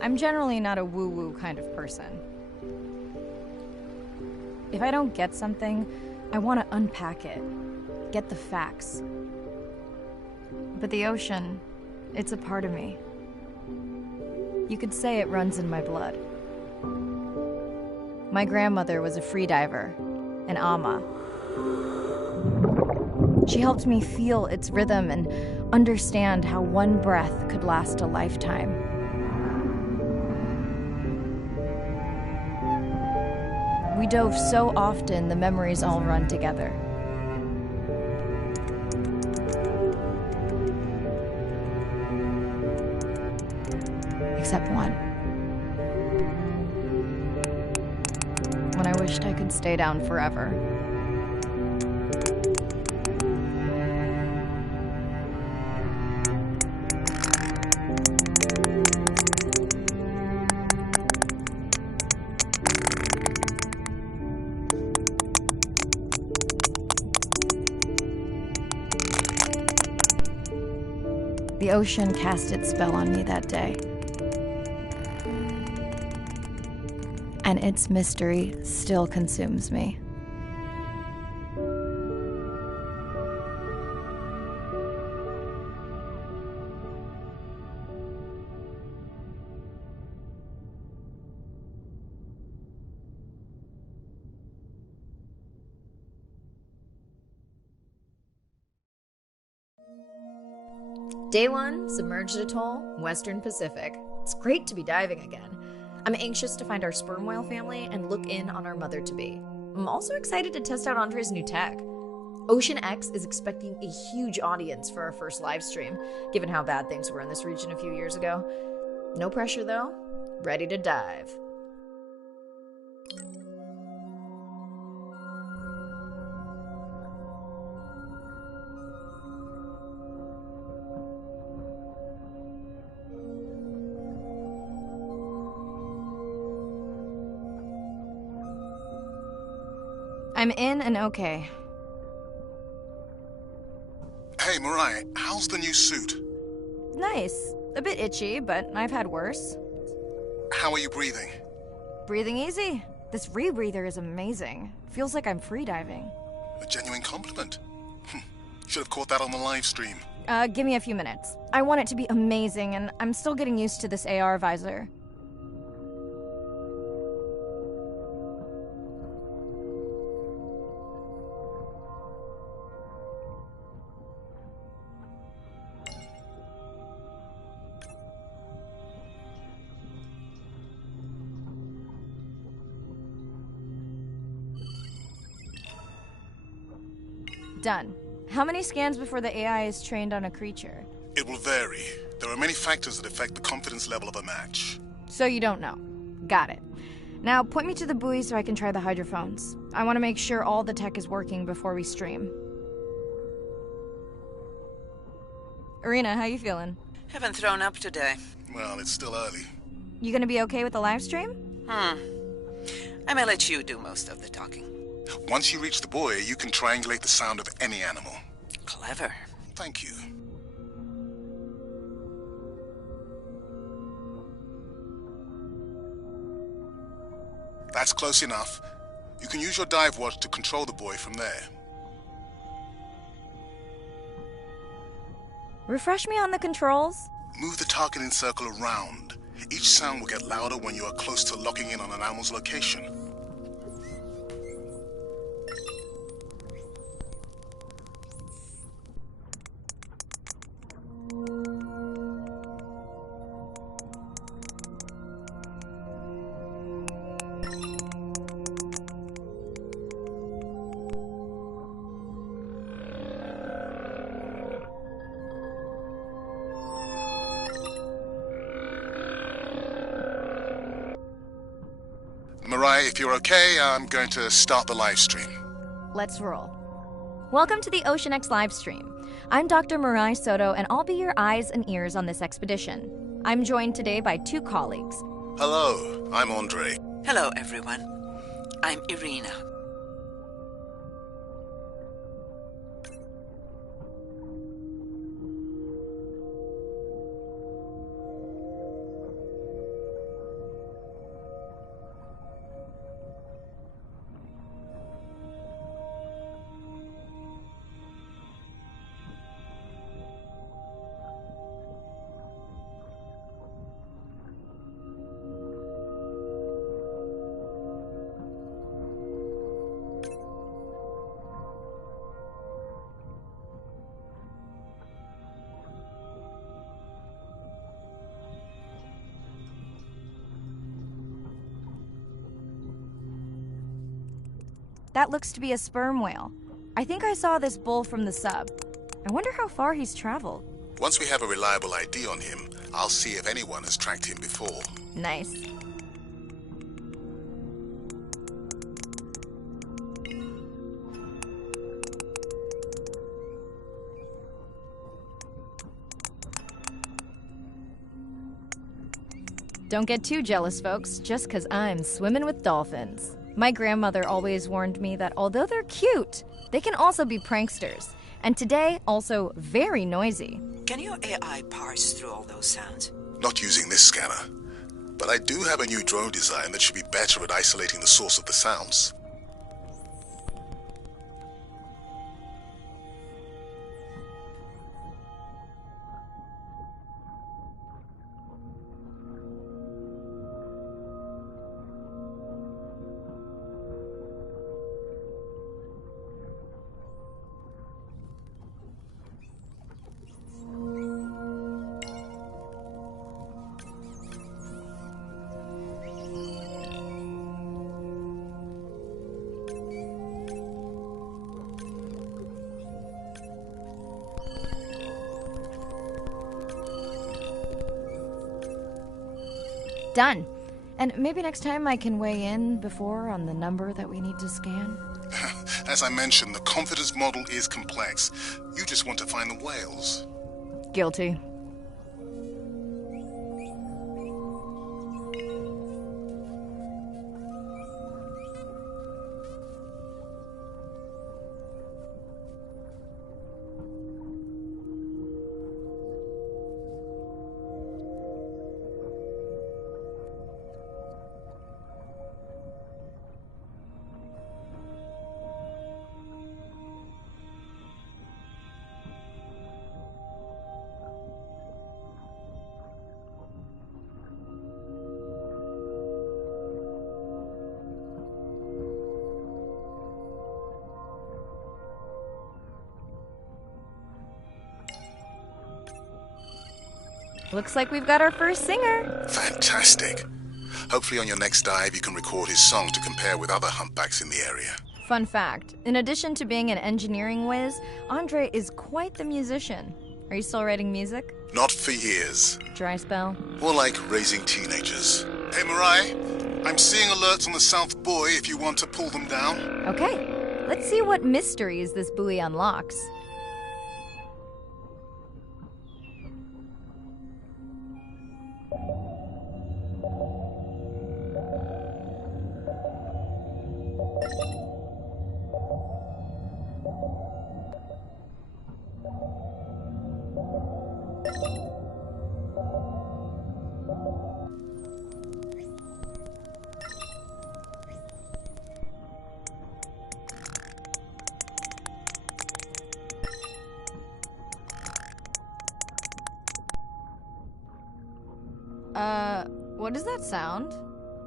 I'm generally not a woo-woo kind of person. If I don't get something, I want to unpack it, get the facts. But the ocean, it's a part of me. You could say it runs in my blood. My grandmother was a freediver, an ama. She helped me feel its rhythm and understand how one breath could last a lifetime. We dove so often, the memories all run together. Except one. When I wished I could stay down forever. The ocean cast its spell on me that day. And its mystery still consumes me. Day 1, submerged atoll, Western Pacific. It's great to be diving again. I'm anxious to find our sperm whale family and look in on our mother-to-be. I'm also excited to test out Andre's new tech. Ocean X is expecting a huge audience for our first live stream, given how bad things were in this region a few years ago. No pressure though, ready to dive. I'm in and okay. Hey, Mariah, how's the new suit? Nice. A bit itchy, but I've had worse. How are you breathing? Breathing easy. This rebreather is amazing. Feels like I'm freediving. A genuine compliment. Should have caught that on the live stream. Give me a few minutes. I want it to be amazing, and I'm still getting used to this AR visor. Done. How many scans before the AI is trained on a creature? It will vary. There are many factors that affect the confidence level of a match. So you don't know. Got it. Now point me to the buoy so I can try the hydrophones. I want to make sure all the tech is working before we stream. Irina, how you feeling? Haven't thrown up today. Well, it's still early. You gonna be okay with the live stream? I may let you do most of the talking. Once you reach the buoy, you can triangulate the sound of any animal. Clever. Thank you. That's close enough. You can use your dive watch to control the buoy from there. Refresh me on the controls? Move the targeting circle around. Each sound will get louder when you are close to locking in on an animal's location. Mariah, if you're okay, I'm going to start the live stream. Let's roll. Welcome to the Ocean X live stream. I'm Dr. Mariah Soto, and I'll be your eyes and ears on this expedition. I'm joined today by two colleagues. Hello, I'm Andre. Hello, everyone. I'm Irina. That looks to be a sperm whale. I think I saw this bull from the sub. I wonder how far he's traveled. Once we have a reliable ID on him, I'll see if anyone has tracked him before. Nice. Don't get too jealous, folks, just 'cause I'm swimming with dolphins. My grandmother always warned me that although they're cute, they can also be pranksters. And today, also very noisy. Can your AI parse through all those sounds? Not using this scanner. But I do have a new drone design that should be better at isolating the source of the sounds. Done. And maybe next time I can weigh in before on the number that we need to scan. As I mentioned, the confidence model is complex. You just want to find the whales. Guilty. Looks like we've got our first singer. Fantastic. Hopefully on your next dive you can record his song to compare with other humpbacks in the area. Fun fact, in addition to being an engineering whiz, Andre is quite the musician. Are you still writing music? Not for years. Dry spell? More like raising teenagers. Hey Mirai, I'm seeing alerts on the South Buoy if you want to pull them down. Okay, let's see what mysteries this buoy unlocks. What does that sound?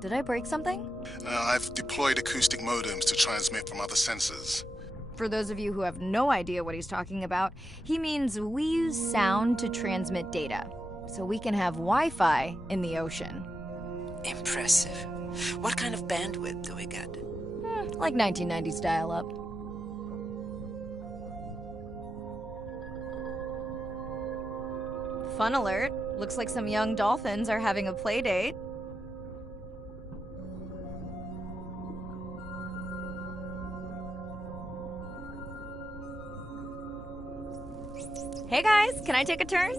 Did I break something? I've deployed acoustic modems to transmit from other sensors. For those of you who have no idea what he's talking about, he means we use sound to transmit data, so we can have Wi-Fi in the ocean. Impressive. What kind of bandwidth do we get? Like 1990s dial-up. Fun alert. Looks like some young dolphins are having a play date. Hey guys, can I take a turn?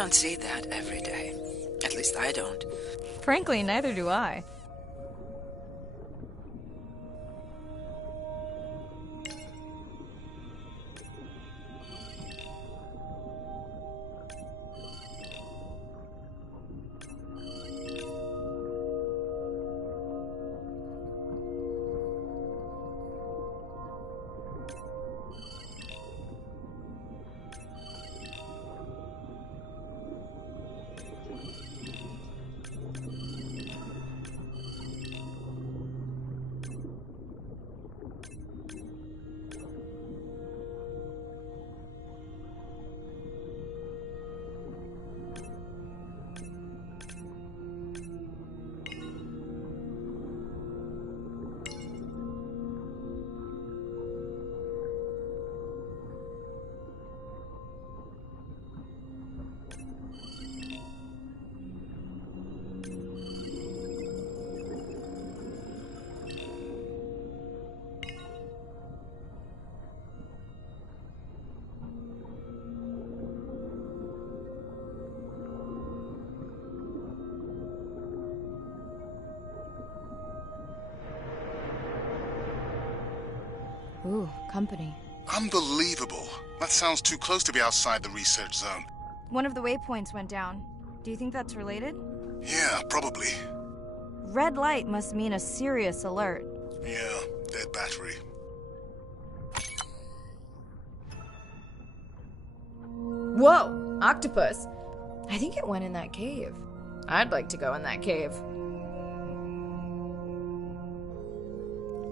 don't see that every day. At least I don't. Frankly, neither do I. Ooh, company. Unbelievable. That sounds too close to be outside the research zone. One of the waypoints went down. Do you think that's related? Yeah, probably. Red light must mean a serious alert. Yeah, dead battery. Whoa! Octopus! I think it went in that cave. I'd like to go in that cave.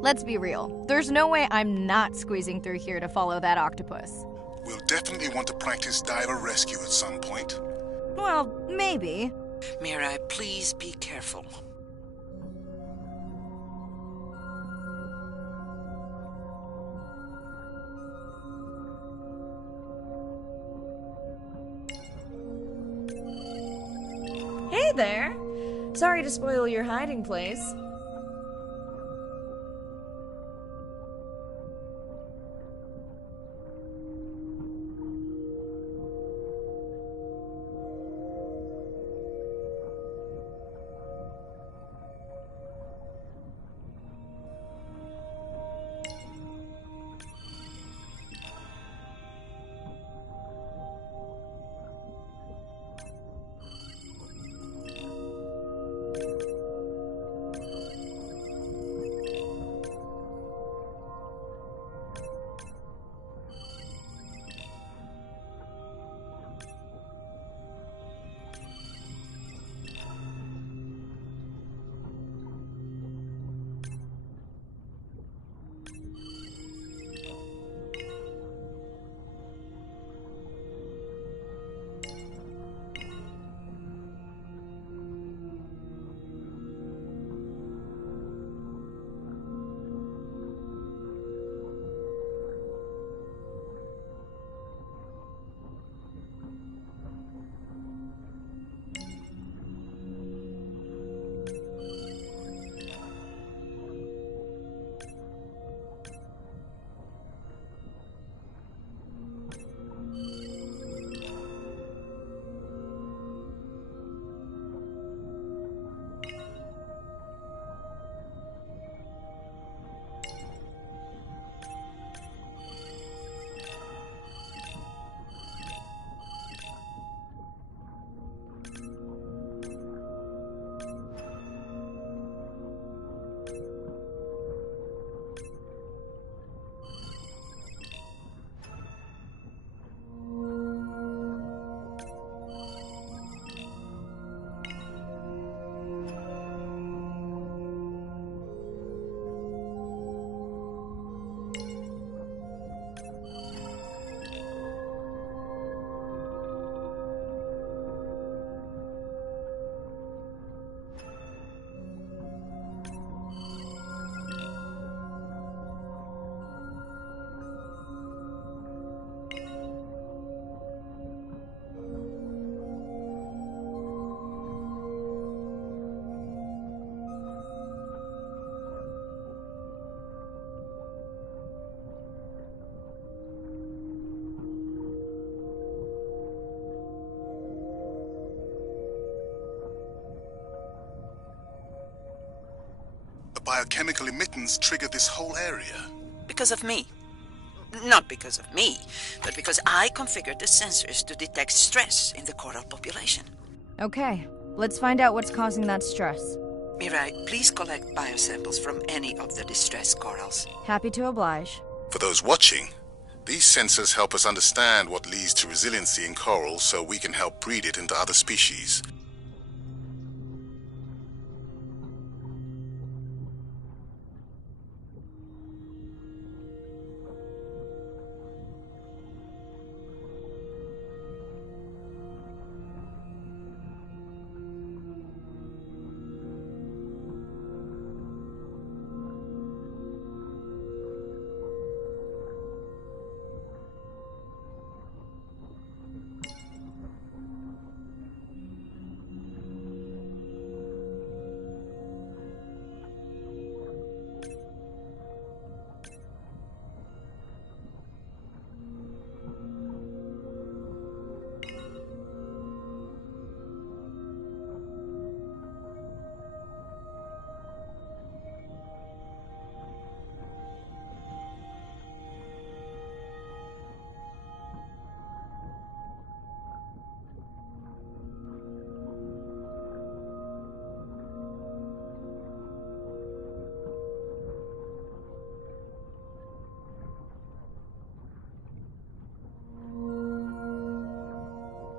Let's be real. There's no way I'm not squeezing through here to follow that octopus. We'll definitely want to practice diver rescue at some point. Well, maybe. Mirai, please be careful. Hey there! Sorry to spoil your hiding place. biochemical emittance triggered this whole area? Because of me. Not because of me, but because I configured the sensors to detect stress in the coral population. Okay, let's find out what's causing that stress. Mirai, please collect biosamples from any of the distressed corals. Happy to oblige. For those watching, these sensors help us understand what leads to resiliency in coral so we can help breed it into other species.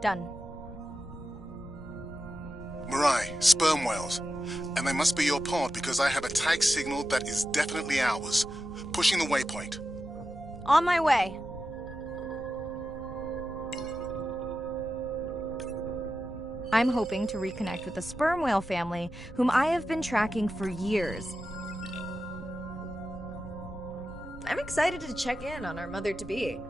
Done. Mirai, sperm whales. And they must be your pod because I have a tag signal that is definitely ours. Pushing the waypoint. On my way. I'm hoping to reconnect with the sperm whale family, whom I have been tracking for years. I'm excited to check in on our mother-to-be.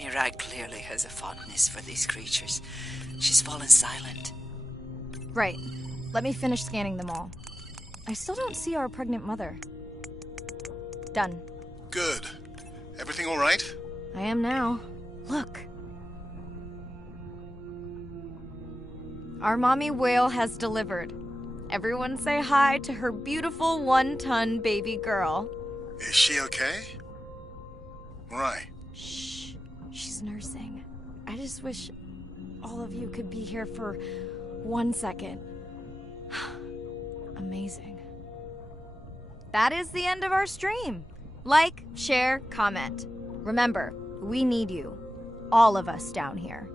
Mirai clearly has a fondness for these creatures. She's fallen silent. Right. Let me finish scanning them all. I still don't see our pregnant mother. Done. Good. Everything all right? I am now. Look. Our mommy whale has delivered. Everyone say hi to her beautiful 1-ton baby girl. Is she okay? Mirai. Shh. She's nursing. I just wish all of you could be here for 1 second. Amazing. That is the end of our stream. Like, share, comment. Remember, we need you. All of us down here.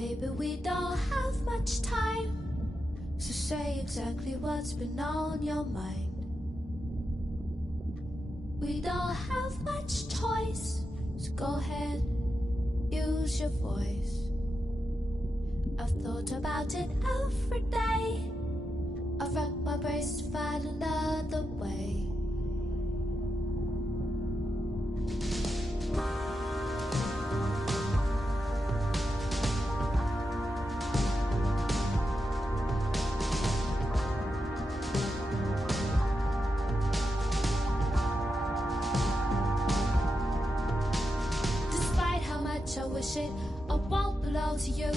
Baby, we don't have much time, so say exactly what's been on your mind. We don't have much choice, so go ahead, use your voice. I've thought about it every day. I've racked my brains to find another way. Despite how much I wish it, I won't belong to you.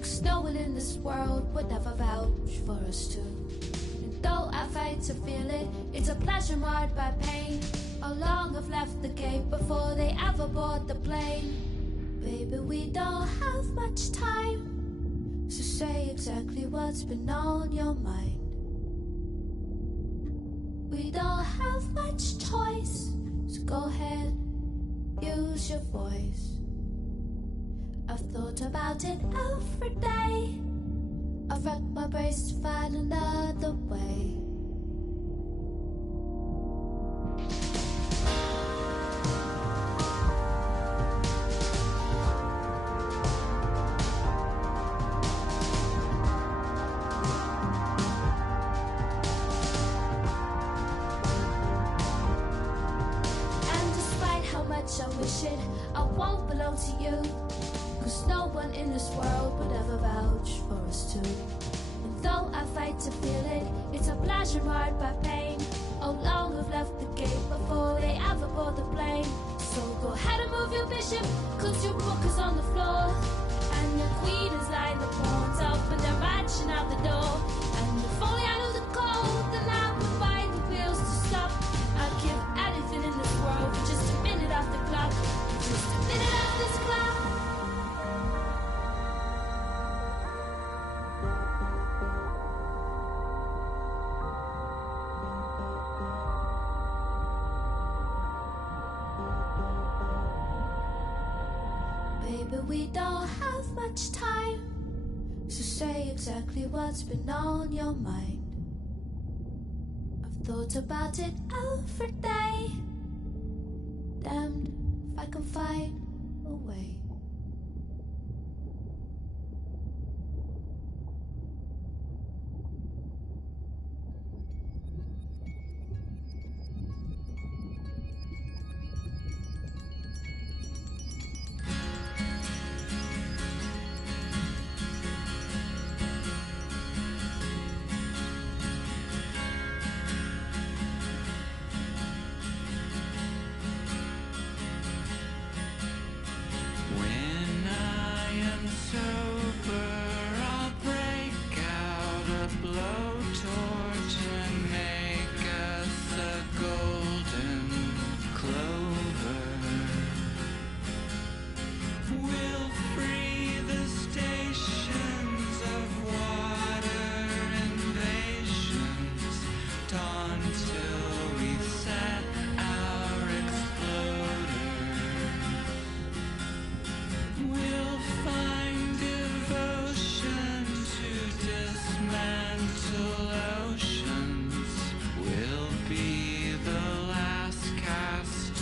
'Cause no one in this world would ever vouch for us two. And though I fight to feel it, it's a pleasure marred by pain. How long I've left the gate before they ever board the plane. Baby, we don't have much time, so say exactly what's been on your mind. We don't have much choice, so go ahead, use your voice. I've thought about it every day. I've racked my brains to find another way. And despite how much I wish it, I won't belong to you. 'Cause no one in this world would ever vouch for us two. And though I fight to feel it, it's a pleasure marred by pain. How long I've left the gate before they ever board the plane. So go ahead and move your bishop, 'cause your book is on the floor. And your queen is lying the pawns up and they're marching out the door. And if only I knew the code, then I would buy the wheels to stop. I'd give anything in this world for just a minute off the clock. Just a minute off this clock. Baby, we don't have much time, so say exactly what's been on your mind. I've thought about it every day. Damned if I can find a way. When I am sober, I'll break out a blowtorch and make us a golden clover. We'll free the stations of water invasions, dawn till we set our exploders. We'll find devotion to dismantle oceans. We'll be the last castaways.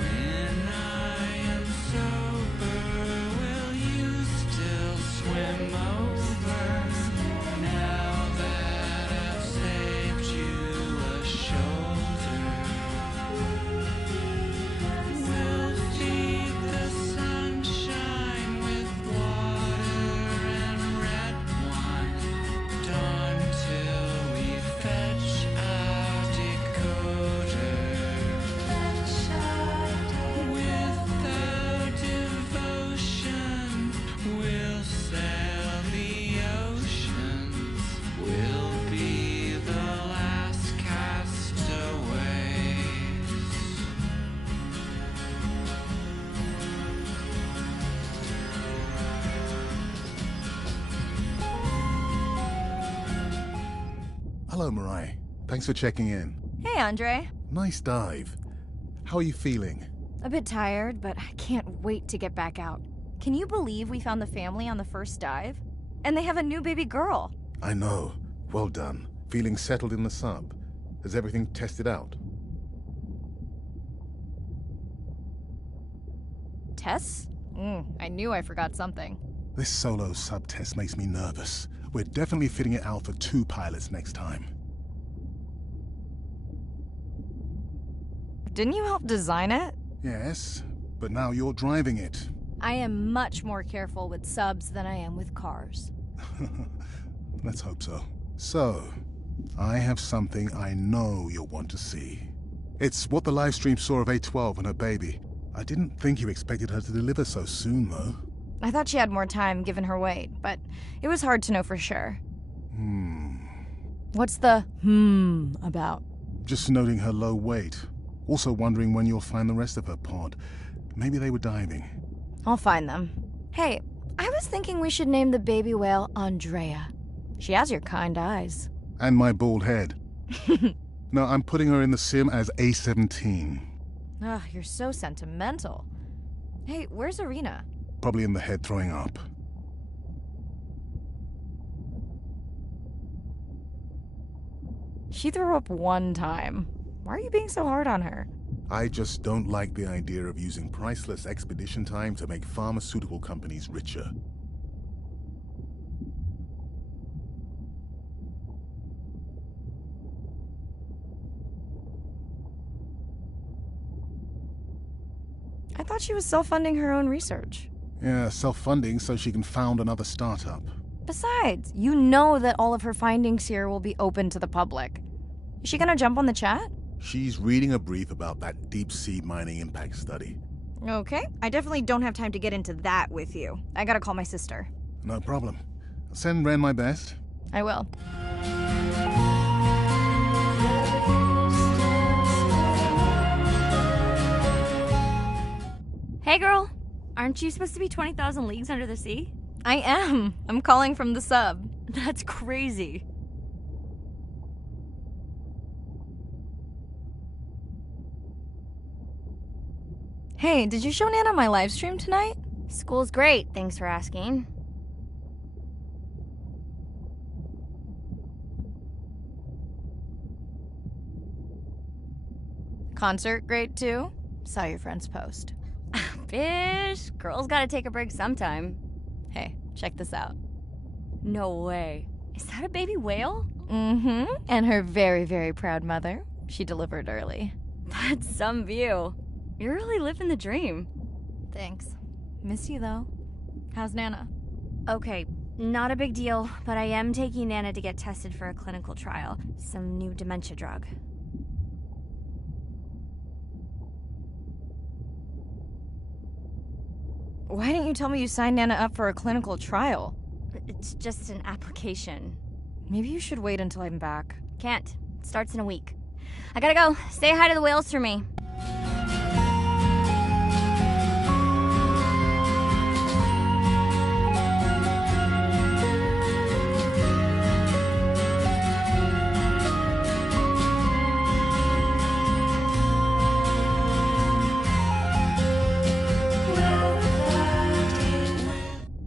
When I am sober, will you still swim over? Now that I've saved you a shoulder, we'll feed the sunshine with water and red wine, dawn till we fetch our decoder. Without devotion, we'll sail the oceans. We'll be the last castaways. Hello, Mariah. Thanks for checking in. Hey, Andre. Nice dive. How are you feeling? A bit tired, but I can't wait to get back out. Can you believe we found the family on the first dive? And they have a new baby girl. I know. Well done. Feeling settled in the sub? Has everything tested out? Tests? I knew I forgot something. This solo sub test makes me nervous. We're definitely fitting it out for 2 pilots next time. Didn't you help design it? Yes, but now you're driving it. I am much more careful with subs than I am with cars. Let's hope so. So, I have something I know you'll want to see. It's what the live stream saw of A12 and her baby. I didn't think you expected her to deliver so soon, though. I thought she had more time given her weight, but it was hard to know for sure. What's the about? Just noting her low weight. Also wondering when you'll find the rest of her pod. Maybe they were diving. I'll find them. Hey, I was thinking we should name the baby whale Andrea. She has your kind eyes. And my bald head. No, I'm putting her in the sim as A17. Ugh, you're so sentimental. Hey, where's Arena? Probably in the head throwing up. She threw up one time. Why are you being so hard on her? I just don't like the idea of using priceless expedition time to make pharmaceutical companies richer. I thought she was self-funding her own research. Yeah, self-funding so she can found another startup. Besides, you know that all of her findings here will be open to the public. Is she gonna jump on the chat? She's reading a brief about that deep-sea mining impact study. Okay, I definitely don't have time to get into that with you. I gotta call my sister. No problem. Send Ren my best. I will. Hey girl, aren't you supposed to be 20,000 leagues under the sea? I am. I'm calling from the sub. That's crazy. Hey, did you show Nana my live stream tonight? School's great, thanks for asking. Concert great too? Saw your friend's post. Bish, girls gotta take a break sometime. Hey, check this out. No way. Is that a baby whale? Mm-hmm. And her very, very proud mother. She delivered early. That's some view. You're really living the dream. Thanks. Miss you, though. How's Nana? Okay, not a big deal, but I am taking Nana to get tested for a clinical trial. Some new dementia drug. Why didn't you tell me you signed Nana up for a clinical trial? It's just an application. Maybe you should wait until I'm back. Can't. Starts in a week. I gotta go. Say hi to the whales for me.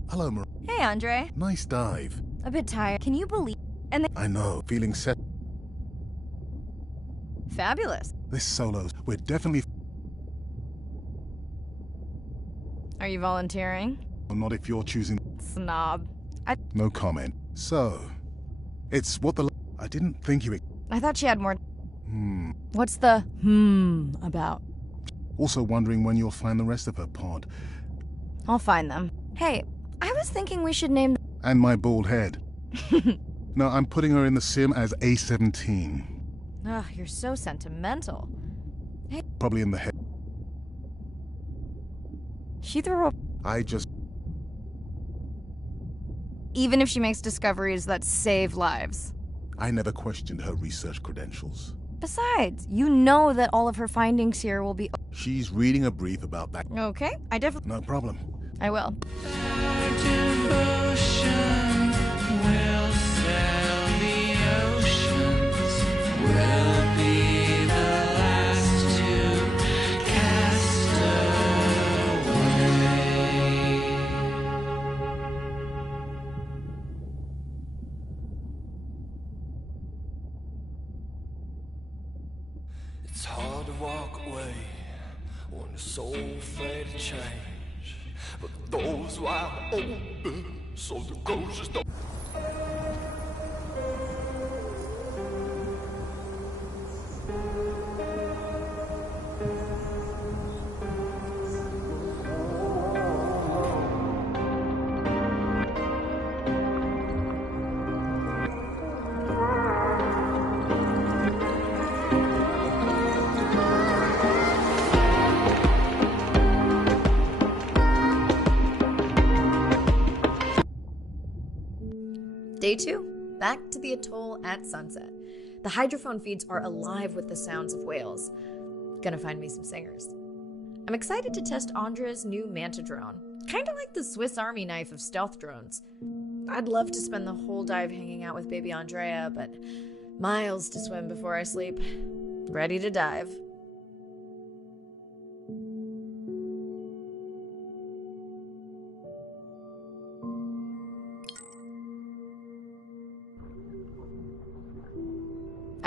Hello, Mar. Hey, Andre. Nice dive. A bit tired. Can you believe? I know. Feeling set. Fabulous. This solo's. We're definitely. Are you volunteering? Not if you're choosing. Snob. No comment. So, it's what the. I didn't think you. I thought she had more. What's the about? Also wondering when you'll find the rest of her pod. I'll find them. Hey, I was thinking we should name. And my bald head. No, I'm putting her in the sim as A17. Ugh, you're so sentimental. Hey, Probably in the head. she threw up. I just. Even if she makes discoveries that save lives. I never questioned her research credentials. Besides, you know that all of her findings here will be. She's reading a brief about that. Okay, I definitely. No problem. I will. Devotion will sail the oceans. Doors wide open, so the ghosts don't. Day 2, back to the atoll at sunset. The hydrophone feeds are alive with the sounds of whales. Gonna find me some singers. I'm excited to test Andrea's new manta drone. Kinda like the Swiss Army knife of stealth drones. I'd love to spend the whole dive hanging out with baby Andrea, but miles to swim before I sleep. Ready to dive.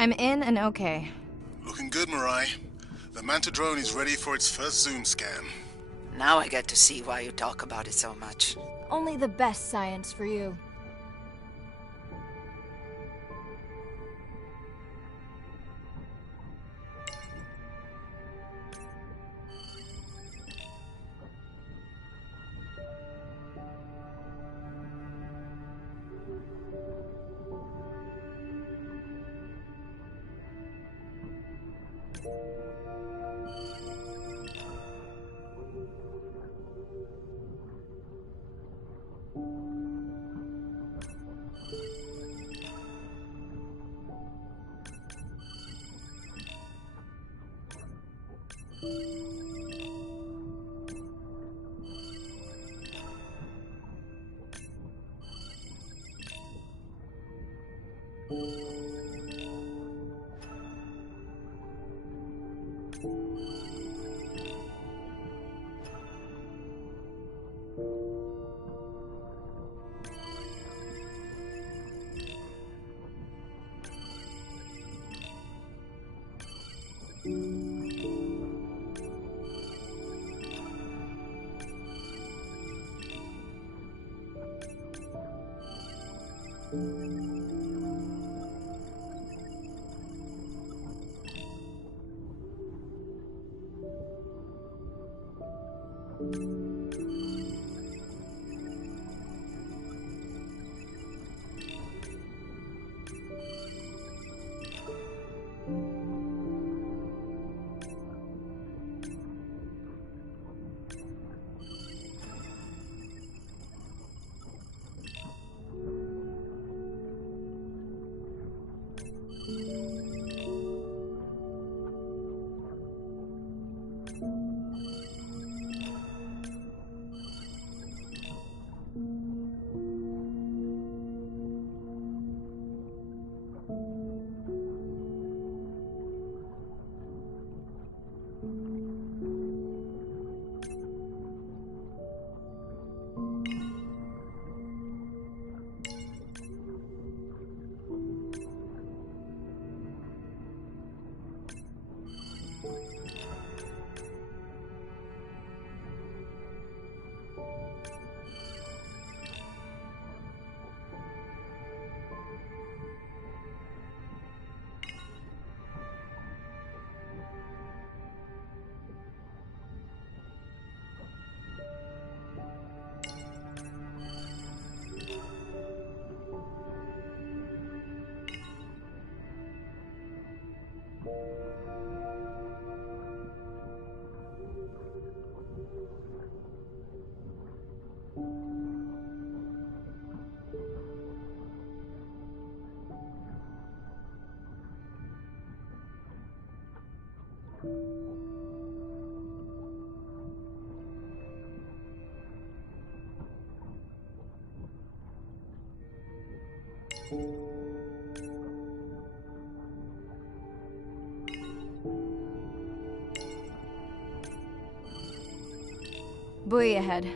I'm in and okay. Looking good, Mirai. The Manta drone is ready for its first zoom scan. Now I get to see why you talk about it so much. Only the best science for you. Buoy ahead.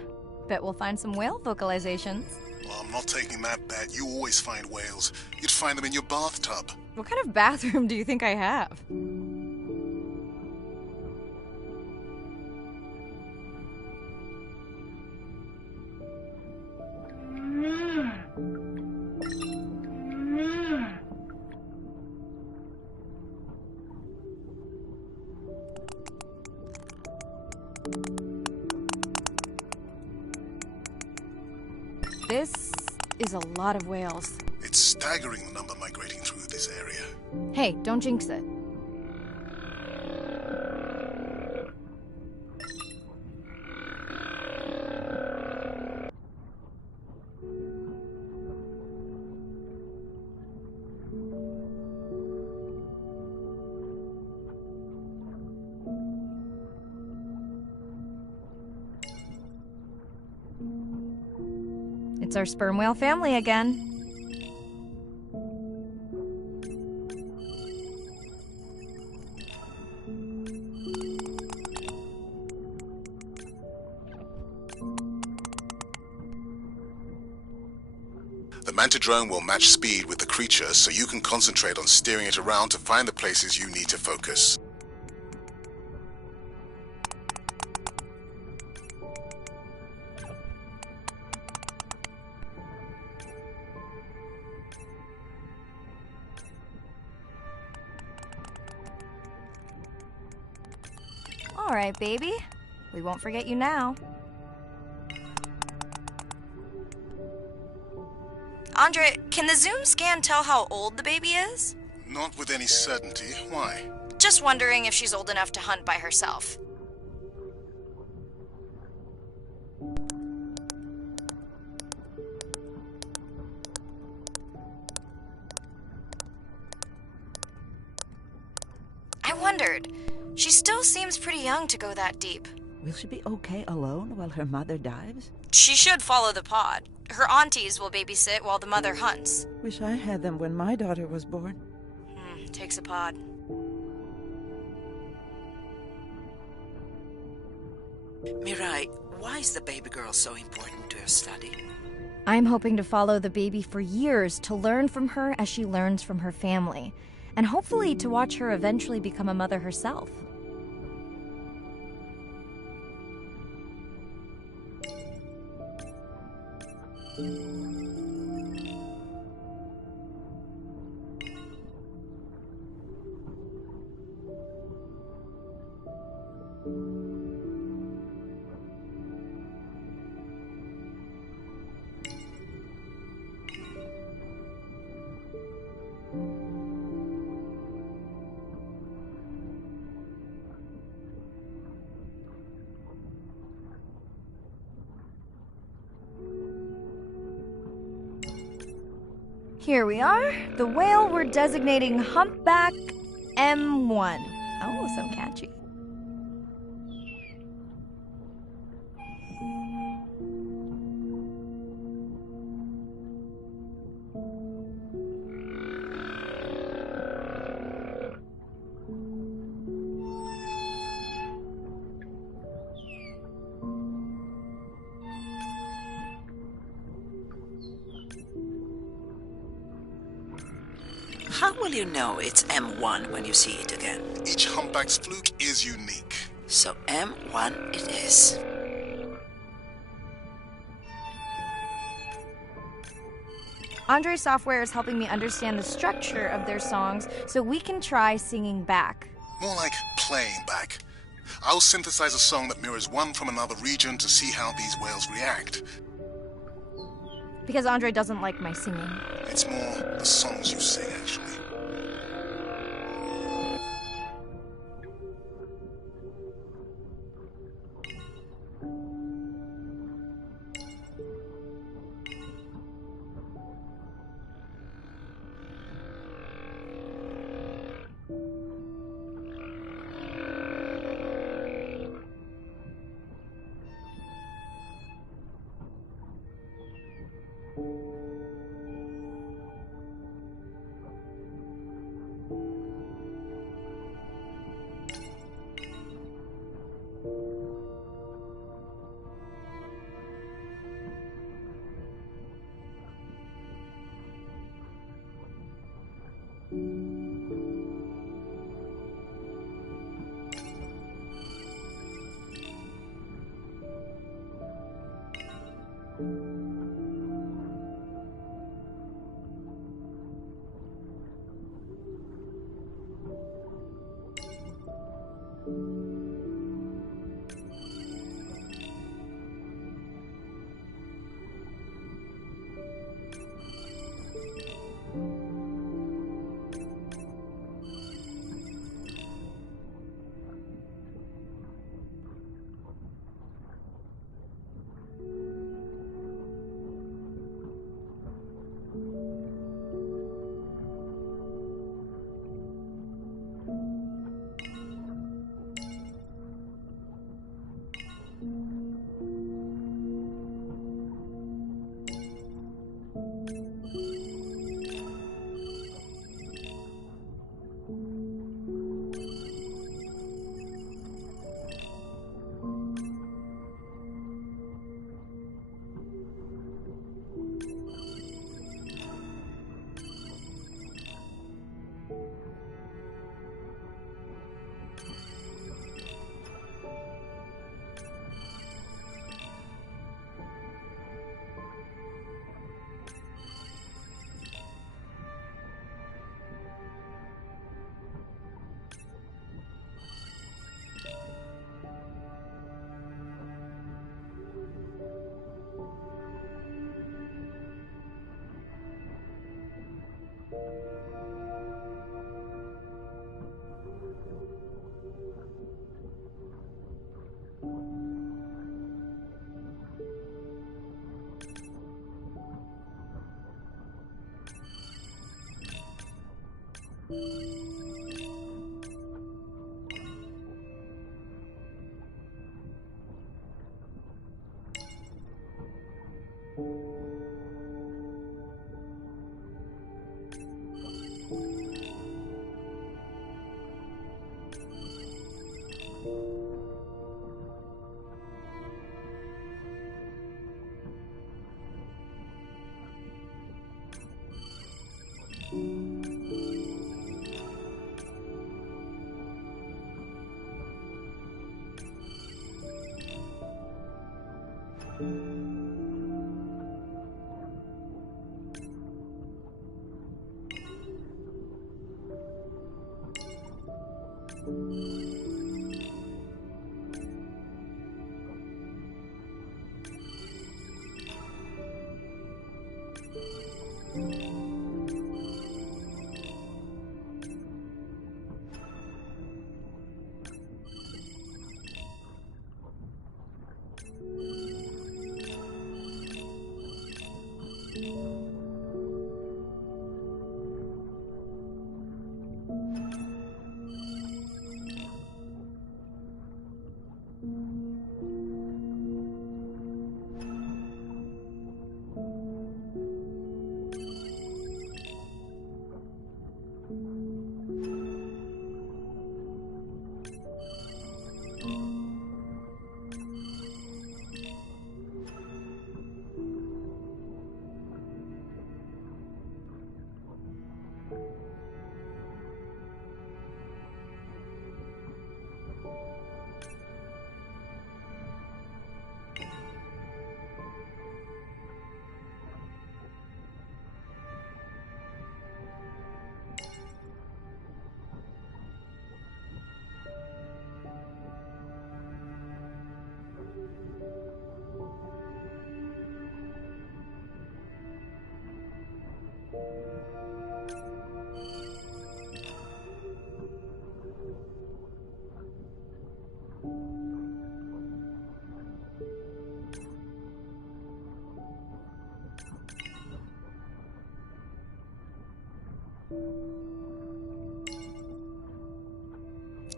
Bet we'll find some whale vocalizations. Well, I'm not taking that bet. You always find whales. You'd find them in your bathtub. What kind of bathroom do you think I have? This is a lot of whales. It's staggering the number migrating through this area. Hey, don't jinx it. It's our sperm whale family again. The manta drone will match speed with the creature, so you can concentrate on steering it around to find the places you need to focus. All right, baby. We won't forget you now. Andre, can the Zoom scan tell how old the baby is? Not with any certainty. Why? Just wondering if she's old enough to hunt by herself. I wondered. She still seems pretty young to go that deep. Will she be okay alone while her mother dives? She should follow the pod. Her aunties will babysit while the mother hunts. Wish I had them when my daughter was born. Takes a pod. Mirai, why is the baby girl so important to your study? I'm hoping to follow the baby for years to learn from her as she learns from her family, and hopefully to watch her eventually become a mother herself. Here we are, the whale we're designating Humpback M1. Oh, so catchy. How will you know it's M1 when you see it again? Each humpback's fluke is unique. So M1 it is. Andre's software is helping me understand the structure of their songs so we can try singing back. More like playing back. I'll synthesize a song that mirrors one from another region to see how these whales react. Because Andre doesn't like my singing. It's more the songs you sing, actually.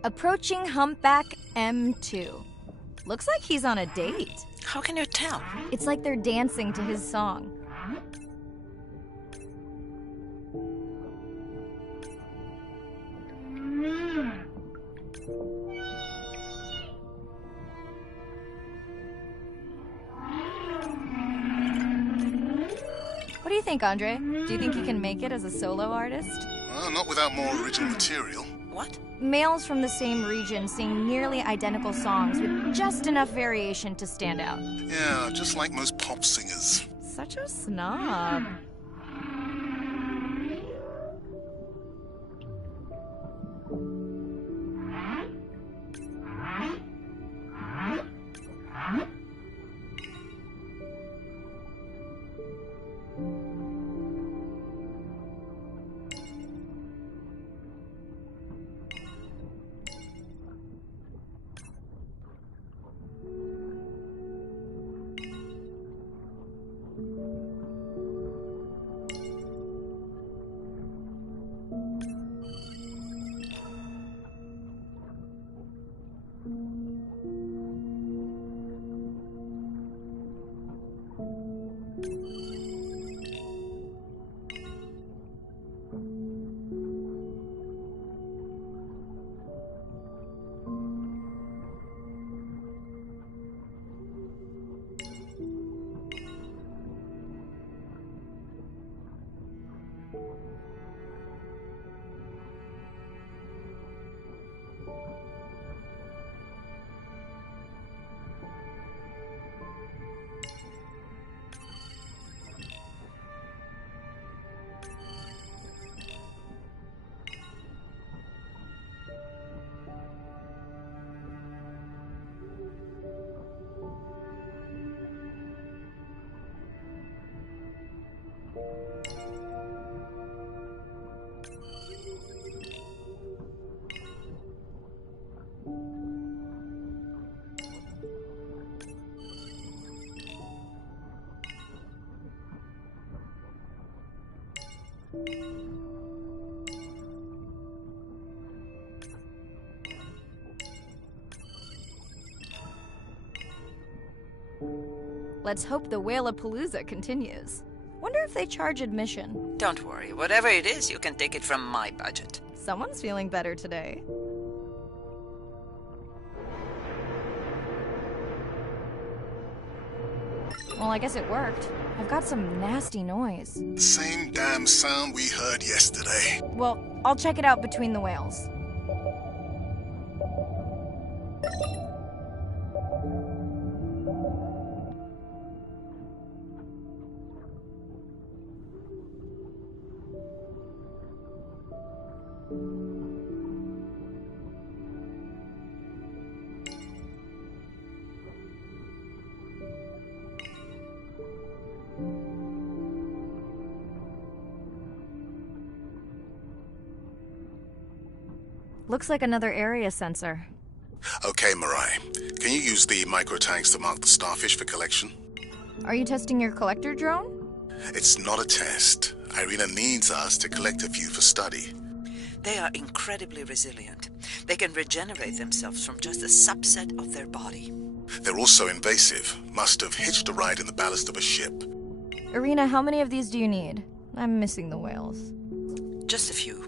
Approaching Humpback M2. Looks like he's on a date. How can you tell? It's like they're dancing to his song. What do you think, Andre? Do you think he can make it as a solo artist? Not without more original material. What? Males from the same region sing nearly identical songs with just enough variation to stand out. Yeah, just like most pop singers. Such a snob. Let's hope the Whalapalooza continues. Wonder if they charge admission. Don't worry, whatever it is, you can take it from my budget. Someone's feeling better today. Well, I guess it worked. I've got some nasty noise. The same damn sound we heard yesterday. Well, I'll check it out between the whales. Looks like another area sensor. Okay, Mirai. Can you use the microtags to mark the starfish for collection? Are you testing your collector drone? It's not a test. Irina needs us to collect a few for study. They are incredibly resilient. They can regenerate themselves from just a subset of their body. They're also invasive. Must have hitched a ride in the ballast of a ship. Irina, how many of these do you need? I'm missing the whales. Just a few.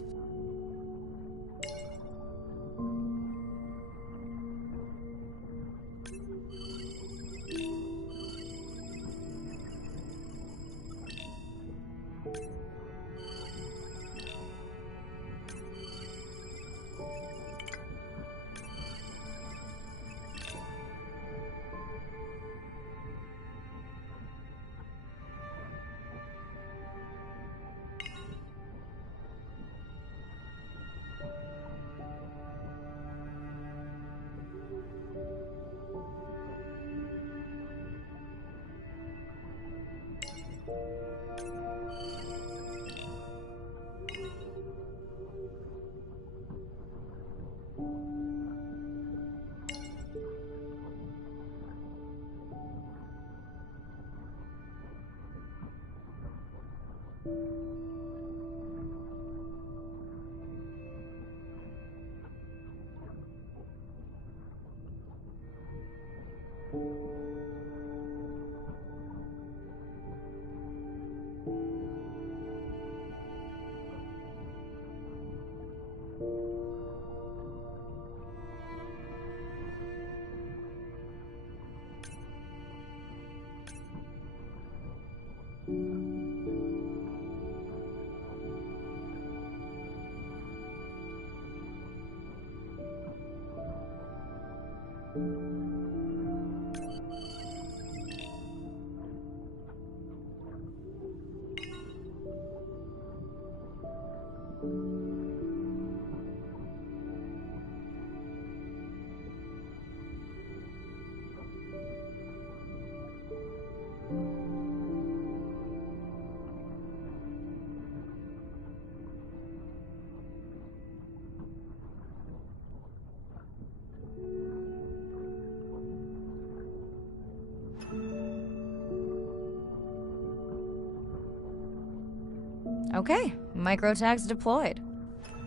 Okay, microtags deployed.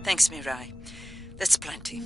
Thanks, Mirai. That's plenty.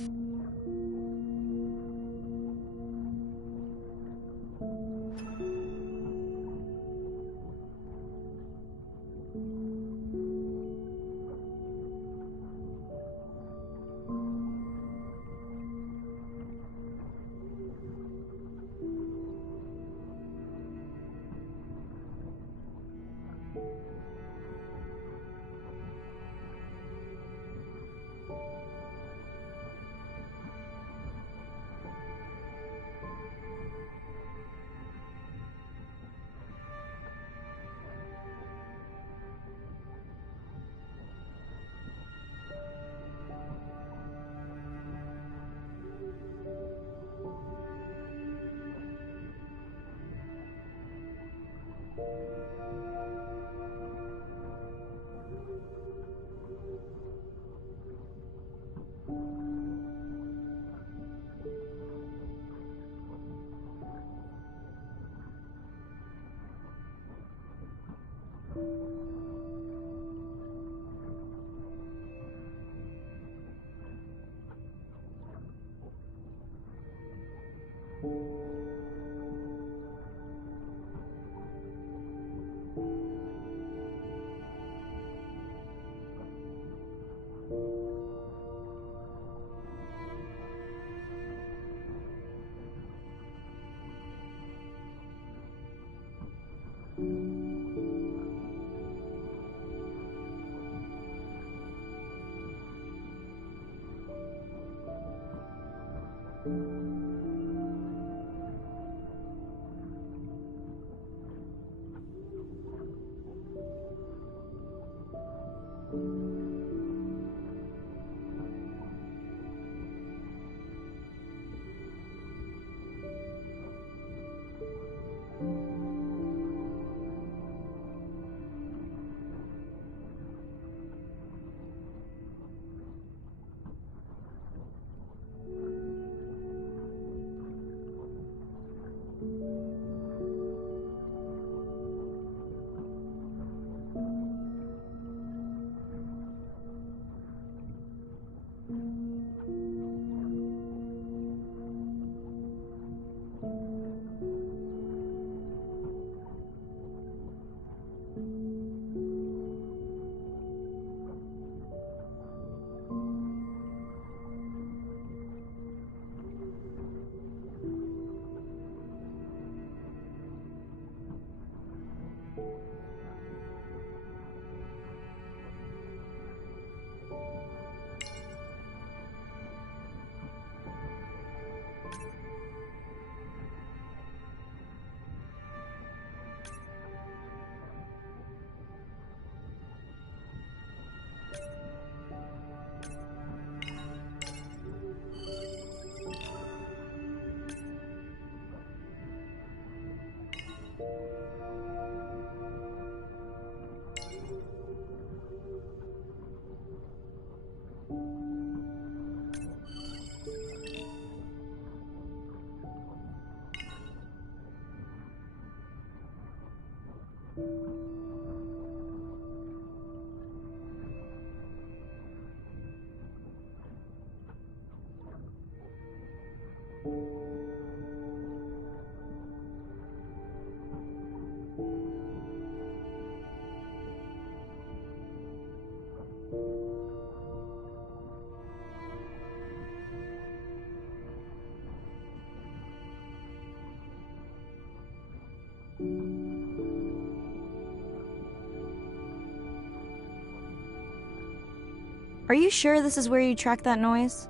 Are you sure this is where you tracked that noise?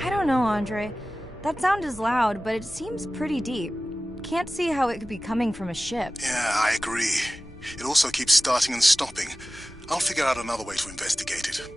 I don't know, Andre. That sound is loud, but it seems pretty deep. Can't see how it could be coming from a ship. Yeah, I agree. It also keeps starting and stopping. I'll figure out another way to investigate it.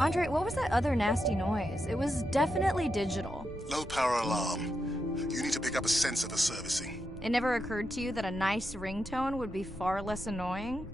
Andre, what was that other nasty noise? It was definitely digital. Low power alarm. You need to pick up a sensor for servicing. It never occurred to you that a nice ringtone would be far less annoying?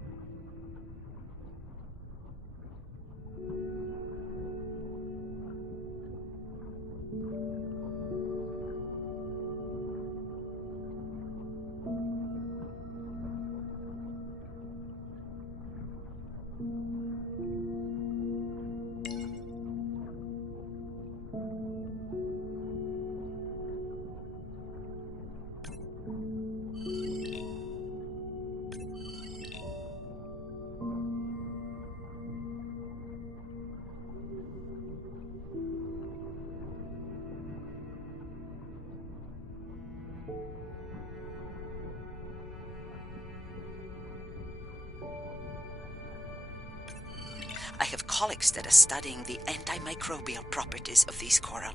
I have colleagues that are studying the antimicrobial properties of these coral.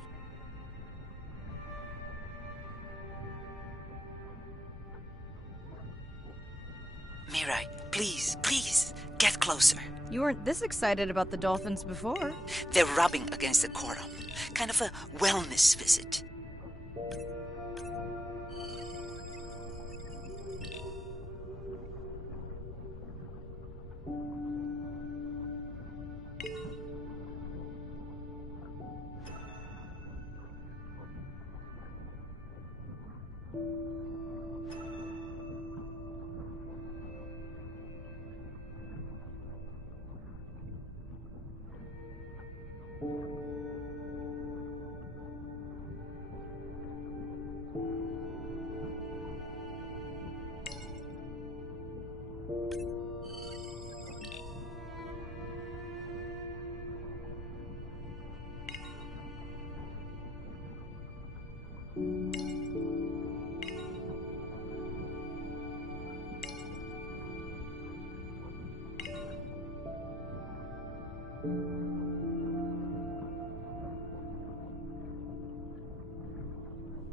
Mirai, please, please, get closer. You weren't this excited about the dolphins before. They're rubbing against the coral. Kind of a wellness visit.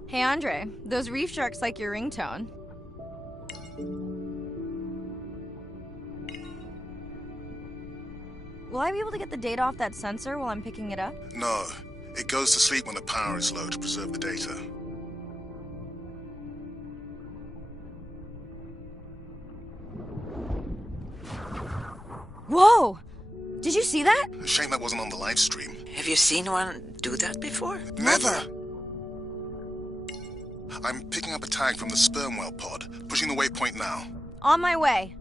Hey Andre, those reef sharks like your ringtone. Will I be able to get the data off that sensor while I'm picking it up? No. It goes to sleep when the power is low to preserve the data. Whoa! Did you see that? Shame that wasn't on the live stream. Have you seen one do that before? Never! I'm picking up a tag from the sperm whale pod, pushing the waypoint now. On my way.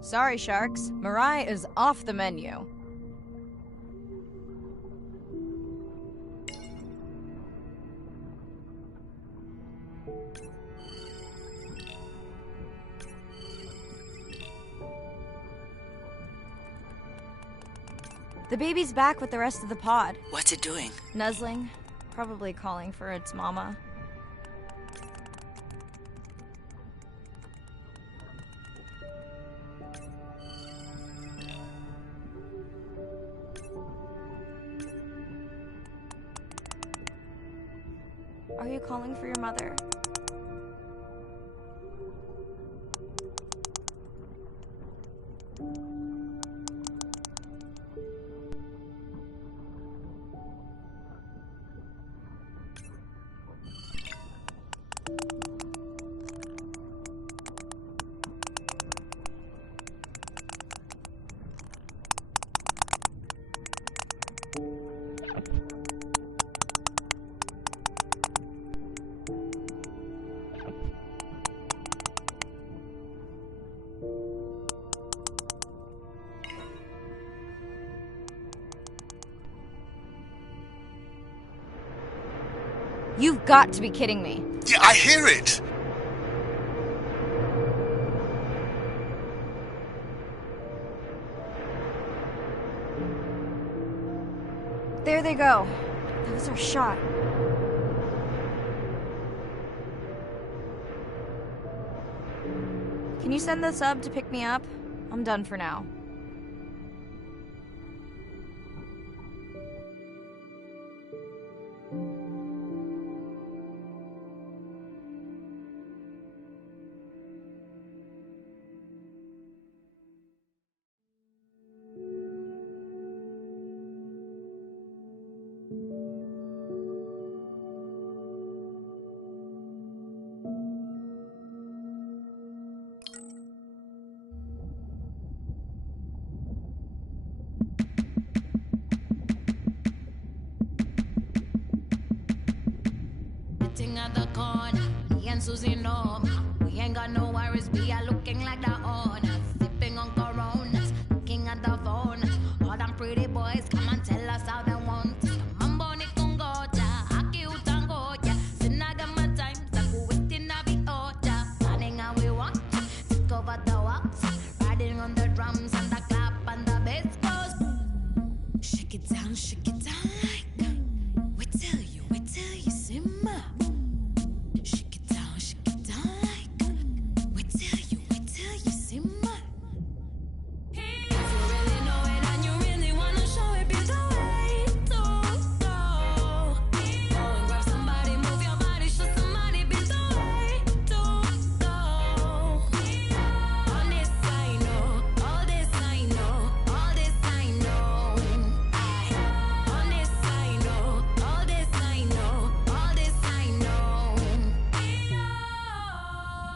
Sorry, sharks. Mirai is off the menu. The baby's back with the rest of the pod. What's it doing? Nuzzling. Probably calling for its mama. Are you calling for your mother? You've got to be kidding me. Yeah, I hear it! There they go. That was our shot. Can you send the sub to pick me up? I'm done for now. Sitting at the corner, me and Susie know we ain't got no worries. We are looking like the owners, sipping on Coronas, looking at the phone. All them pretty boys come and tell us how they want us. Mambo ni kungoja, aki utangoja. Sinaga matime, saku waiting na be order. Planning how we want, take over the walks, riding on the drums and the clap and the bass goes boom. Shake it down like. We tell you, simmer. Shake it down like. We tell you, simmer. If you really know it and you really wanna show it, be the way to go. Go and grab somebody, move your body, show somebody, be the way to go. On this I know, all this I know, all this I know. On this I know, all this I know, all this I know.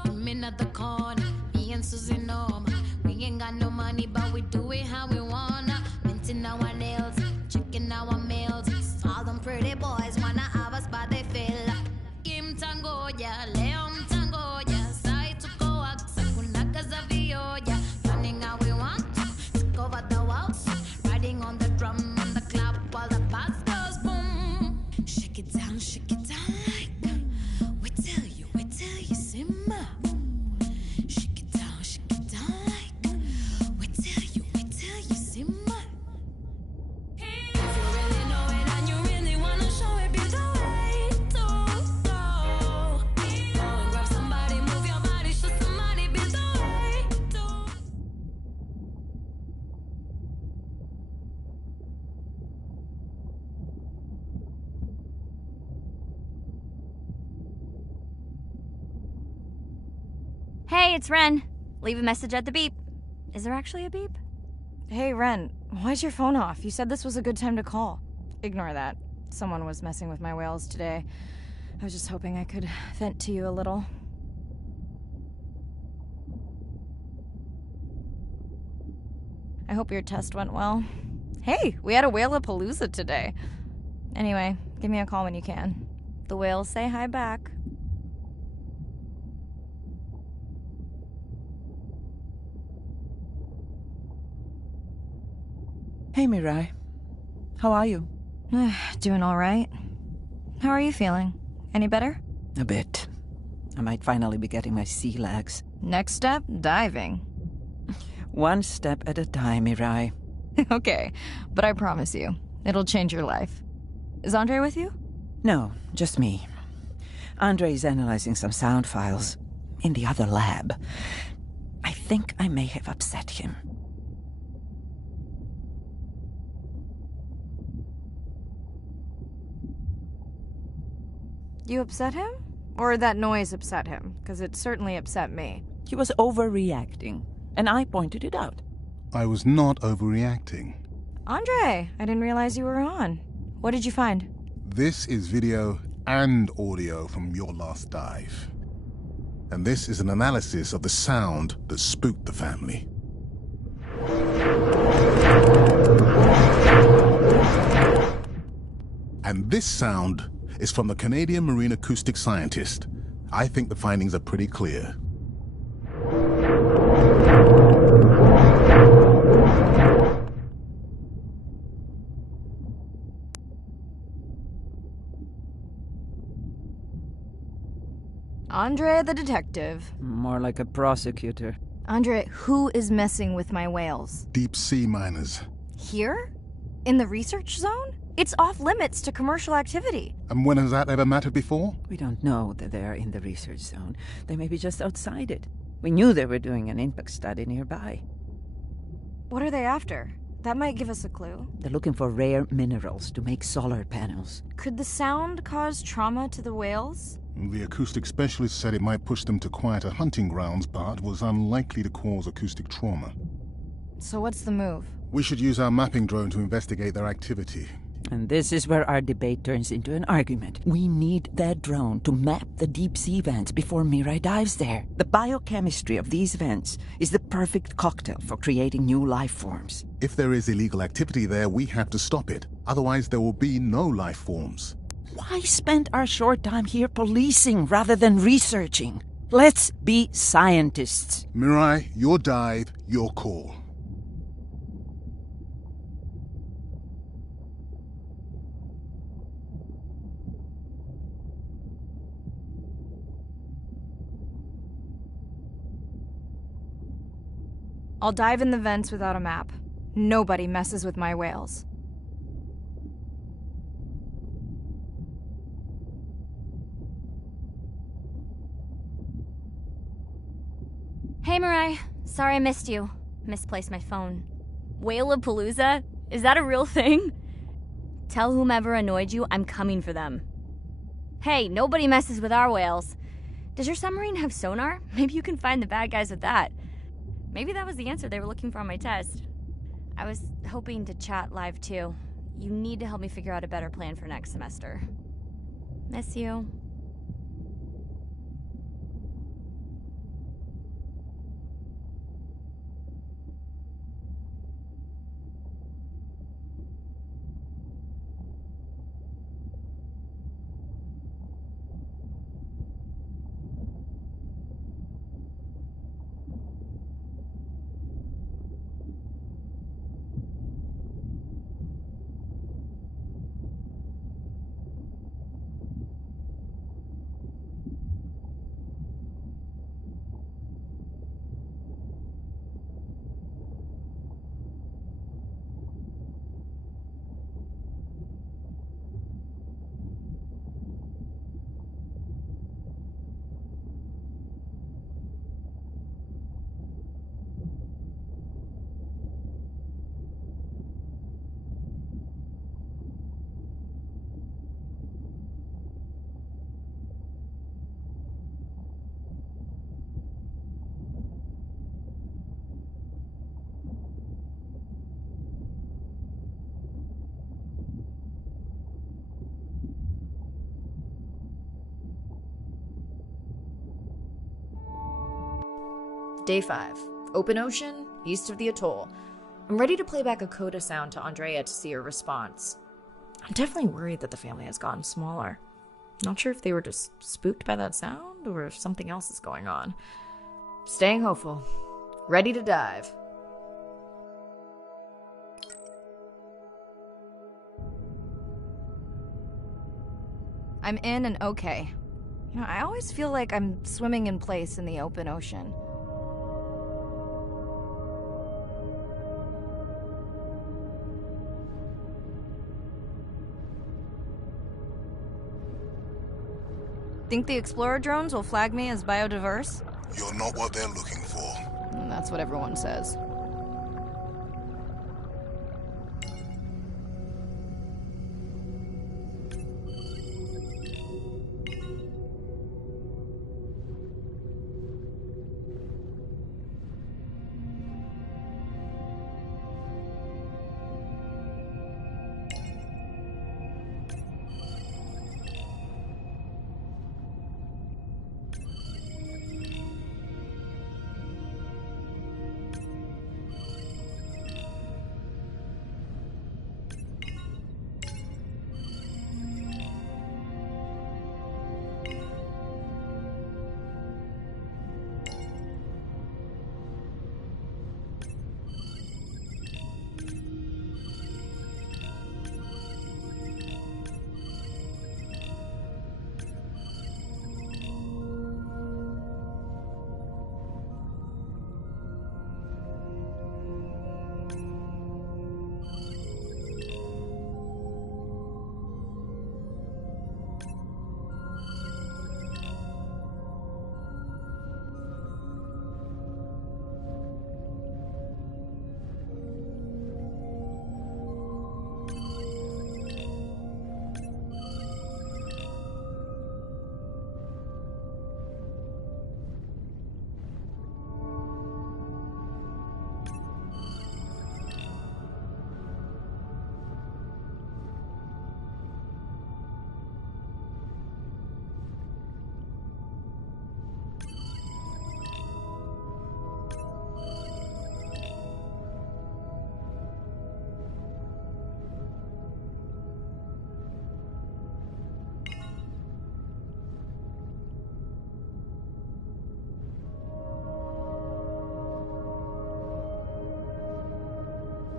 I'm at the corner, me and Susie know. We ain't got no money, but we do it how we wanna. Minting our nails, checking our mails. All them pretty boys wanna have us, but they fail. Kim tango, yeah, Leon tango, yeah. Sai to go out, Sakunaka Zavio, yeah. Running how we want, take over the waltz. Riding on the drum and the clap while the bass goes boom. Shake it down like. We tell you, simmer. Shake it down like. We tell you, simmer. If you really know it and you really wanna show it, be the way to go. Go and grab somebody, move your body, show somebody, be the way to. Hey, it's Ren. Leave a message at the beep. Is there actually a beep? Hey, Ren, why's your phone off? You said this was a good time to call. Ignore that. Someone was messing with my whales today. I was just hoping I could vent to you a little. I hope your test went well. Hey, we had a whale-apalooza today. Anyway, give me a call when you can. The whales say hi back. Hey, Mirai. How are you? Doing all right. How are you feeling? Any better? A bit. I might finally be getting my sea legs. Next step, diving. One step at a time, Mirai. Okay, but I promise you, it'll change your life. Is Andre with you? No, just me. Andre is analyzing some sound files in the other lab. I think I may have upset him. You upset him? Or that noise upset him? Because it certainly upset me. He was overreacting, and I pointed it out. I was not overreacting. Andre, I didn't realize you were on. What did you find? This is video and audio from your last dive. And this is an analysis of the sound that spooked the family. And this sound is from the Canadian marine acoustic scientist. I think the findings are pretty clear. Andre the detective. More like a prosecutor. Andre, who is messing with my whales? Deep sea miners. Here? In the research zone? It's off limits to commercial activity. And when has that ever mattered before? We don't know that they are in the research zone. They may be just outside it. We knew they were doing an impact study nearby. What are they after? That might give us a clue. They're looking for rare minerals to make solar panels. Could the sound cause trauma to the whales? The acoustic specialist said it might push them to quieter hunting grounds, but was unlikely to cause acoustic trauma. So what's the move? We should use our mapping drone to investigate their activity. And this is where our debate turns into an argument. We need that drone to map the deep sea vents before Mirai dives there. The biochemistry of these vents is the perfect cocktail for creating new life forms. If there is illegal activity there, we have to stop it. Otherwise, there will be no life forms. Why spend our short time here policing rather than researching? Let's be scientists. Mirai, your dive, your call. I'll dive in the vents without a map. Nobody messes with my whales. Hey, Mirai. Sorry I missed you. Misplaced my phone. Whale-a-palooza? Is that a real thing? Tell whomever annoyed you I'm coming for them. Hey, nobody messes with our whales. Does your submarine have sonar? Maybe you can find the bad guys with that. Maybe that was the answer they were looking for on my test. I was hoping to chat live too. You need to help me figure out a better plan for next semester. Miss you. Day 5. Open ocean, east of the atoll. I'm ready to play back a coda sound to Andrea to see her response. I'm definitely worried that the family has gotten smaller. Not sure if they were just spooked by that sound or if something else is going on. Staying hopeful. Ready to dive. I'm in and okay. You know, I always feel like I'm swimming in place in the open ocean. Think the Explorer drones will flag me as biodiverse? You're not what they're looking for. That's what everyone says.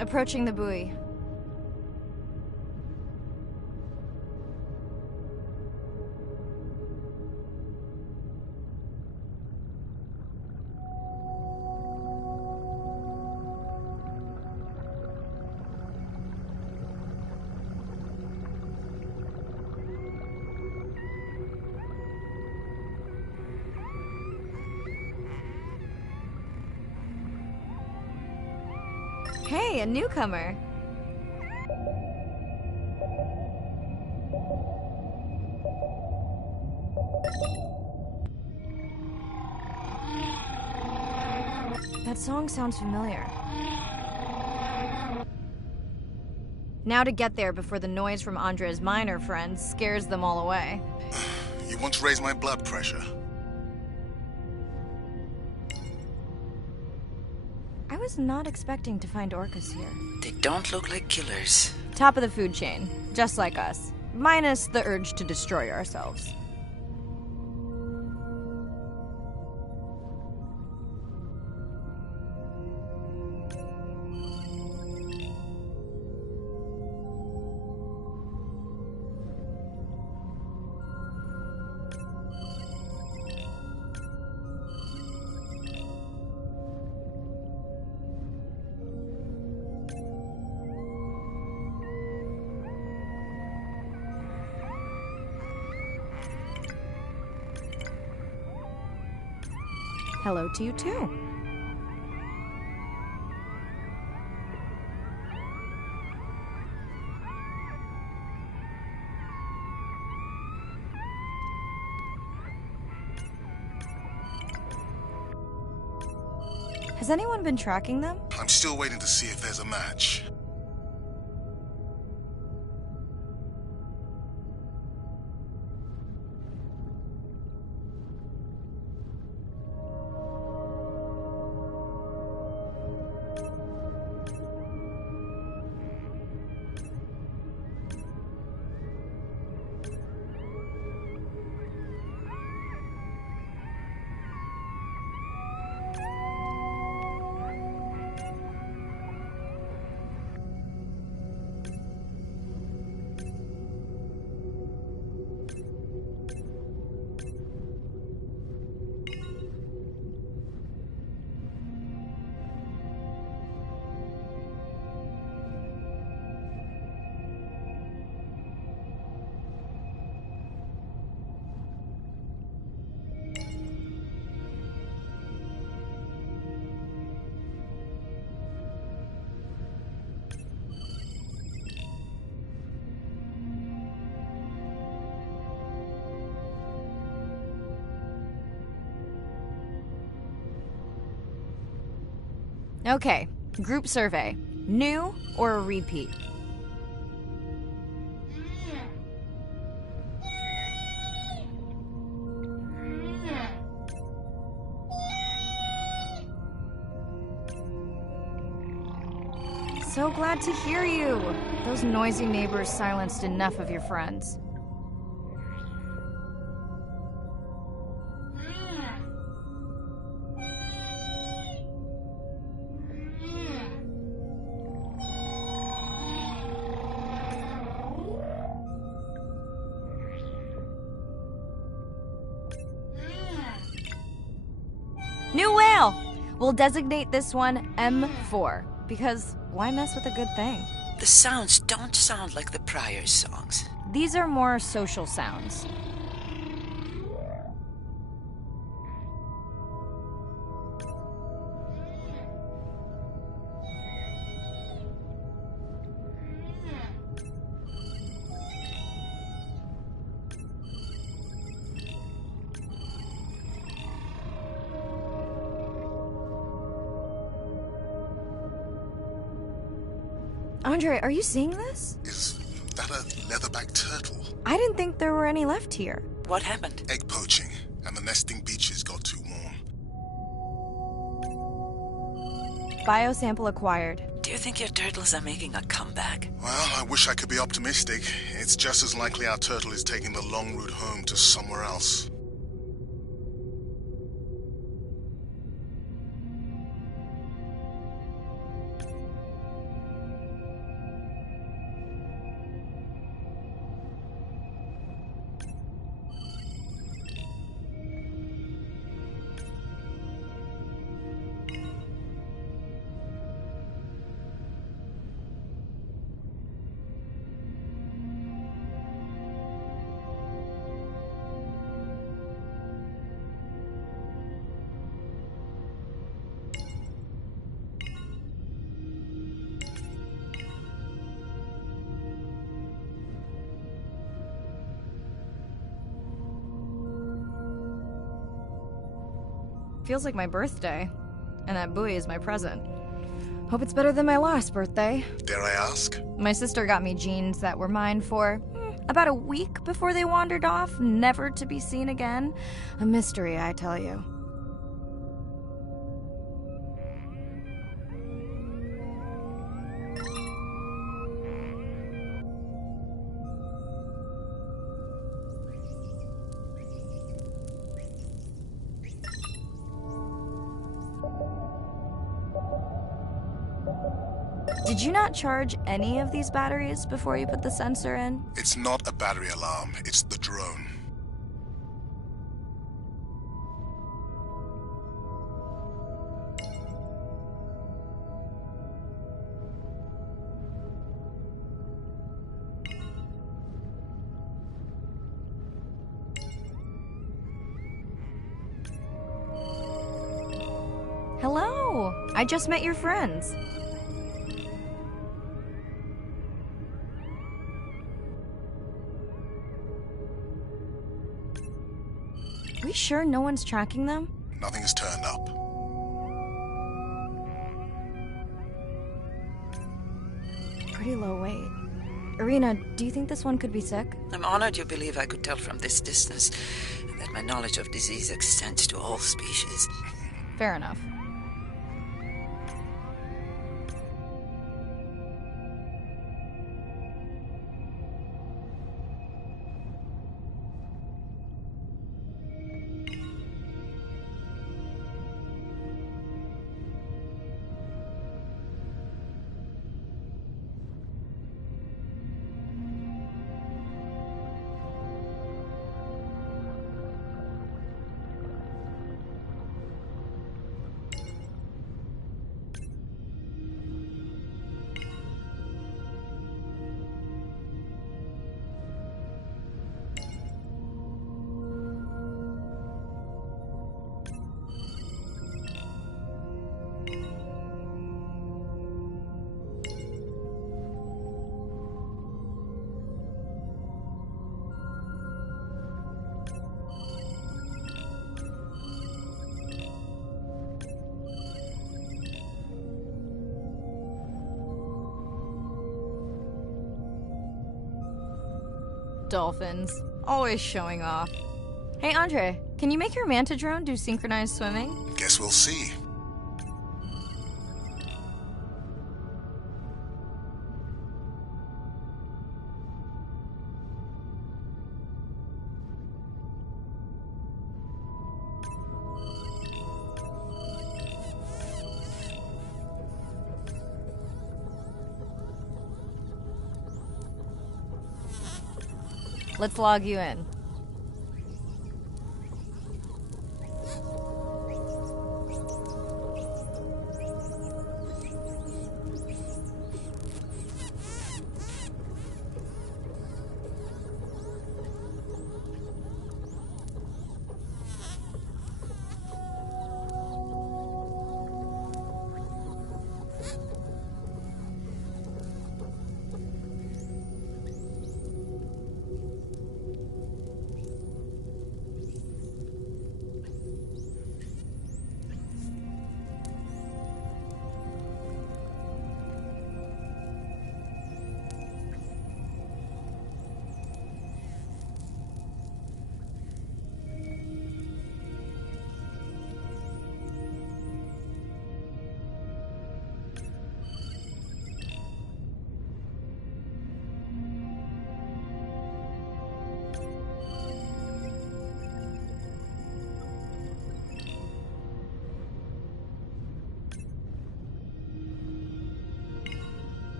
Approaching the buoy. Hey, a newcomer. That song sounds familiar. Now to get there before the noise from Andrea's minor friends scares them all away. You want to raise my blood pressure? I was not expecting to find orcas here. They don't look like killers. Top of the food chain, just like us. Minus the urge to destroy ourselves. Hello to you too. Has anyone been tracking them? I'm still waiting to see if there's a match. Okay, group survey. New or a repeat? So glad to hear you. Those noisy neighbors silenced enough of your friends. New whale! We'll designate this one M4, because why mess with a good thing? The sounds don't sound like the prior songs. These are more social sounds. Andre, are you seeing this? Is that a leatherback turtle? I didn't think there were any left here. What happened? Egg poaching, and the nesting beaches got too warm. Biosample acquired. Do you think your turtles are making a comeback? Well, I wish I could be optimistic. It's just as likely our turtle is taking the long route home to somewhere else. Feels like my birthday. And that buoy is my present. Hope it's better than my last birthday. Dare I ask? My sister got me jeans that were mine for about a week before they wandered off, never to be seen again. A mystery, I tell you. Did you not charge any of these batteries before you put the sensor in? It's not a battery alarm, it's the drone. Hello! I just met your friends. Are we sure no one's tracking them? Nothing has turned up. Pretty low weight. Irina, do you think this one could be sick? I'm honored you believe I could tell from this distance that my knowledge of disease extends to all species. Fair enough. Dolphins. Always showing off. Hey, Andre, can you make your manta drone do synchronized swimming? Guess we'll see. Let's log you in.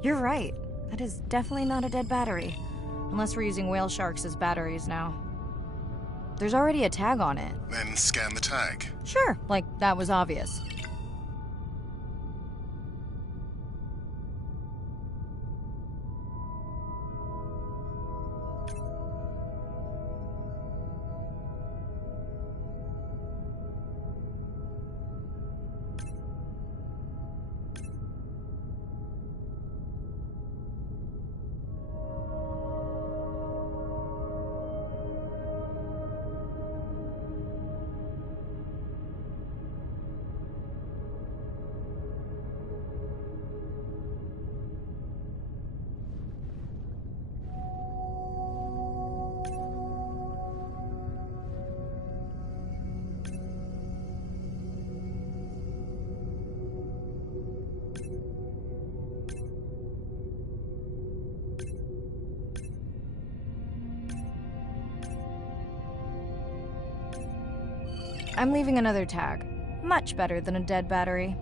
You're right. That is definitely not a dead battery. Unless we're using whale sharks as batteries now. There's already a tag on it. Then scan the tag. Sure, like that was obvious. I'm leaving another tag. Much better than a dead battery.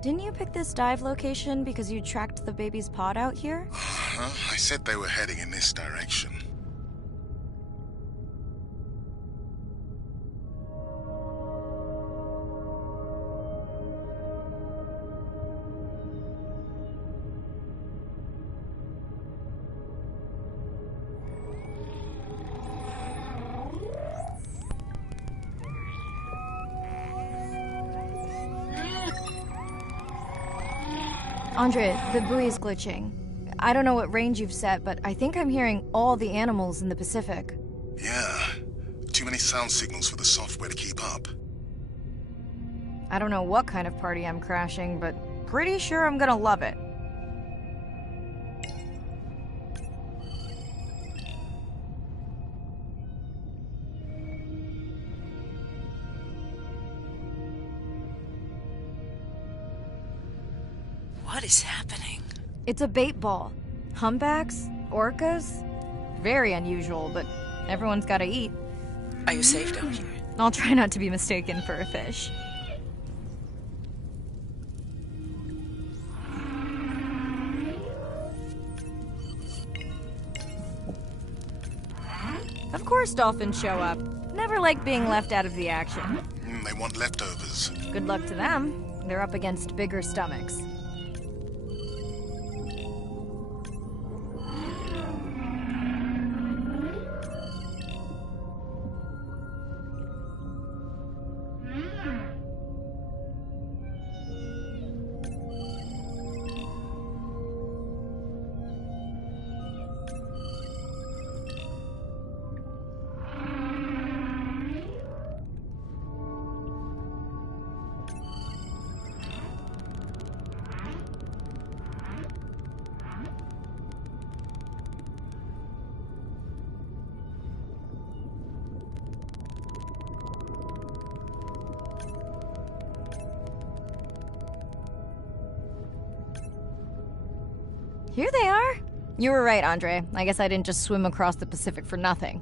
Didn't you pick this dive location because you tracked the baby's pod out here? I said they were heading in this direction. Andre, the buoy's glitching. I don't know what range you've set, but I think I'm hearing all the animals in the Pacific. Yeah. Too many sound signals for the software to keep up. I don't know what kind of party I'm crashing, but pretty sure I'm gonna love it. What is happening? It's a bait ball. Humpbacks? Orcas? Very unusual, but everyone's gotta eat. Are you safe down here? I'll try not to be mistaken for a fish. Of course dolphins show up. Never like being left out of the action. They want leftovers. Good luck to them. They're up against bigger stomachs. Here they are. You were right, Andre. I guess I didn't just swim across the Pacific for nothing.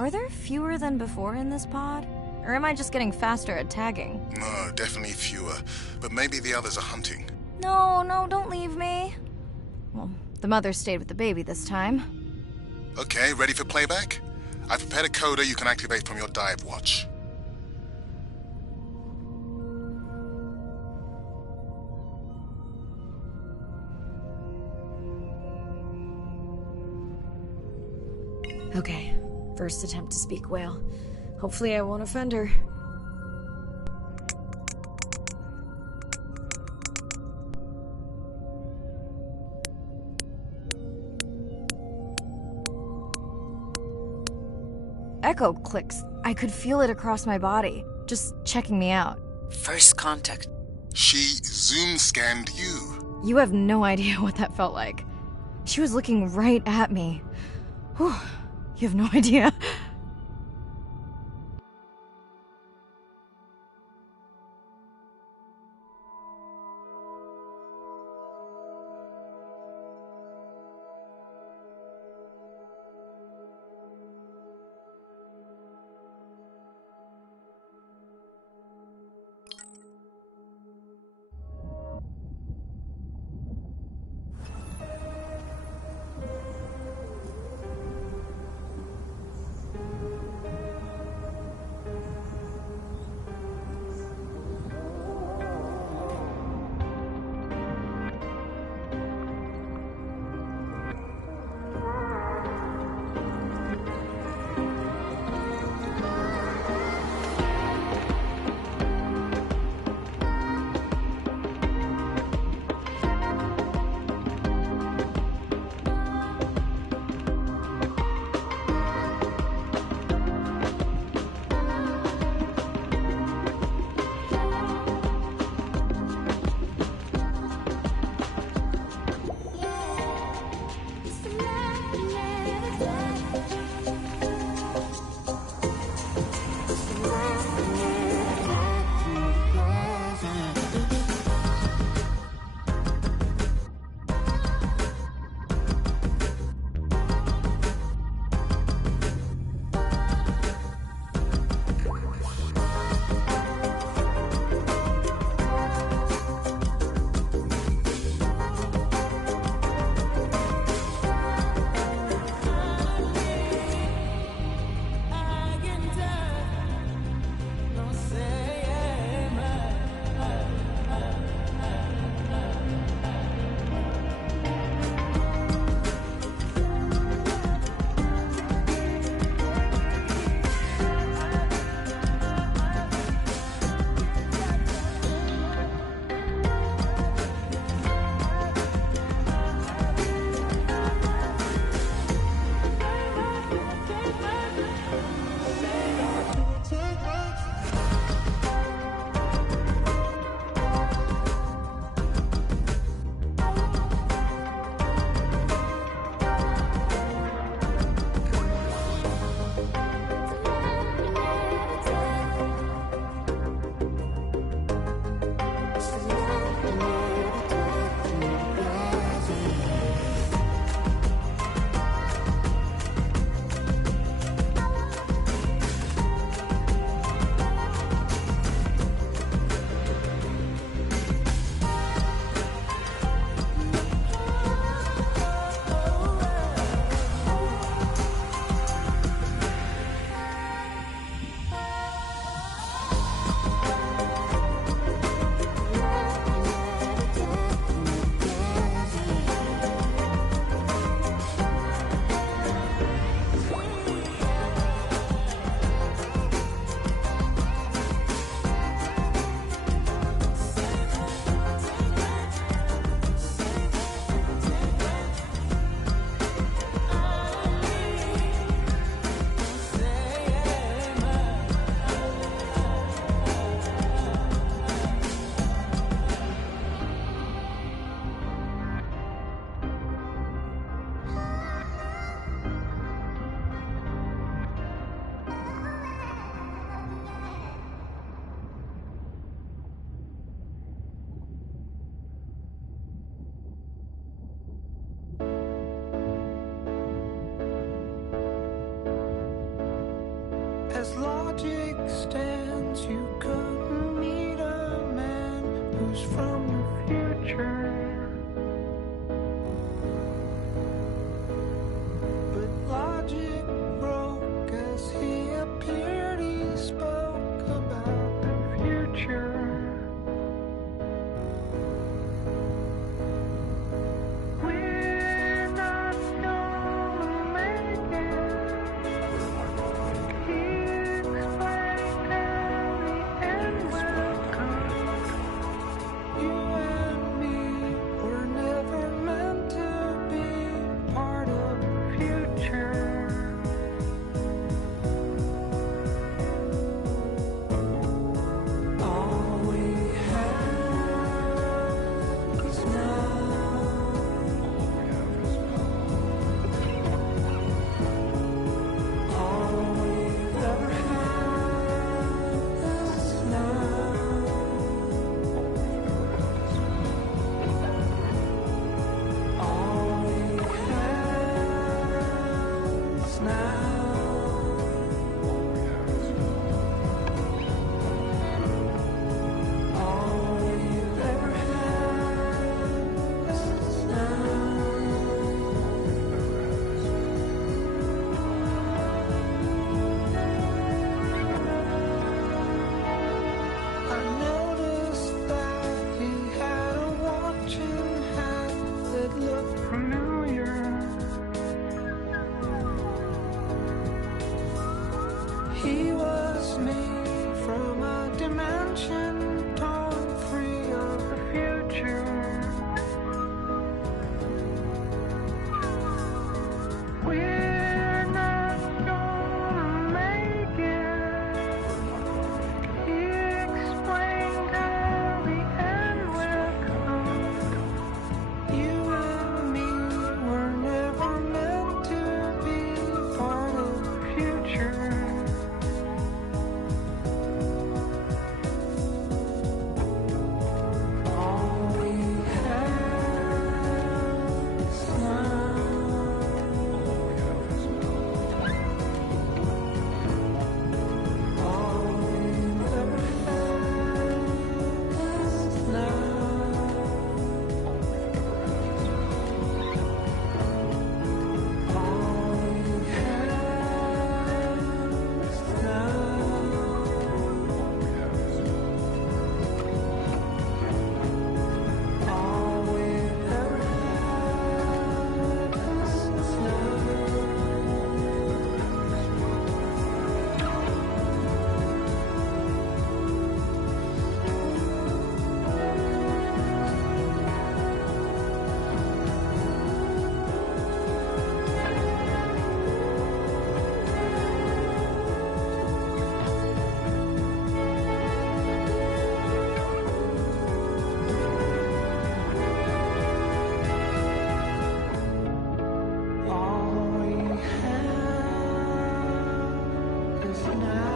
Are there fewer than before in this pod? Or am I just getting faster at tagging? No, definitely fewer. But maybe the others are hunting. No, don't leave me. Well, the mother stayed with the baby this time. Okay, ready for playback? I've prepared a coder you can activate from your dive watch. Okay, first attempt to speak whale. Hopefully I won't offend her. Echo clicks. I could feel it across my body, just checking me out. First contact. She zoom scanned you. You have no idea what that felt like. She was looking right at me. Whew, you have no idea. As logic stands, you couldn't meet a man who's from the future. But logic broke as he appeared. He spoke about the future. We're not gonna make it. He explained how the end will come. You and me were never meant to be part of the future. All we have is now. All we've ever had is now. All we have is now. All we've ever had is now. I noticed that he had a watching hat that looked familiar. He was made from a dimension torn free of the future. We're not gonna make it. He explained how the end will come. You and me were never meant to be part of the future. All we have is now. All we've ever had is now. All we have is now. All we've ever had is now. All we have is now.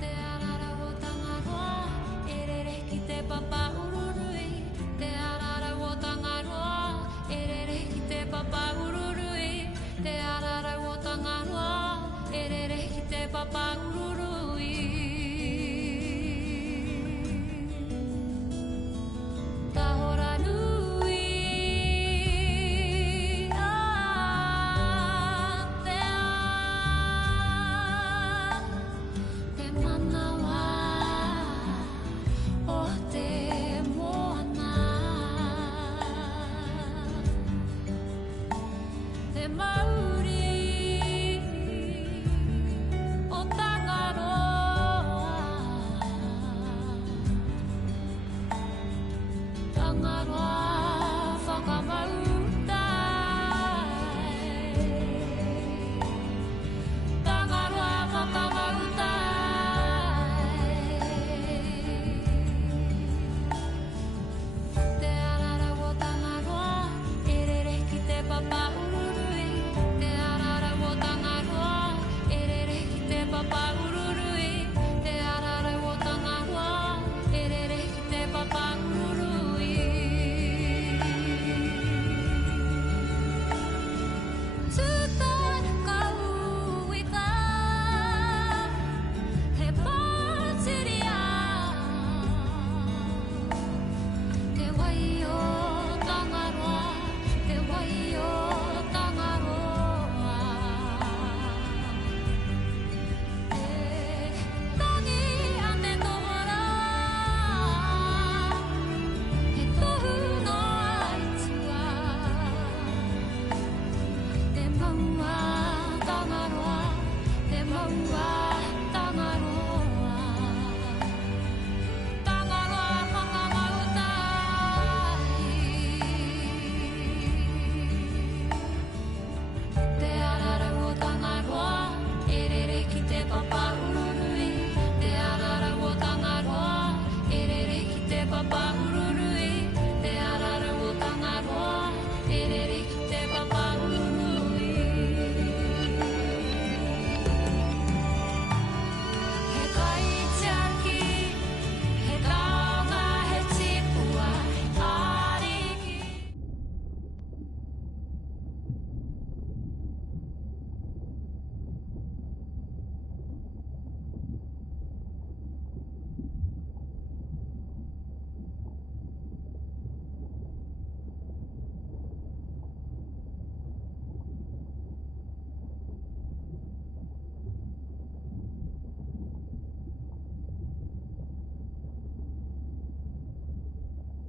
Te arara o tangaroa, erere ki te papa ururui. Te arara o tangaroa, erere ki te papa ururui. Te arara o tangaroa, erere ki te papa ururui. Tahora nui, te manawa o te moana. Te mauri o tanga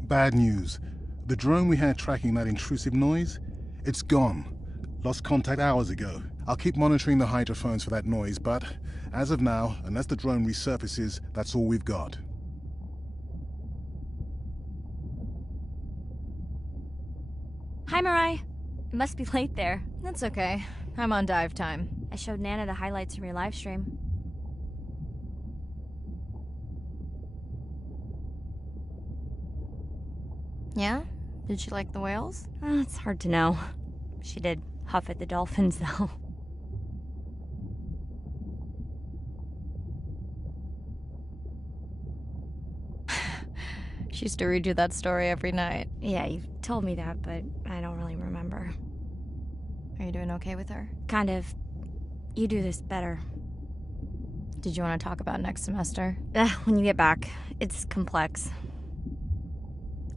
Bad news. The drone we had tracking that intrusive noise, it's gone. Lost contact hours ago. I'll keep monitoring the hydrophones for that noise, but as of now, unless the drone resurfaces, that's all we've got. Hi, Mirai. It must be late there. That's okay. I'm on dive time. I showed Nana the highlights from your live stream. Yeah? Did she like the whales? It's hard to know. She did huff at the dolphins, though. She used to read you that story every night. Yeah, you told me that, but I don't really remember. Are you doing okay with her? Kind of. You do this better. Did you want to talk about next semester? When you get back. It's complex.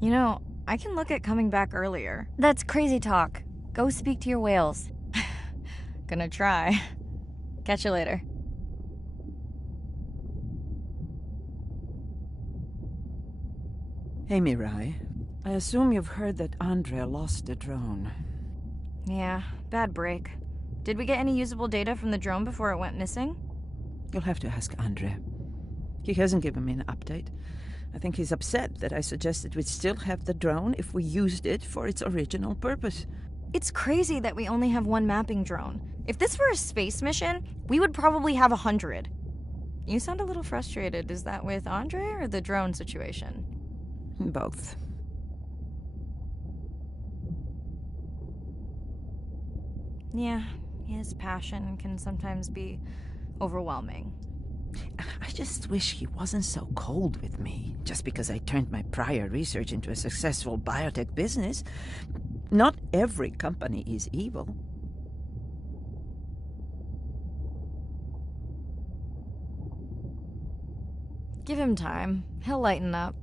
You know, I can look at coming back earlier. That's crazy talk. Go speak to your whales. Gonna try. Catch you later. Hey, Mirai. I assume you've heard that Andrea lost the drone. Yeah, bad break. Did we get any usable data from the drone before it went missing? You'll have to ask Andrea. He hasn't given me an update. I think he's upset that I suggested we'd still have the drone if we used it for its original purpose. It's crazy that we only have one mapping drone. If this were a space mission, we would probably have 100. You sound a little frustrated. Is that with Andre or the drone situation? Both. Yeah, his passion can sometimes be overwhelming. I just wish he wasn't so cold with me, just because I turned my prior research into a successful biotech business. Not every company is evil. Give him time. He'll lighten up.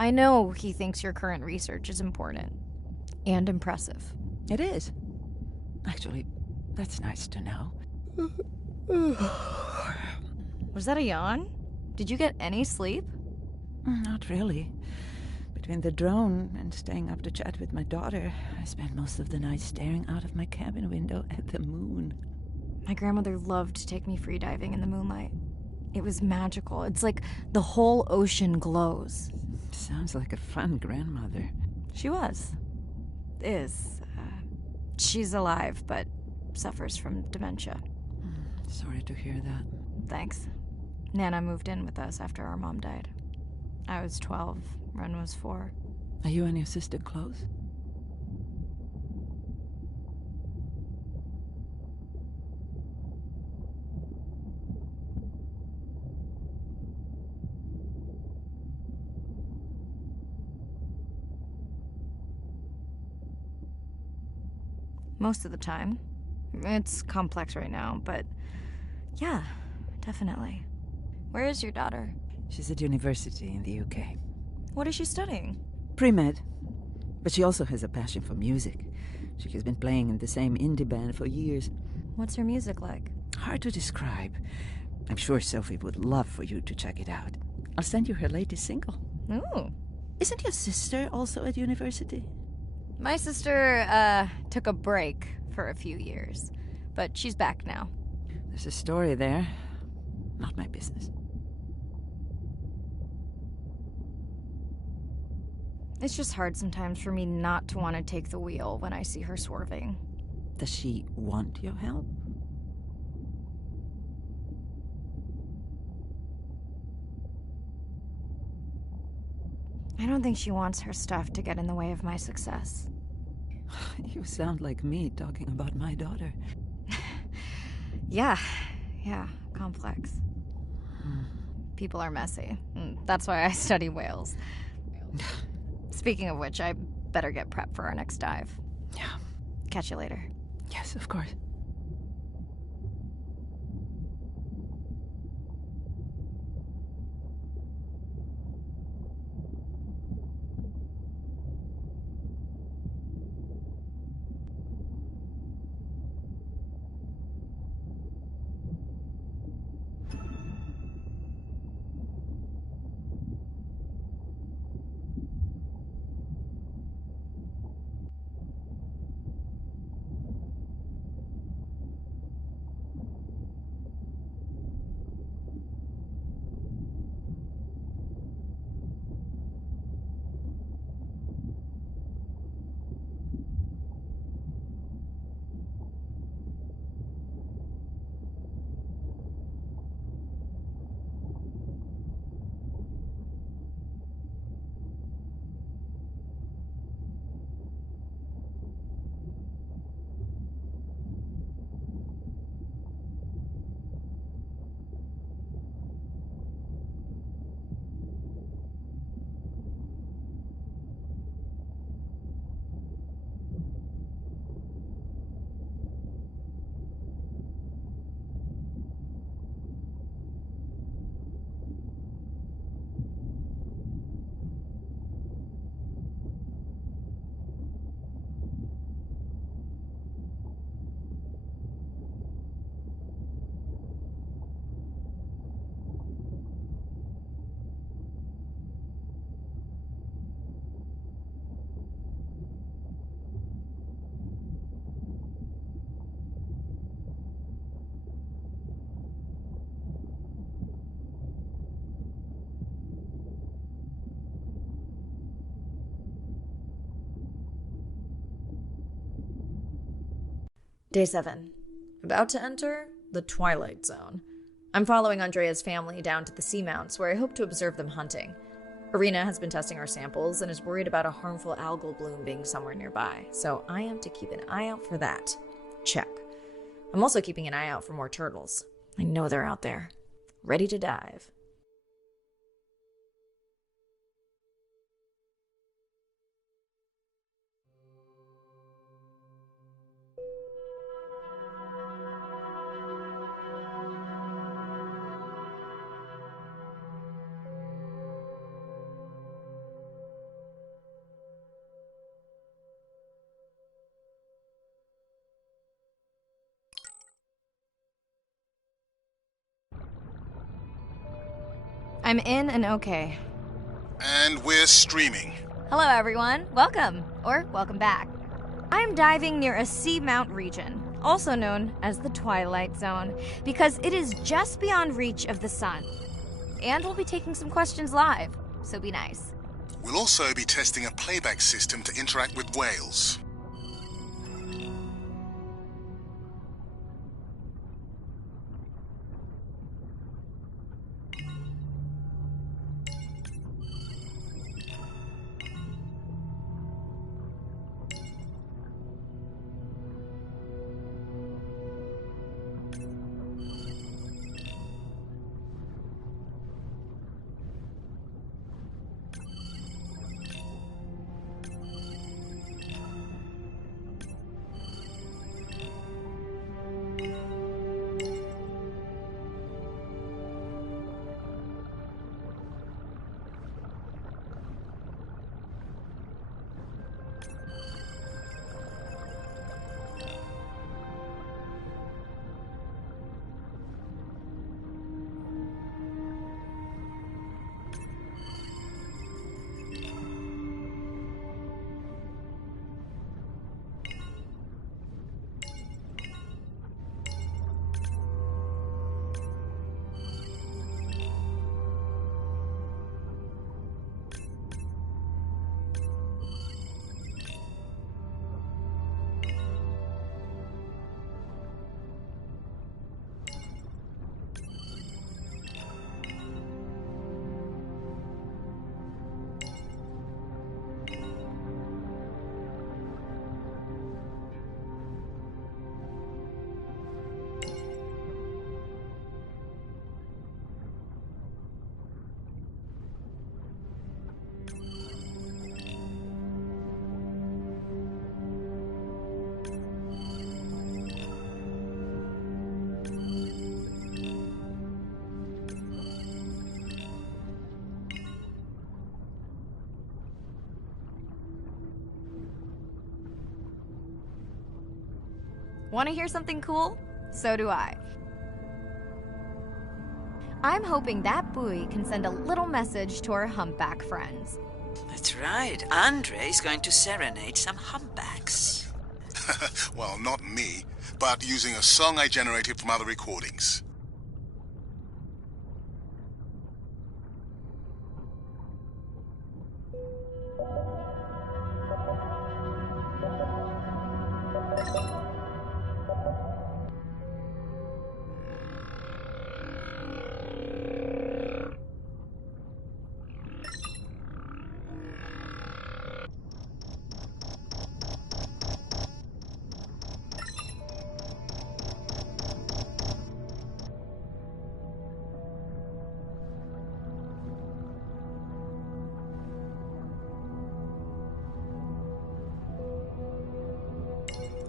I know he thinks your current research is important. And impressive. It is. Actually, that's nice to know. Was that a yawn? Did you get any sleep? Not really. Between the drone and staying up to chat with my daughter, I spent most of the night staring out of my cabin window at the moon. My grandmother loved to take me freediving in the moonlight. It was magical. It's like the whole ocean glows. Sounds like a fun grandmother. She was. She's alive, but suffers from dementia. Sorry to hear that. Thanks. Nana moved in with us after our mom died. I was 12, Ren was 4. Are you and your sister close? Most of the time. It's complex right now, but yeah, definitely. Where is your daughter? She's at university in the UK. What is she studying? Pre-med. But she also has a passion for music. She has been playing in the same indie band for years. What's her music like? Hard to describe. I'm sure Sophie would love for you to check it out. I'll send you her latest single. Ooh. Isn't your sister also at university? My sister, took a break for a few years, but she's back now. There's a story there. Not my business. It's just hard sometimes for me not to want to take the wheel when I see her swerving. Does she want your help? I don't think she wants her stuff to get in the way of my success. You sound like me talking about my daughter. Yeah, complex. People are messy. That's why I study whales. Speaking of which, I better get prepped for our next dive. Yeah. Catch you later. Yes, of course. Day 7. About to enter the Twilight Zone. I'm following Andrea's family down to the seamounts where I hope to observe them hunting. Irina has been testing our samples and is worried about a harmful algal bloom being somewhere nearby, so I am to keep an eye out for that. Check. I'm also keeping an eye out for more turtles. I know they're out there, ready to dive. I'm in and okay. And we're streaming. Hello, everyone. Welcome, or welcome back. I am diving near a seamount region, also known as the Twilight Zone, because it is just beyond reach of the sun. And we'll be taking some questions live, so be nice. We'll also be testing a playback system to interact with whales. Want to hear something cool? So do I. I'm hoping that buoy can send a little message to our humpback friends. That's right. Andre is going to serenade some humpbacks. Well, not me, but using a song I generated from other recordings.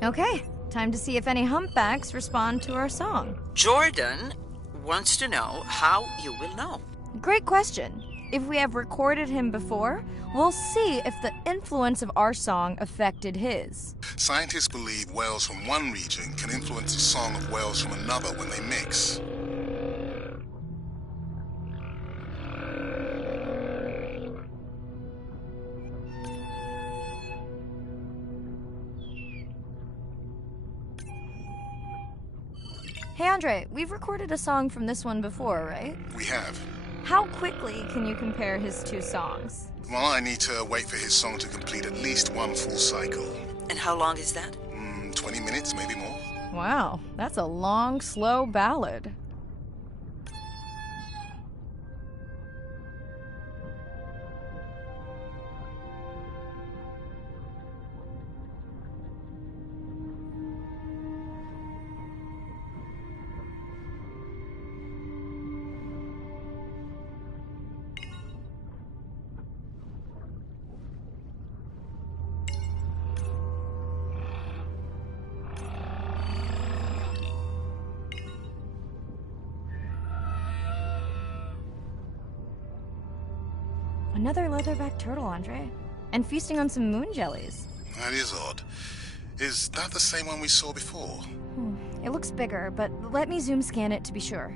Okay, time to see if any humpbacks respond to our song. Jordan wants to know how you will know. Great question. If we have recorded him before, we'll see if the influence of our song affected his. Scientists believe whales from one region can influence the song of whales from another when they mix. Hey Andre, we've recorded a song from this one before, right? We have. How quickly can you compare his two songs? Well, I need to wait for his song to complete at least one full cycle. And how long is that? 20 minutes, maybe more. Wow, that's a long, slow ballad. Another leatherback turtle, Andre. And feasting on some moon jellies. That is odd. Is that the same one we saw before? It looks bigger, but let me zoom scan it to be sure.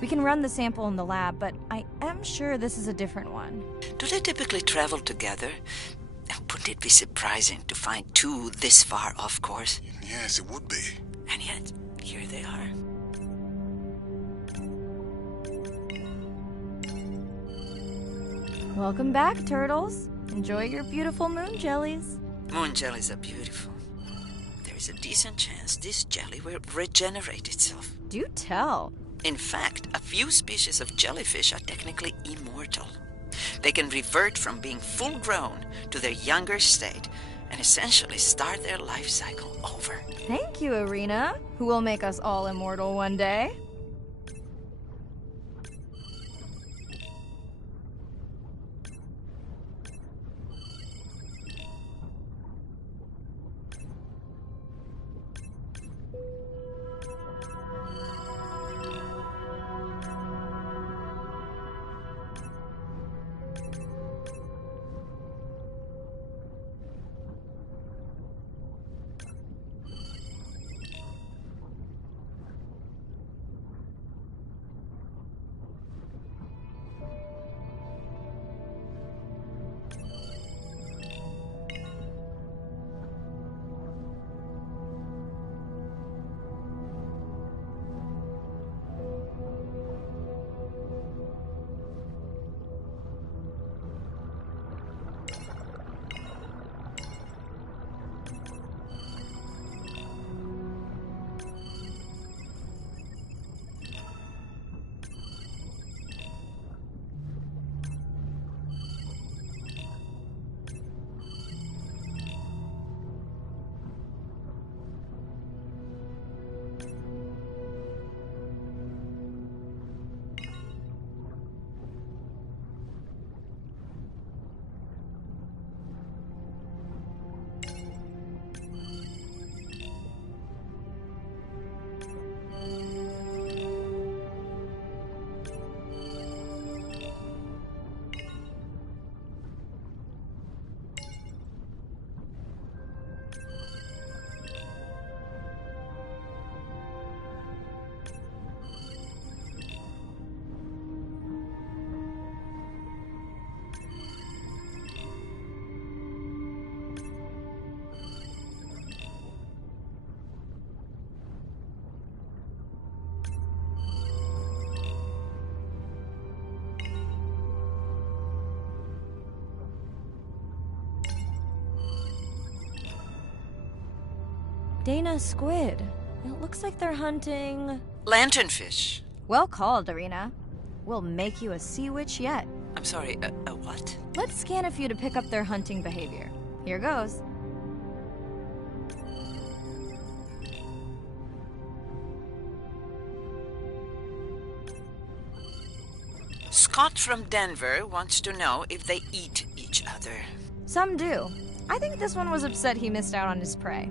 We can run the sample in the lab, but I am sure this is a different one. Do they typically travel together? Wouldn't it be surprising to find two this far off course? Yes, it would be. And yet, here they are. Welcome back, turtles. Enjoy your beautiful moon jellies. Moon jellies are beautiful. There is a decent chance this jelly will regenerate itself. Do tell. In fact, a few species of jellyfish are technically immortal. They can revert from being full-grown to their younger state and essentially start their life cycle over. Thank you, Arena, who will make us all immortal one day. Dana, squid. It looks like they're hunting... Lanternfish. Well called, Irina. We'll make you a sea witch yet. I'm sorry, a what? Let's scan a few to pick up their hunting behavior. Here goes. Scott from Denver wants to know if they eat each other. Some do. I think this one was upset he missed out on his prey.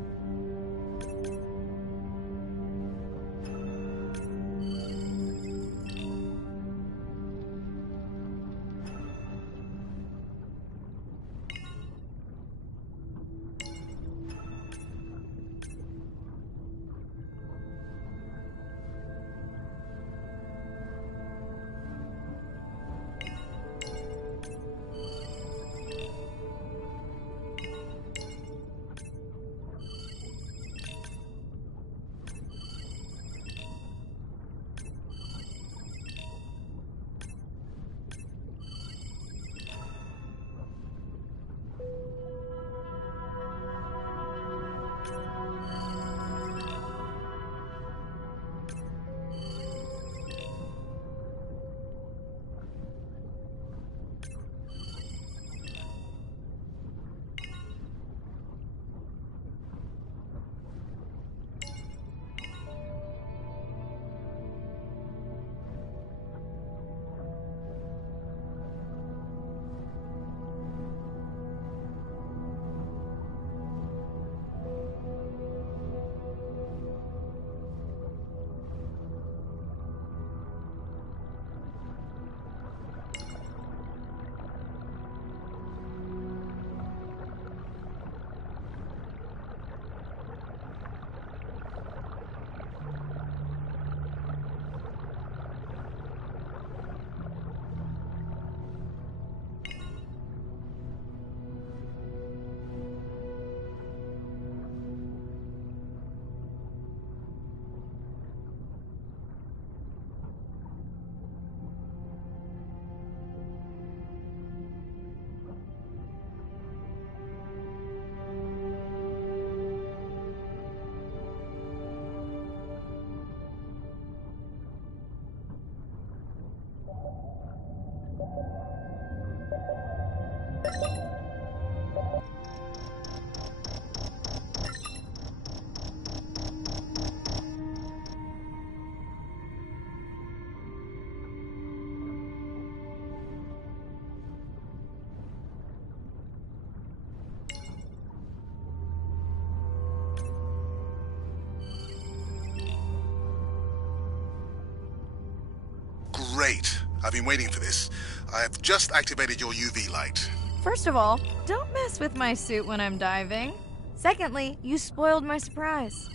Great. I've been waiting for this. I have just activated your UV light. First of all, don't mess with my suit when I'm diving. Secondly, you spoiled my surprise.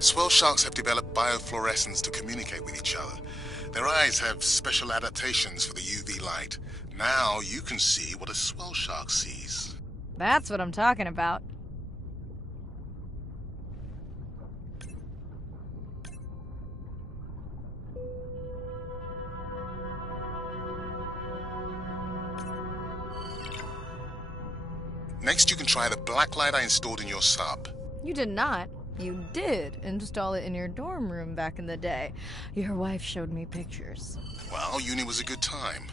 Swell sharks have developed biofluorescence to communicate with each other. Their eyes have special adaptations for the UV light. Now you can see what a swell shark sees. That's what I'm talking about. Next, you can try the black light I installed in your sub. You did not. You did install it in your dorm room back in the day. Your wife showed me pictures. Well, uni was a good time.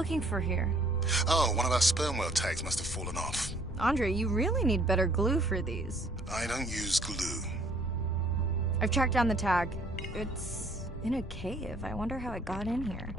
looking for here? Oh, one of our sperm whale tags must have fallen off. Andre, you really need better glue for these. I don't use glue. I've tracked down the tag. It's in a cave. I wonder how it got in here.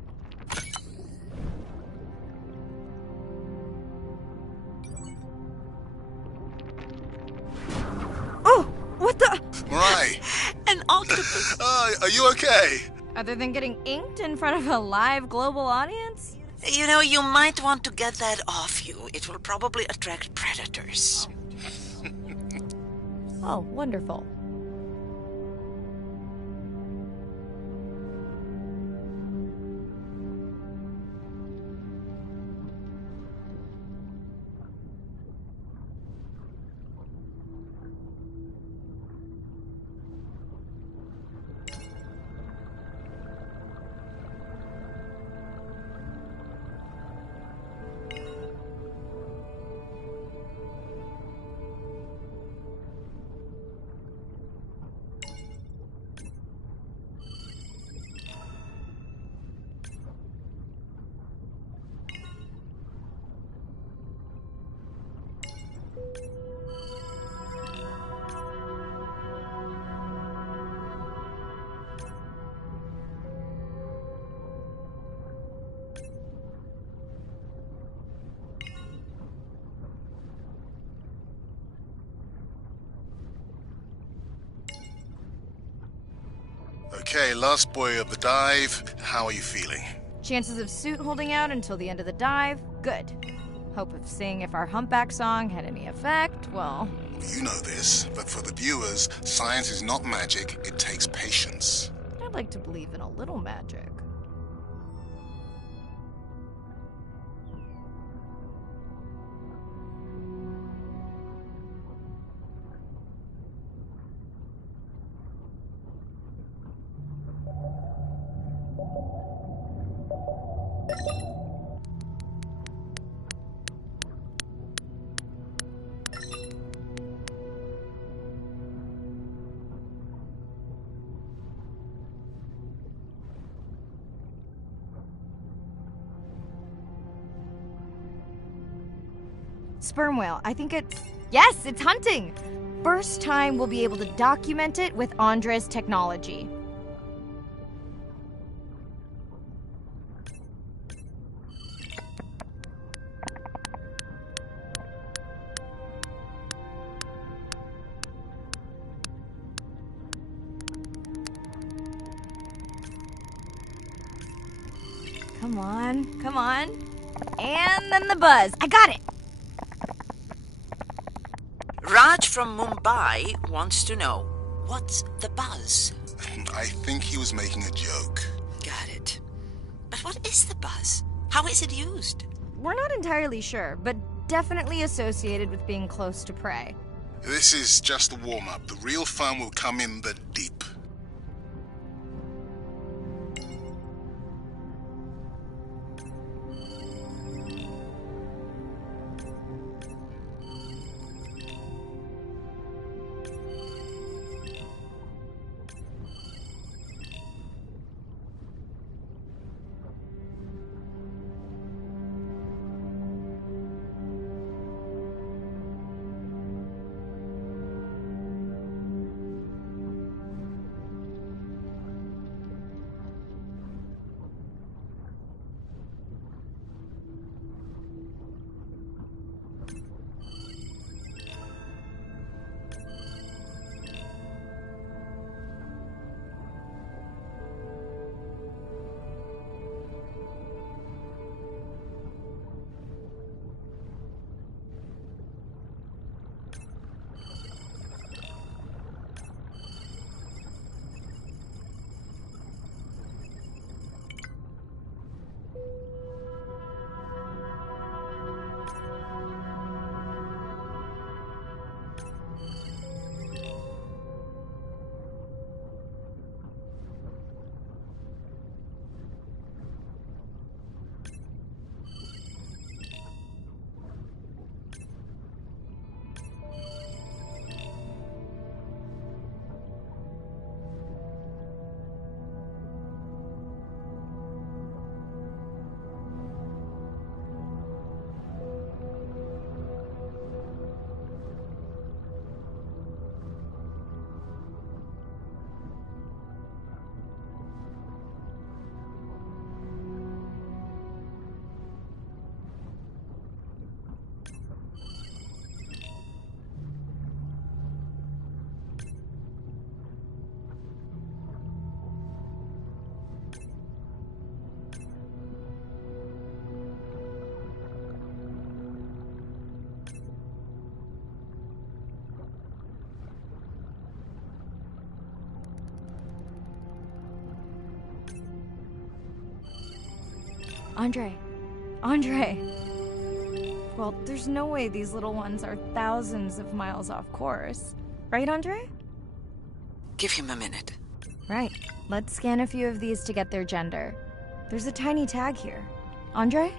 Oh! What the? Mirai! An octopus! Are you okay? Other than getting inked in front of a live global audience? You know, you might want to get that off you. It will probably attract predators. Oh, wonderful. Okay, last boy of the dive. How are you feeling? Chances of suit holding out until the end of the dive? Good. Hope of seeing if our humpback song had any effect? Well... You know this, but for the viewers, science is not magic, it takes patience. I'd like to believe in a little magic. Sperm whale. I think it's... Yes, it's hunting! First time we'll be able to document it with Andre's technology. Come on, come on. And then the buzz. I got it! Raj from Mumbai wants to know, what's the buzz? I think he was making a joke. Got it. But what is the buzz? How is it used? We're not entirely sure, but definitely associated with being close to prey. This is just a warm-up. The real fun will come in the deep. Andre. Andre! Well, there's no way these little ones are thousands of miles off course. Right, Andre? Give him a minute. Right. Let's scan a few of these to get their gender. There's a tiny tag here. Andre?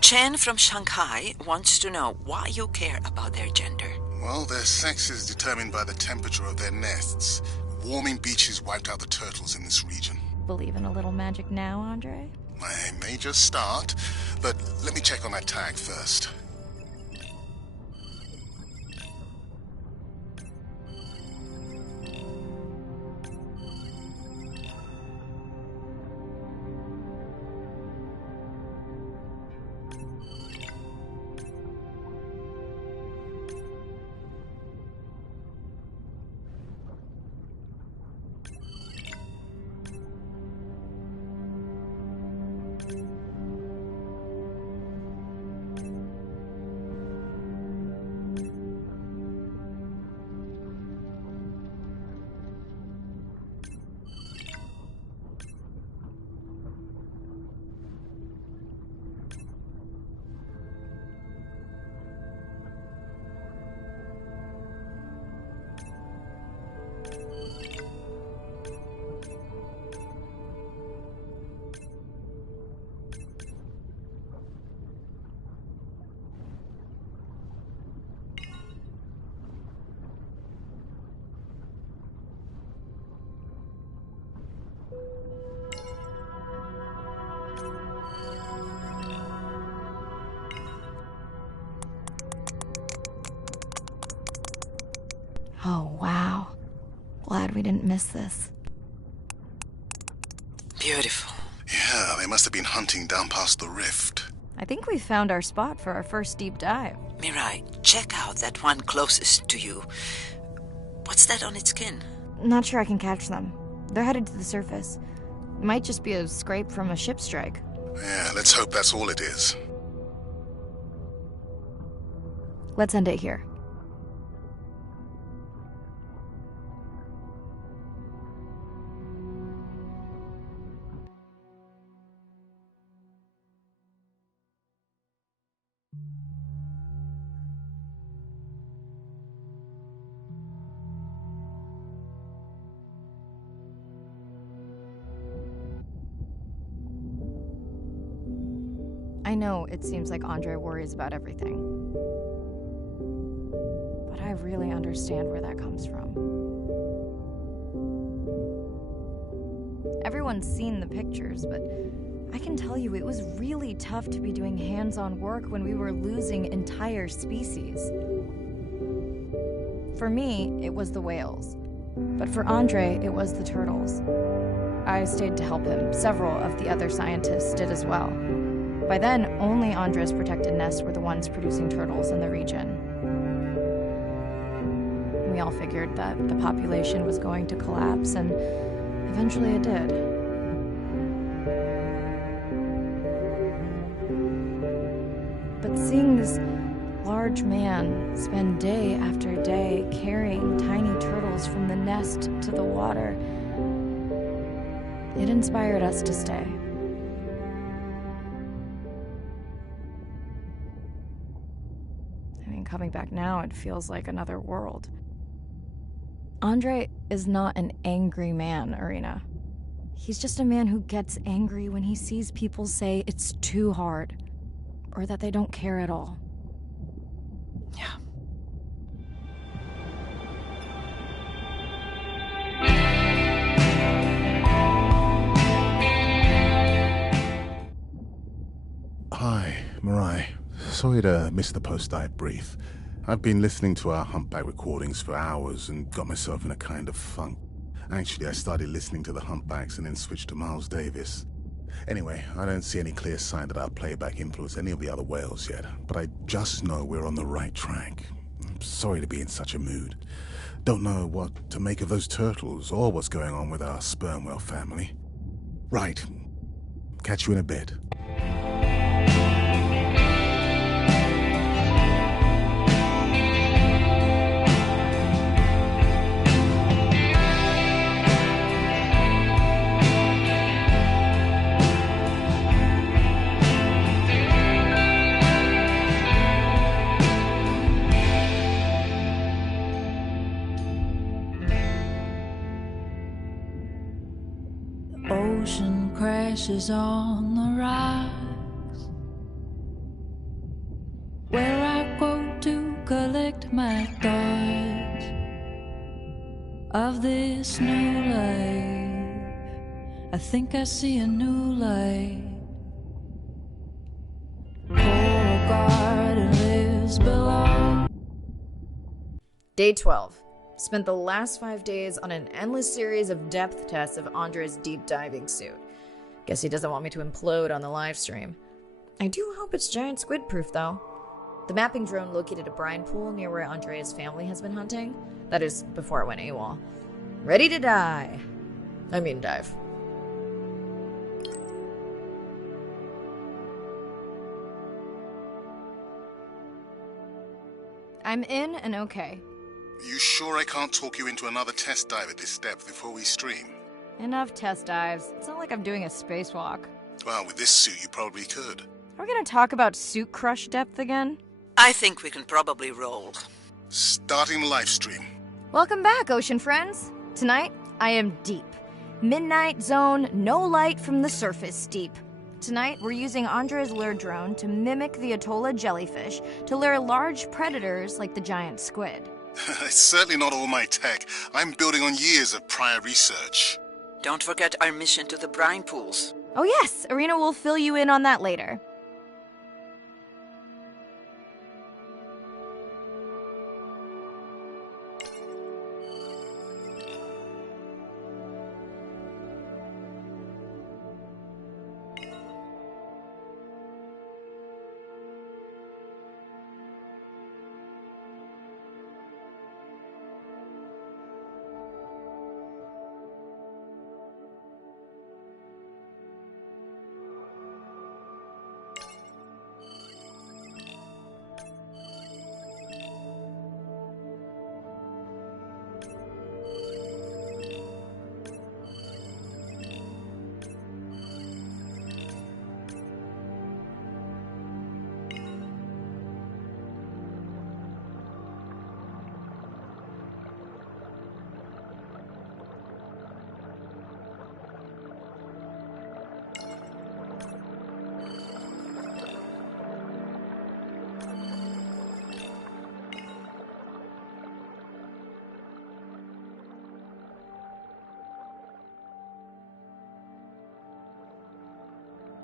Chen from Shanghai wants to know why you care about their gender. Well, their sex is determined by the temperature of their nests. Warming beaches wiped out the turtles in this region. Believe in a little magic now, Andre? I may just start, but let me check on that tag first. Oh, wow. Glad we didn't miss this. Beautiful. Yeah, they must have been hunting down past the rift. I think we found our spot for our first deep dive. Mirai, check out that one closest to you. What's that on its skin? Not sure I can catch them. They're headed to the surface. Might just be a scrape from a ship strike. Yeah, let's hope that's all it is. Let's end it here. I know it seems like Andre worries about everything. But I really understand where that comes from. Everyone's seen the pictures, but I can tell you it was really tough to be doing hands-on work when we were losing entire species. For me, it was the whales. But for Andre, it was the turtles. I stayed to help him. Several of the other scientists did as well. By then, only Andre's protected nests were the ones producing turtles in the region. We all figured that the population was going to collapse, and eventually it did. But seeing this large man spend day after day carrying tiny turtles from the nest to the water, it inspired us to stay. Coming back now, it feels like another world. Andre is not an angry man, Irina. He's just a man who gets angry when he sees people say it's too hard, or that they don't care at all. Yeah. Hi, Mirai. Sorry to miss the post-dive brief. I've been listening to our humpback recordings for hours and got myself in a kind of funk. Actually, I started listening to the humpbacks and then switched to Miles Davis. Anyway, I don't see any clear sign that our playback influenced any of the other whales yet, but I just know we're on the right track. I'm sorry to be in such a mood. Don't know what to make of those turtles or what's going on with our sperm whale family. Right. Catch you in a bit. ocean crashes on the rocks, where I go to collect my thoughts of this new life. I think I see a new light. Coral garden lives below. Day 12. Spent the last 5 days on an endless series of depth tests of Andre's deep diving suit. Guess he doesn't want me to implode on the live stream. I do hope it's giant squid proof though. The mapping drone located a brine pool near where Andrea's family has been hunting. That is, before it went AWOL. Ready to dive. I'm in and okay. You sure I can't talk you into another test dive at this depth before we stream? Enough test dives. It's not like I'm doing a spacewalk. Well, with this suit you probably could. Are we gonna talk about suit crush depth again? I think we can probably roll. Starting the live stream. Welcome back, ocean friends. Tonight, I am deep. Midnight zone, no light from the surface deep. Tonight, we're using Andre's lure drone to mimic the Atolla jellyfish to lure large predators like the giant squid. It's certainly not all my tech. I'm building on years of prior research. Don't forget our mission to the brine pools. Oh yes, Arena will fill you in on that later.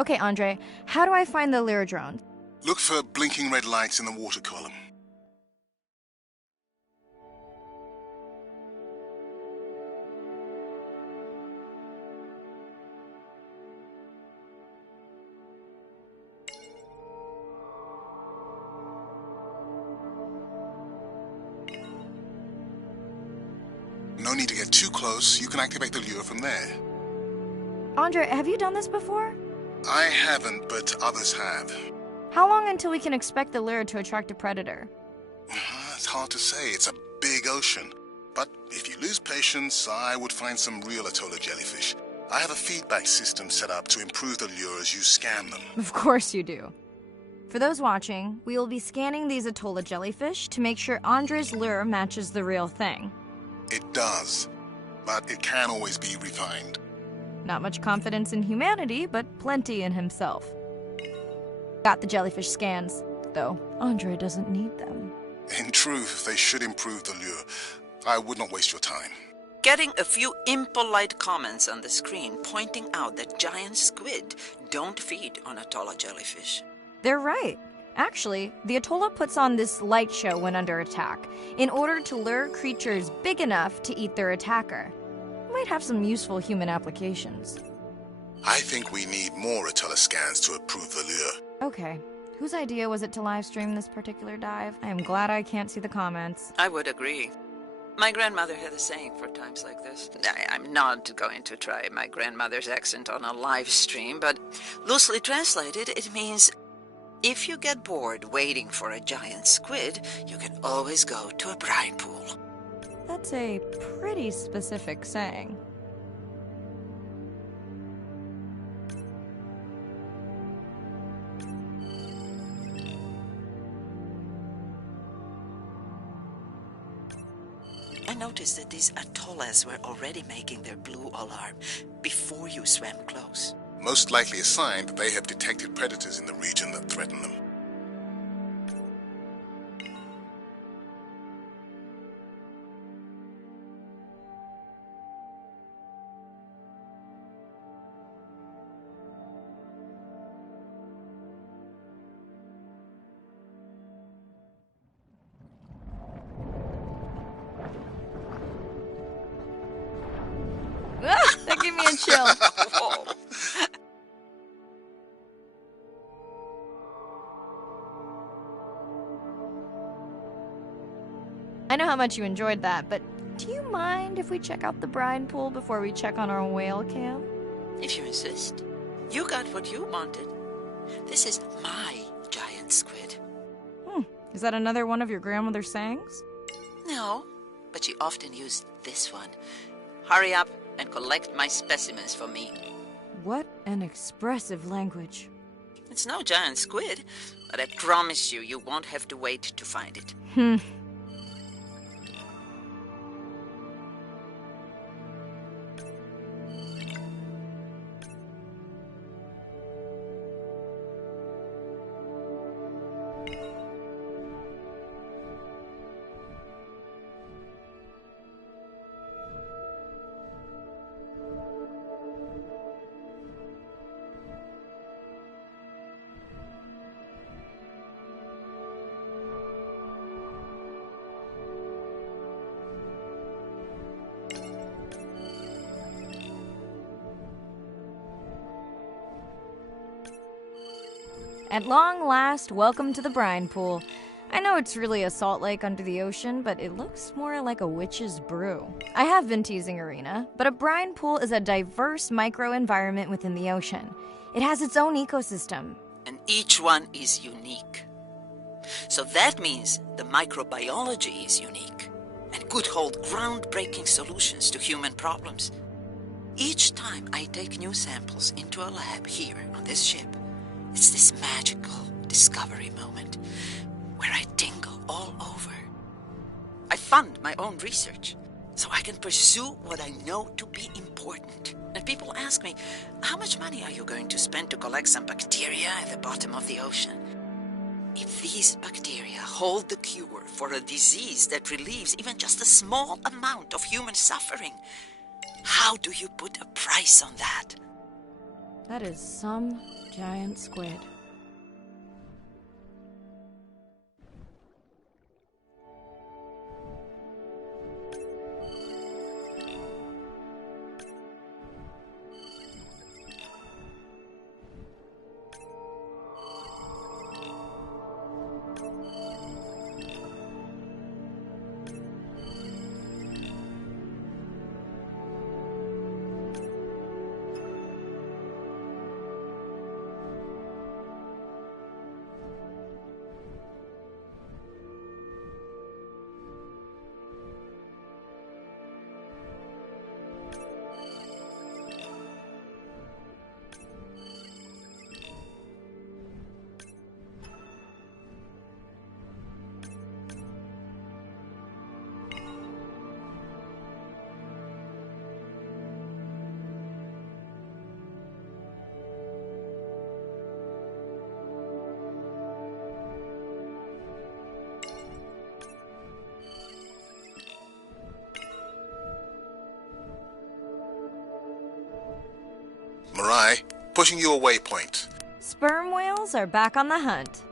Okay, Andre, how do I find the lure drone? Look for blinking red lights in the water column. No need to get too close. You can activate the lure from there. Andre, have you done this before? I haven't, but others have. How long until we can expect the lure to attract a predator? It's hard to say. It's a big ocean. But if you lose patience, I would find some real Atolla jellyfish. I have a feedback system set up to improve the lure as you scan them. Of course you do. For those watching, we will be scanning these Atolla jellyfish to make sure Andre's lure matches the real thing. It does, but it can always be refined. Not much confidence in humanity, but plenty in himself. Got the jellyfish scans, though Andre doesn't need them. In truth, they should improve the lure. I would not waste your time. Getting a few impolite comments on the screen pointing out that giant squid don't feed on Atolla jellyfish. They're right. Actually, the Atolla puts on this light show when under attack, in order to lure creatures big enough to eat their attacker. Might have some useful human applications. I think we need more Atolla scans to approve the lure. Okay. Whose idea was it to live stream this particular dive? I am glad I can't see the comments. I would agree. My grandmother had a saying for times like this. I'm not going to try my grandmother's accent on a live stream, but loosely translated, it means if you get bored waiting for a giant squid, you can always go to a brine pool. That's a pretty specific saying. I noticed is that these atollas were already making their blue alarm before you swam close. Most likely a sign that they have detected predators in the region that threaten them. That gave me a chill. Whoa. I know how much you enjoyed that, but do you mind if we check out the brine pool before we check on our whale cam? If you insist. You got what you wanted. This is my giant squid. Is that another one of your grandmother's sayings? No, but she often used this one. Hurry up and collect my specimens for me. What an expressive language. It's no giant squid, but I promise you, you won't have to wait to find it. At long last, welcome to the brine pool. I know it's really a salt lake under the ocean, but it looks more like a witch's brew. I have been teasing Arena, but a brine pool is a diverse microenvironment within the ocean. It has its own ecosystem. And each one is unique. So that means the microbiology is unique and could hold groundbreaking solutions to human problems. Each time I take new samples into a lab here on this ship, it's this magical discovery moment where I tingle all over. I fund my own research so I can pursue what I know to be important. And people ask me, how much money are you going to spend to collect some bacteria at the bottom of the ocean? If these bacteria hold the cure for a disease that relieves even just a small amount of human suffering, how do you put a price on that? That is some giant squid. Mirai, pushing you a waypoint. Sperm whales are back on the hunt.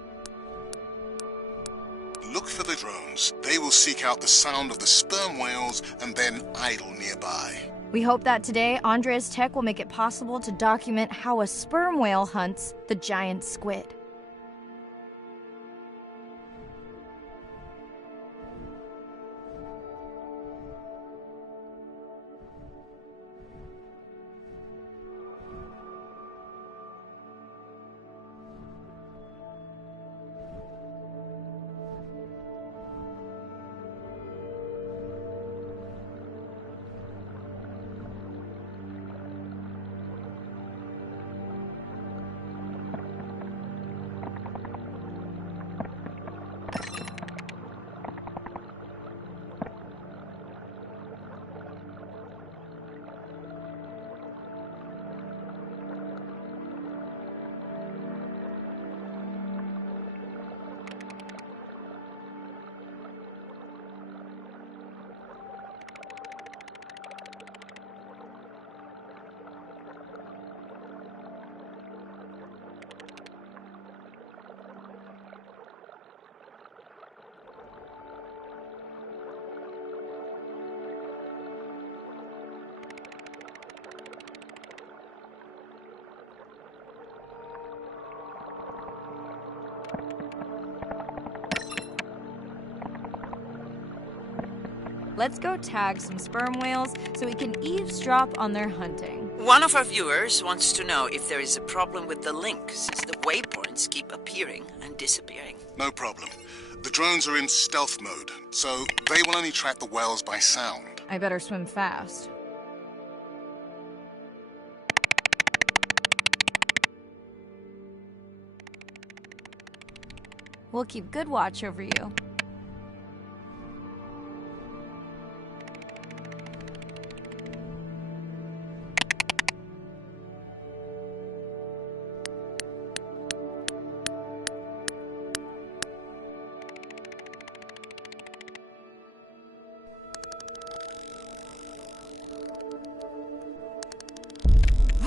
Look for the drones. They will seek out the sound of the sperm whales and then idle nearby. We hope that today, Andrea's tech will make it possible to document how a sperm whale hunts the giant squid. Let's go tag some sperm whales so we can eavesdrop on their hunting. One of our viewers wants to know if there is a problem with the link, since the waypoints keep appearing and disappearing. No problem. The drones are in stealth mode, so they will only track the whales by sound. I better swim fast. We'll keep good watch over you.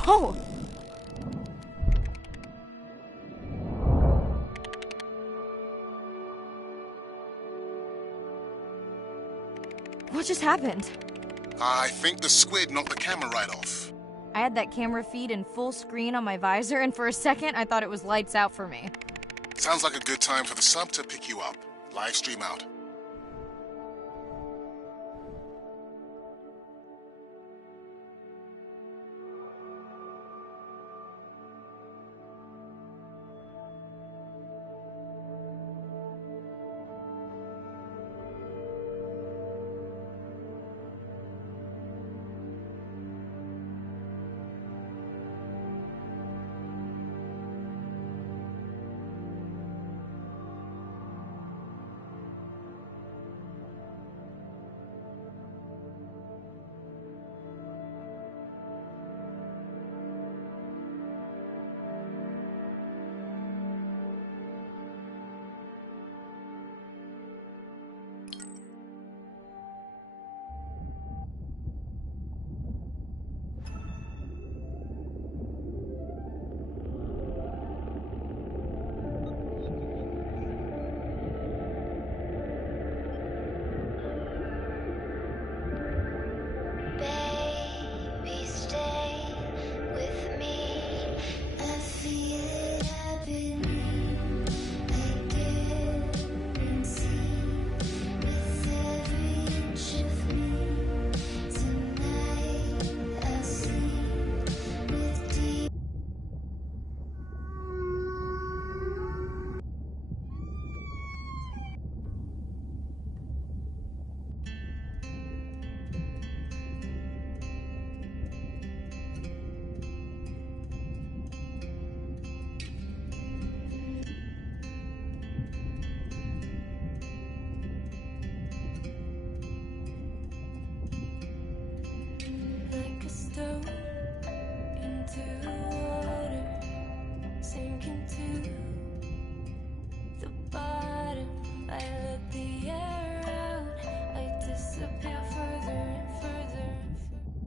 Whoa! What just happened? I think the squid knocked the camera right off. I had that camera feed in full screen on my visor, and for a second I thought it was lights out for me. Sounds like a good time for the sub to pick you up. Live stream out.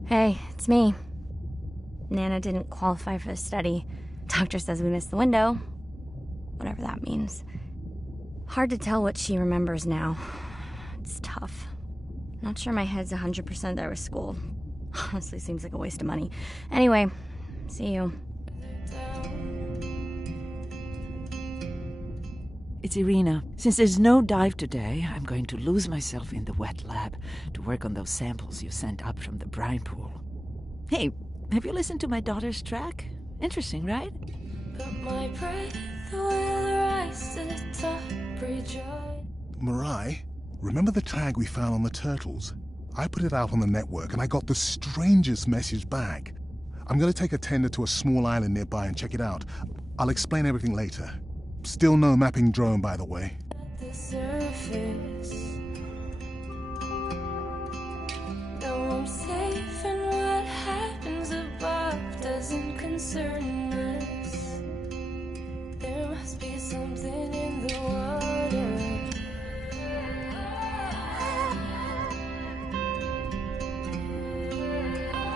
Hey, it's me. Nana didn't qualify for the study. Doctor says we missed the window. Whatever that means. Hard to tell what she remembers now. It's tough. Not sure my head's 100% there with school. Honestly, seems like a waste of money. Anyway, see you. It's Irina. Since there's no dive today, I'm going to lose myself in the wet lab to work on those samples you sent up from the brine pool. Hey, have you listened to my daughter's track? Interesting, right? But my breath will rise to the top, rejoice. Mirai, remember the tag we found on the turtles? I put it out on the network and I got the strangest message back. I'm going to take a tender to a small island nearby and check it out. I'll explain everything later. Still no mapping drone, by the way. The surface. Though I'm safe and what happens above doesn't concern us. There must be something in the water.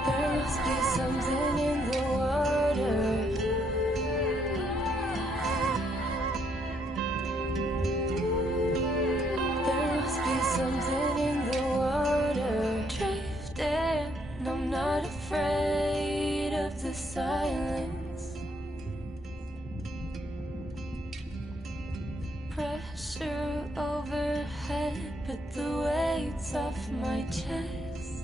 There must be something in the water. Something in the water, drifting. I'm not afraid of the silence. Pressure overhead, but the weight's beats off my chest.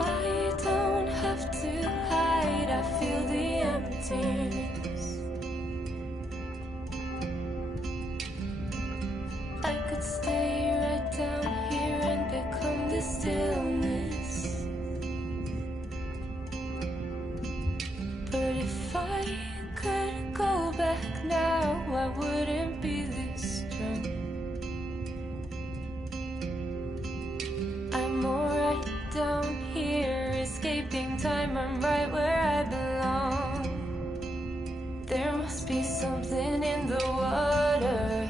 I don't have to hide, I feel the emptiness. I could stay right down here and become the stillness. But if I could go back now, I wouldn't be this strong. I'm alright down here, escaping time, I'm right where I belong. There must be something in the water.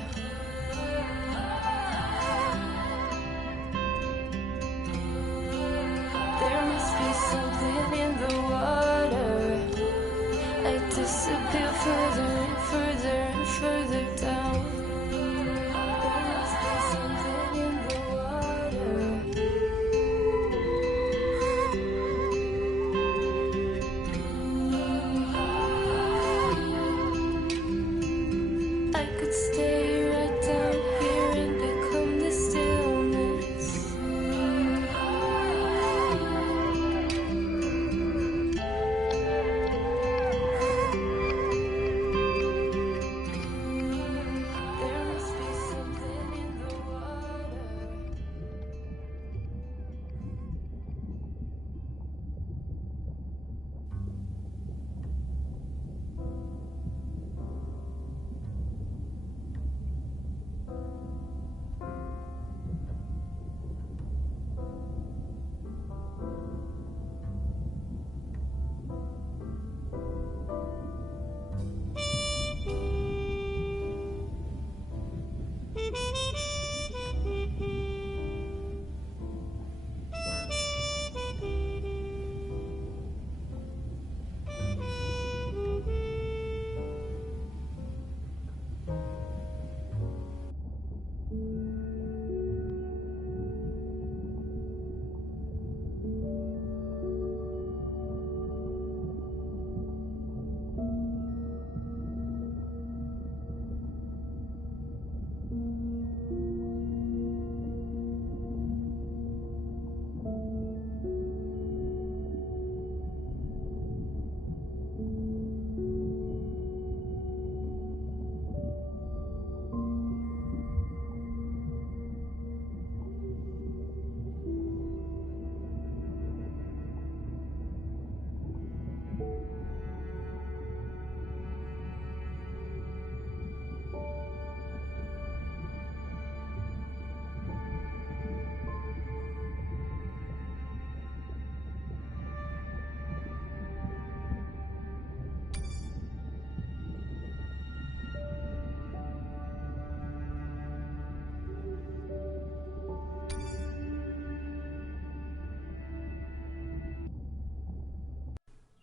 There must be something in the water. I disappear further and further and further down. There must be something in the water. I could stay right down here and become the stillness. There must be something in the water.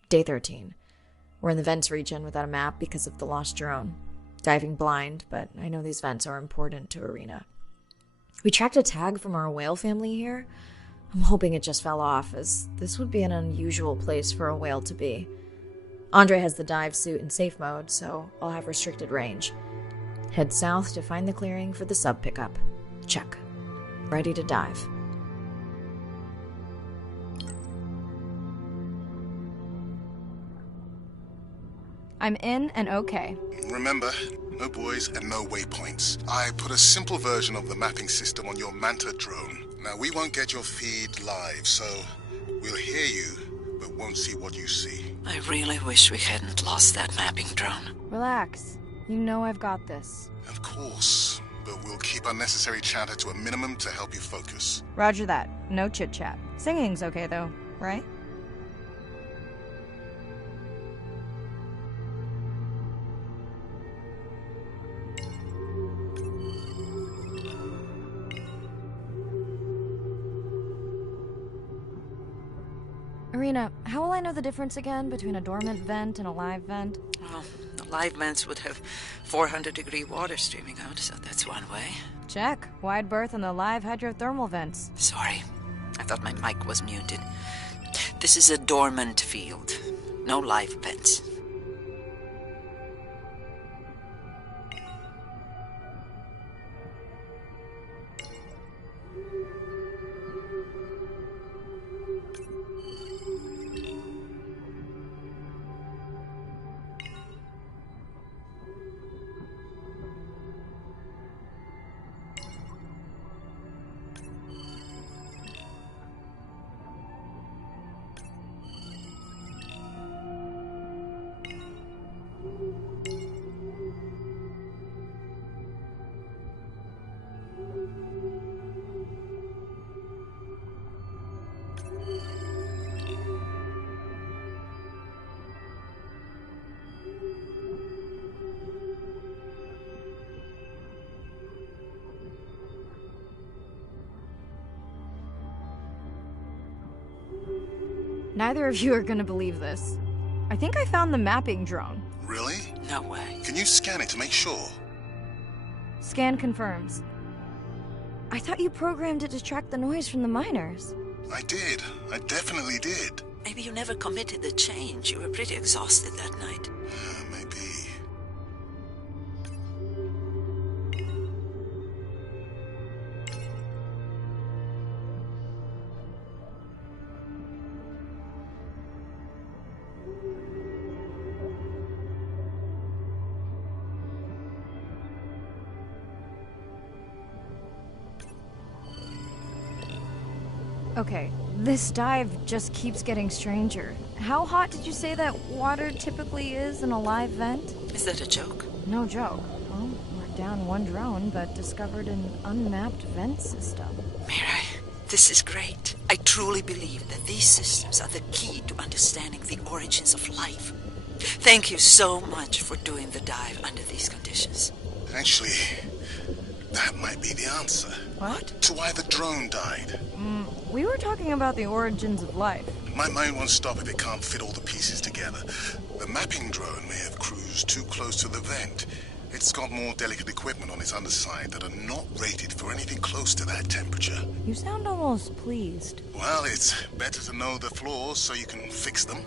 Day 13. We're in the vents region without a map because of the lost drone. Diving blind, but I know these vents are important to Arena. We tracked a tag from our whale family here. I'm hoping it just fell off, as this would be an unusual place for a whale to be. Andre has the dive suit in safe mode, so I'll have restricted range. Head south to find the clearing for the sub pickup. Check. Ready to dive. I'm in and okay. Remember, no buoys and no waypoints. I put a simple version of the mapping system on your Manta drone. Now, we won't get your feed live, so we'll hear you, but won't see what you see. I really wish we hadn't lost that mapping drone. Relax. You know I've got this. Of course, but we'll keep unnecessary chatter to a minimum to help you focus. Roger that. No chit-chat. Singing's okay, though, right? Arena, how will I know the difference again between a dormant vent and a live vent? Well, the live vents would have 400-degree water streaming out, so that's one way. Check. Wide berth in the live hydrothermal vents. Sorry, I thought my mic was muted. This is a dormant field. No live vents. Neither of you are gonna believe this. I think I found the mapping drone. Really? No way. Can you scan it to make sure? Scan confirms. I thought you programmed it to track the noise from the miners. I did. I definitely did. Maybe you never committed the change. You were pretty exhausted that night. Yeah, maybe. Okay, this dive just keeps getting stranger. How hot did you say that water typically is in a live vent? Is that a joke? No joke. Well, we're down one drone, but discovered an unmapped vent system. Mirai, this is great. I truly believe that these systems are the key to understanding the origins of life. Thank you so much for doing the dive under these conditions. Actually, that might be the answer. What? To why the drone died. We were talking about the origins of life. My mind won't stop if it can't fit all the pieces together. The mapping drone may have cruised too close to the vent. It's got more delicate equipment on its underside that are not rated for anything close to that temperature. You sound almost pleased. Well, it's better to know the flaws so you can fix them.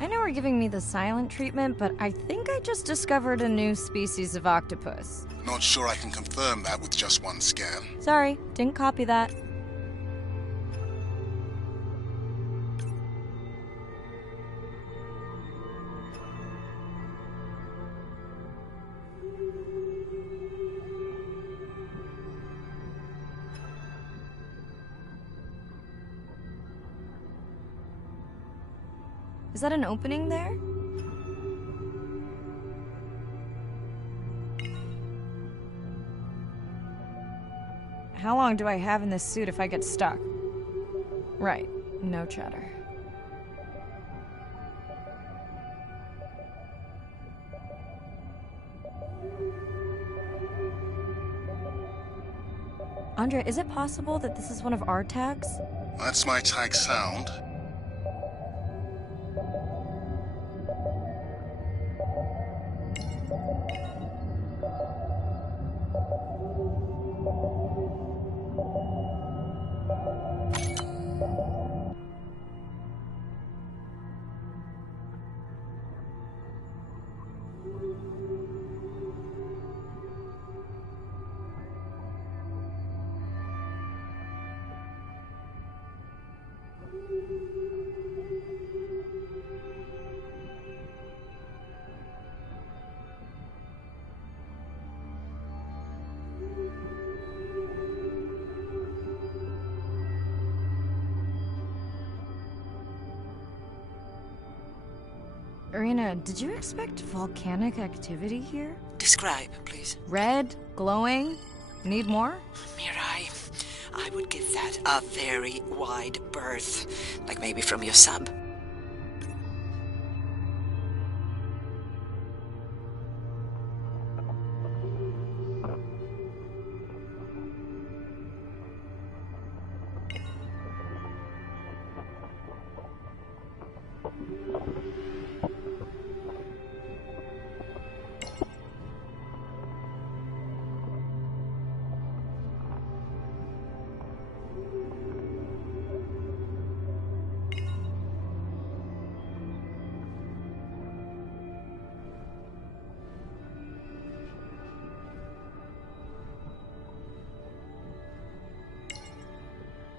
I know we're giving me the silent treatment, but I think I just discovered a new species of octopus. Not sure I can confirm that with just one scan. Sorry, didn't copy that. Is that an opening there? How long do I have in this suit if I get stuck? Right, no chatter. Andre, is it possible that this is one of our tags? That's my tag sound. Irina, did you expect volcanic activity here? Describe, please. Red? Glowing? Need more? Mirai, I would give that a very wide berth. Like maybe from your sub.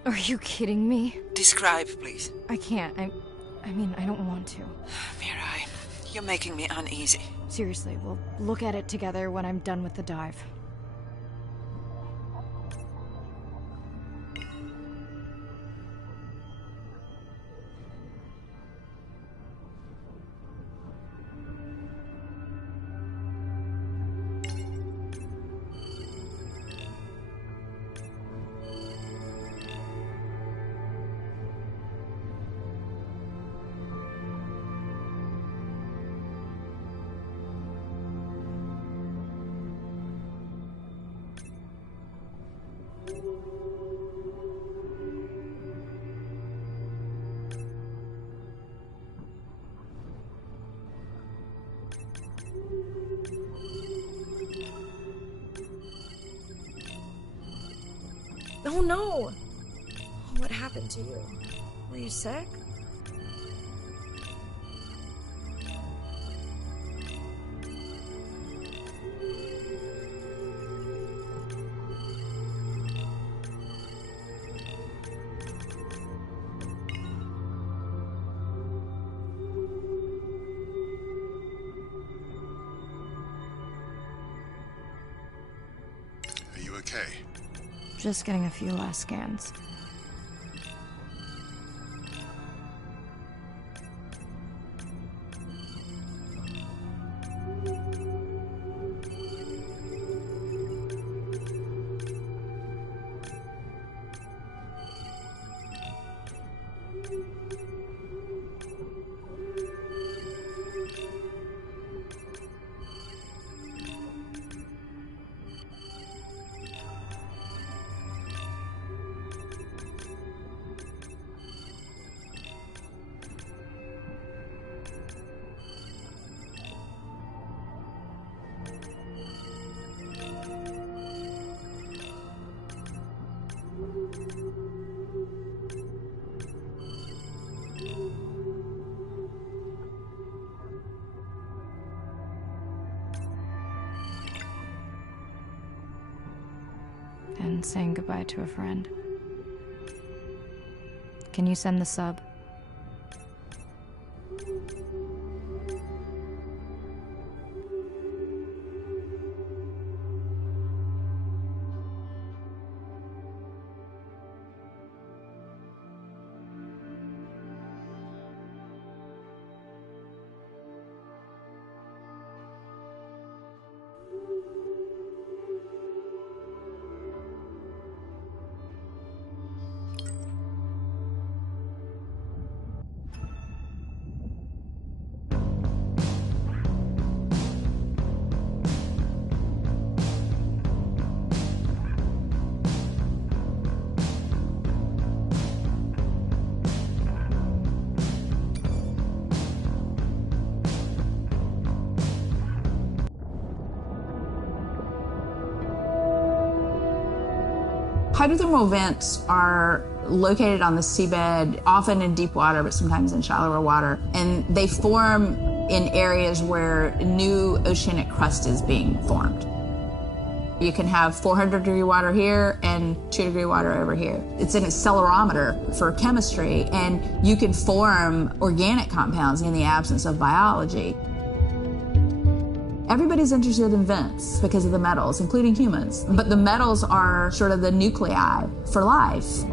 Are you kidding me? Describe, please. I can't. I mean, I don't want to. Mirai, you're making me uneasy. Seriously, we'll look at it together when I'm done with the dive. Oh no! What happened to you? Were you sick? Are you okay? Just getting a few last scans. someone saying goodbye to a friend. Can you send the sub? Hydrothermal vents are located on the seabed, often in deep water, but sometimes in shallower water. And they form in areas where new oceanic crust is being formed. You can have 400-degree water here and 2-degree water over here. It's an accelerometer for chemistry, and you can form organic compounds in the absence of biology. Everybody's interested in vents because of the metals, including humans. But the metals are sort of the nuclei for life.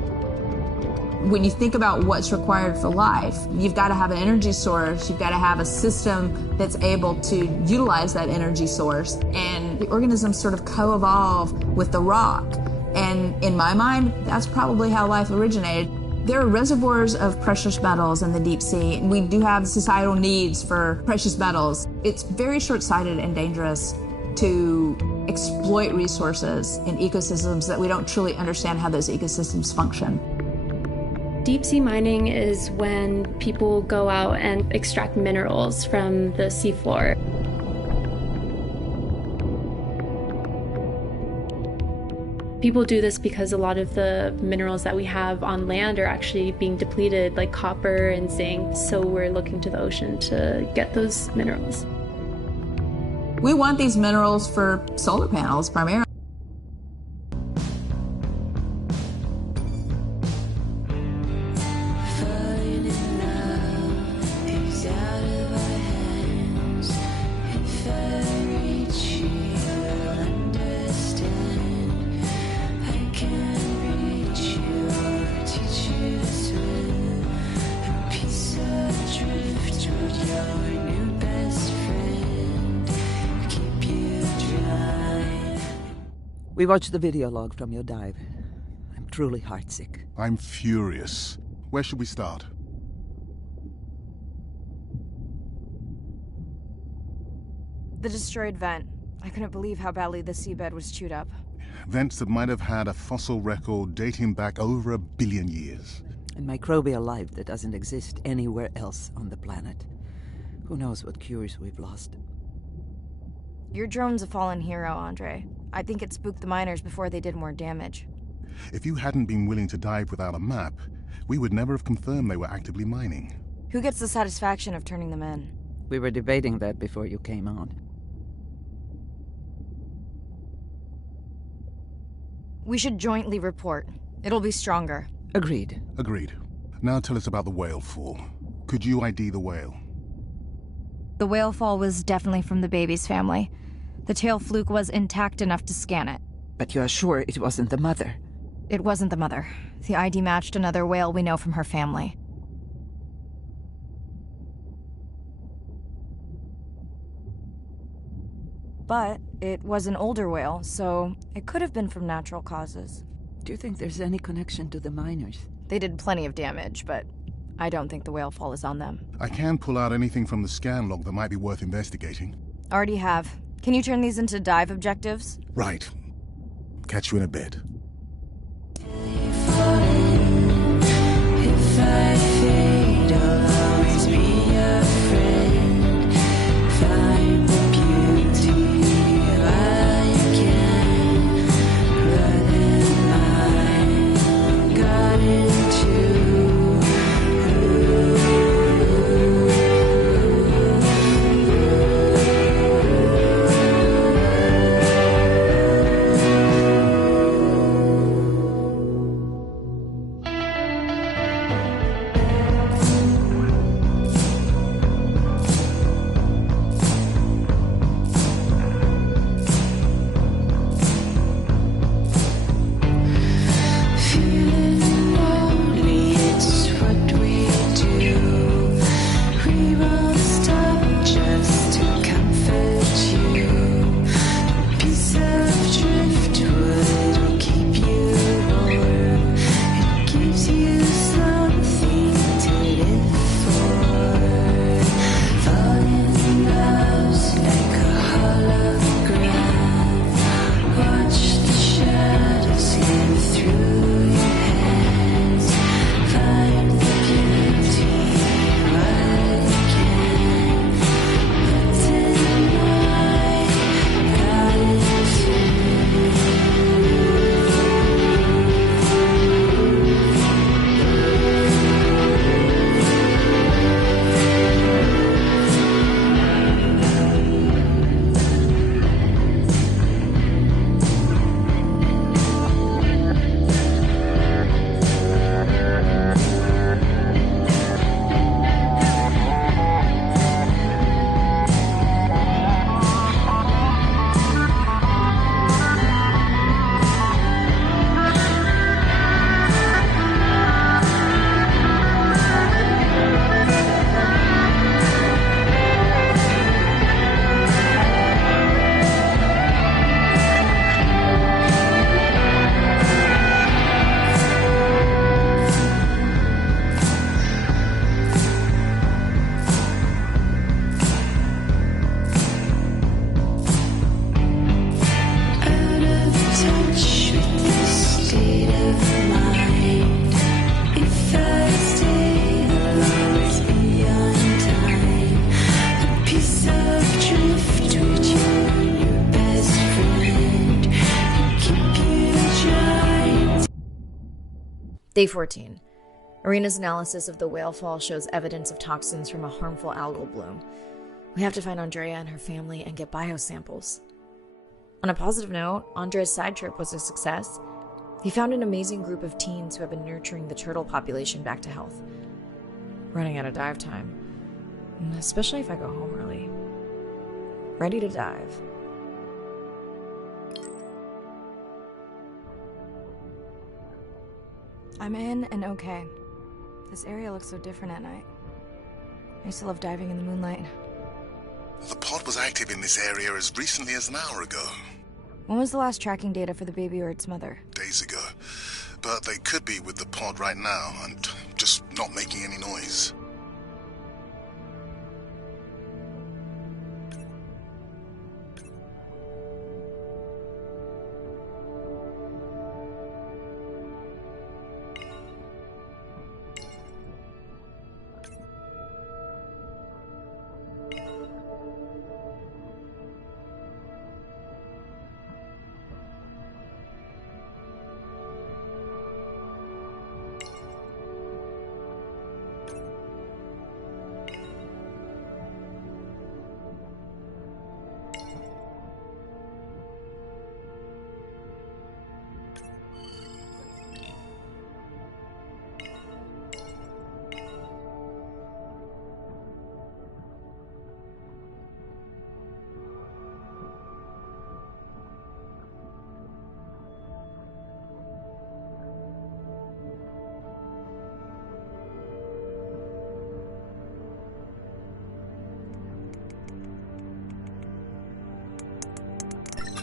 When you think about what's required for life, you've got to have an energy source, you've got to have a system that's able to utilize that energy source. And the organisms sort of co-evolve with the rock. And in my mind, that's probably how life originated. There are reservoirs of precious metals in the deep sea, and we do have societal needs for precious metals. It's very short-sighted and dangerous to exploit resources in ecosystems that we don't truly understand how those ecosystems function. Deep sea mining is when people go out and extract minerals from the seafloor. People do this because a lot of the minerals that we have on land are actually being depleted, like copper and zinc, so we're looking to the ocean to get those minerals. We want these minerals for solar panels primarily. We watched the video log from your dive. I'm truly heartsick. I'm furious. Where should we start? The destroyed vent. I couldn't believe how badly the seabed was chewed up. Vents that might have had a fossil record dating back over 1 billion years. And microbial life that doesn't exist anywhere else on the planet. Who knows what cures we've lost. Your drone's a fallen hero, Andre. I think it spooked the miners before they did more damage. If you hadn't been willing to dive without a map, we would never have confirmed they were actively mining. Who gets the satisfaction of turning them in? We were debating that before you came on. We should jointly report. It'll be stronger. Agreed. Agreed. Now tell us about the whale fall. Could you ID the whale? The whale fall was definitely from the baby's family. The tail fluke was intact enough to scan it. But you are sure it wasn't the mother? It wasn't the mother. The ID matched another whale we know from her family. But it was an older whale, so it could have been from natural causes. Do you think there's any connection to the miners? They did plenty of damage, but I don't think the whale fall is on them. I can pull out anything from the scan log that might be worth investigating. Already have. Can you turn these into dive objectives? Right. Catch you in a bit. If I fade, I'll always be a friend. Find the beauty I can. Blood in mine got into. Day 14. Arena's analysis of the whale fall shows evidence of toxins from a harmful algal bloom. We have to find Andrea and her family and get biosamples. On a positive note, Andrea's side trip was a success. He found an amazing group of teens who have been nurturing the turtle population back to health. Running out of dive time, especially if I go home early. Ready to dive. I'm in and okay. This area looks so different at night. I used to love diving in the moonlight. The pod was active in this area as recently as an hour ago. When was the last tracking data for the baby or its mother? Days ago. But they could be with the pod right now and just not making any noise.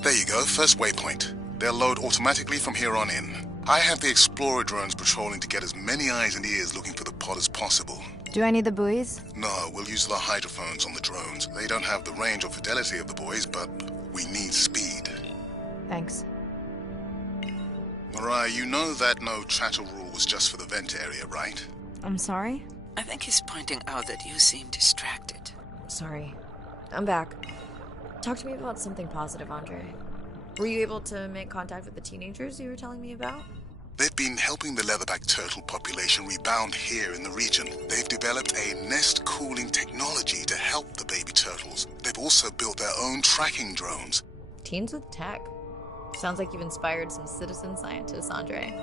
There you go, first waypoint. They'll load automatically from here on in. I have the Explorer drones patrolling to get as many eyes and ears looking for the pod as possible. Do I need the buoys? No, we'll use the hydrophones on the drones. They don't have the range or fidelity of the boys, but we need speed. Thanks. Mariah, you know that no chatter rule was just for the vent area, right? I'm sorry? I think he's pointing out that you seem distracted. Sorry. I'm back. Talk to me about something positive, Andre. Were you able to make contact with the teenagers you were telling me about? They've been helping the leatherback turtle population rebound here in the region. They've developed a nest cooling technology to help the baby turtles. They've also built their own tracking drones. Teens with tech. Sounds like you've inspired some citizen scientists, Andre.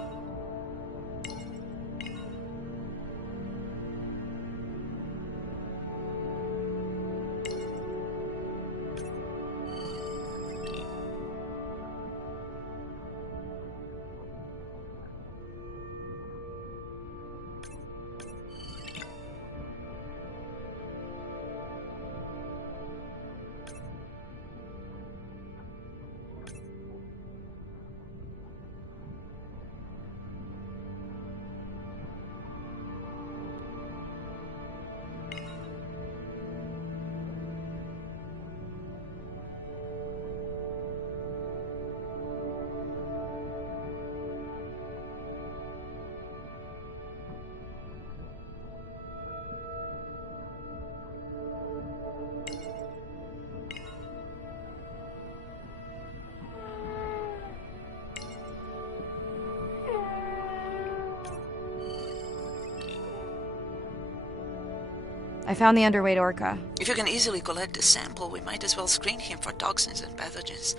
I found the underweight orca. If you can easily collect a sample, we might as well screen him for toxins and pathogens.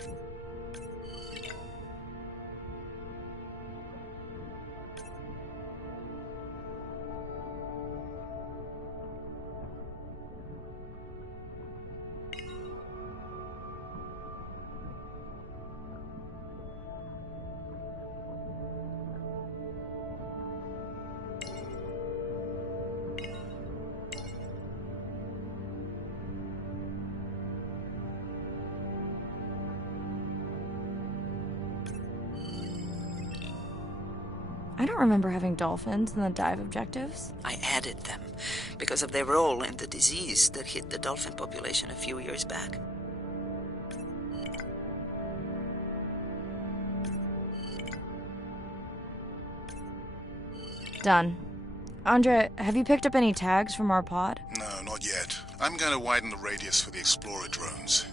I don't remember having dolphins in the dive objectives. I added them because of their role in the disease that hit the dolphin population a few years back. Done. Andre, have you picked up any tags from our pod? No, not yet. I'm going to widen the radius for the Explorer drones.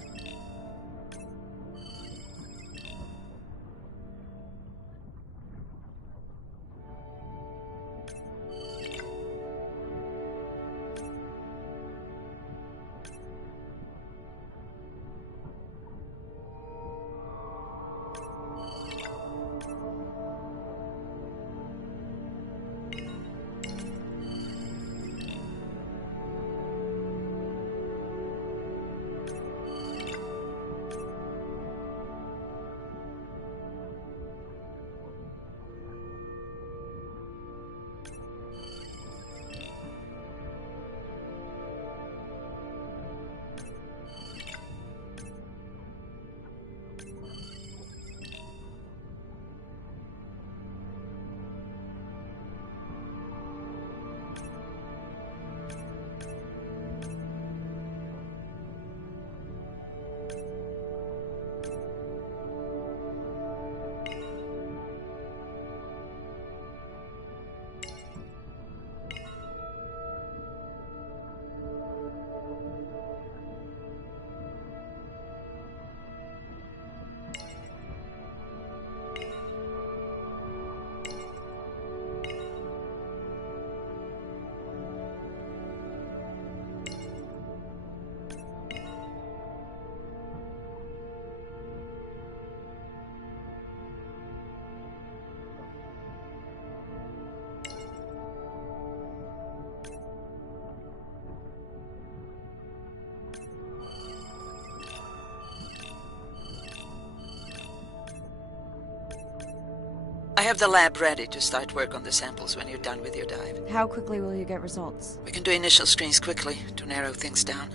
I have the lab ready to start work on the samples when you're done with your dive. How quickly will you get results? We can do initial screens quickly to narrow things down.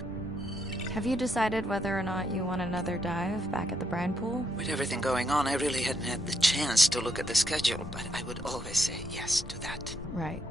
Have you decided whether or not you want another dive back at the brine pool? With everything going on, I really hadn't had the chance to look at the schedule, but I would always say yes to that. Right.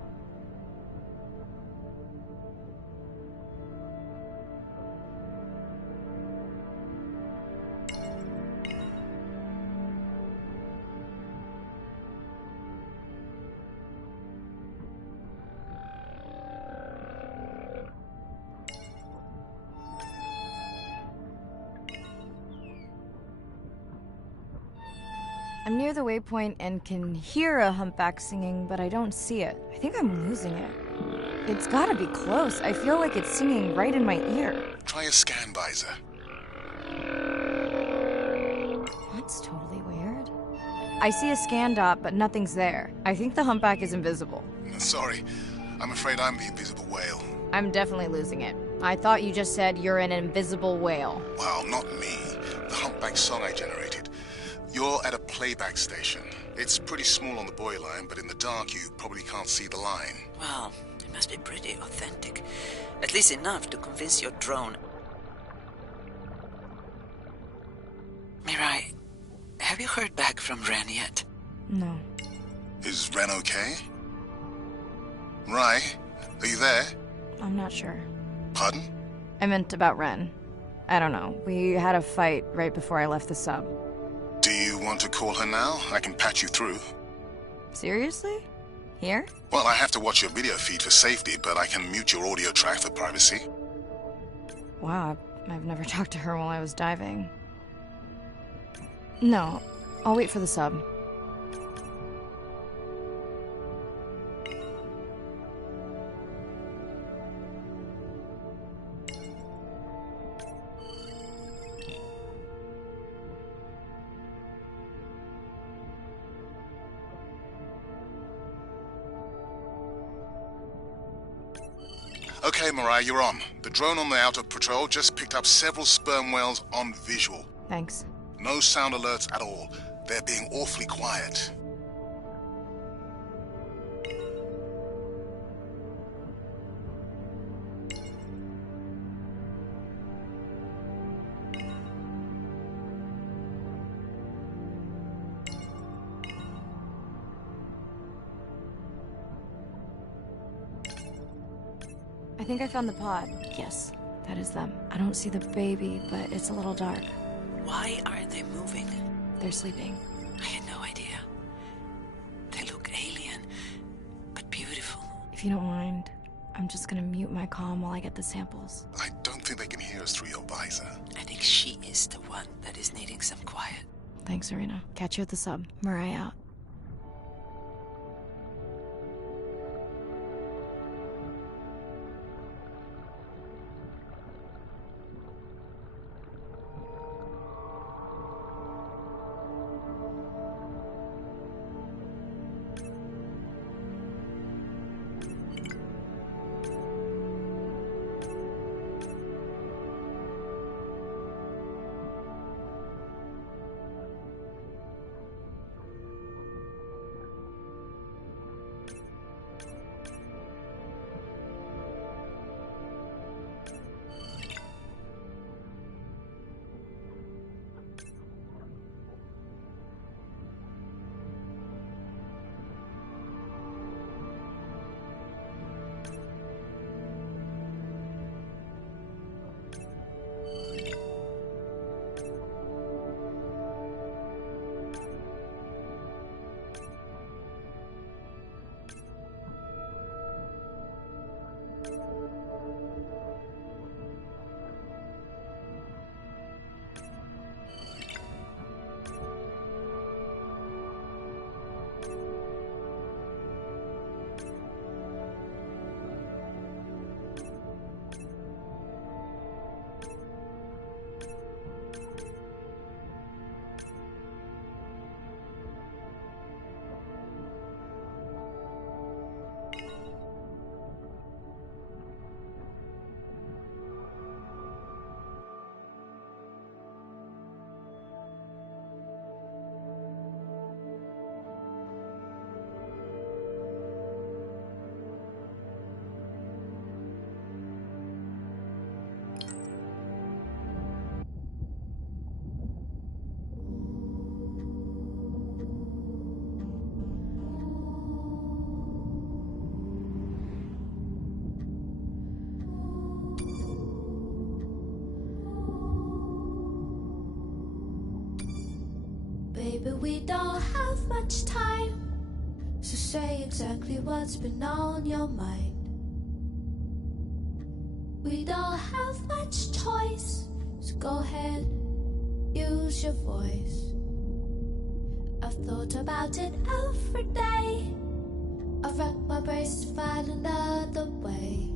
I'm near the waypoint and can hear a humpback singing, but I don't see it. I think I'm losing it. It's gotta be close. I feel like it's singing right in my ear. Try a scan visor. That's totally weird. I see a scan dot, but nothing's there. I think the humpback is invisible. Sorry, I'm afraid I'm the invisible whale. I'm definitely losing it. I thought you just said you're an invisible whale. Well, not me. The humpback song I generated. You're at a playback station. It's pretty small on the buoy line, but in the dark you probably can't see the line. Well, it must be pretty authentic. At least enough to convince your drone. Mirai, have you heard back from Ren yet? No. Is Ren okay? Rai, are you there? I'm not sure. Pardon? I meant about Ren. I don't know. We had a fight right before I left the sub. Do you want to call her now? I can patch you through. Seriously? Here? Well, I have to watch your video feed for safety, but I can mute your audio track for privacy. Wow, I've never talked to her while I was diving. No, I'll wait for the sub. Okay, Mirai, you're on. The drone on the outer patrol just picked up several sperm whales on visual. Thanks. No sound alerts at all. They're being awfully quiet. I think I found the pod. Yes, that is them. I don't see the baby, but it's a little dark. Why aren't they moving? They're sleeping. I had no idea. They look alien, but beautiful. If you don't mind, I'm just gonna mute my comm while I get the samples. I don't think they can hear us through your visor. I think she is the one that is needing some quiet. Thanks, Arena. Catch you at the sub. Mirai out. Baby, we don't have much time, so say exactly what's been on your mind. We don't have much choice, so go ahead, use your voice. I've thought about it every day. I've racked my brains to find another way.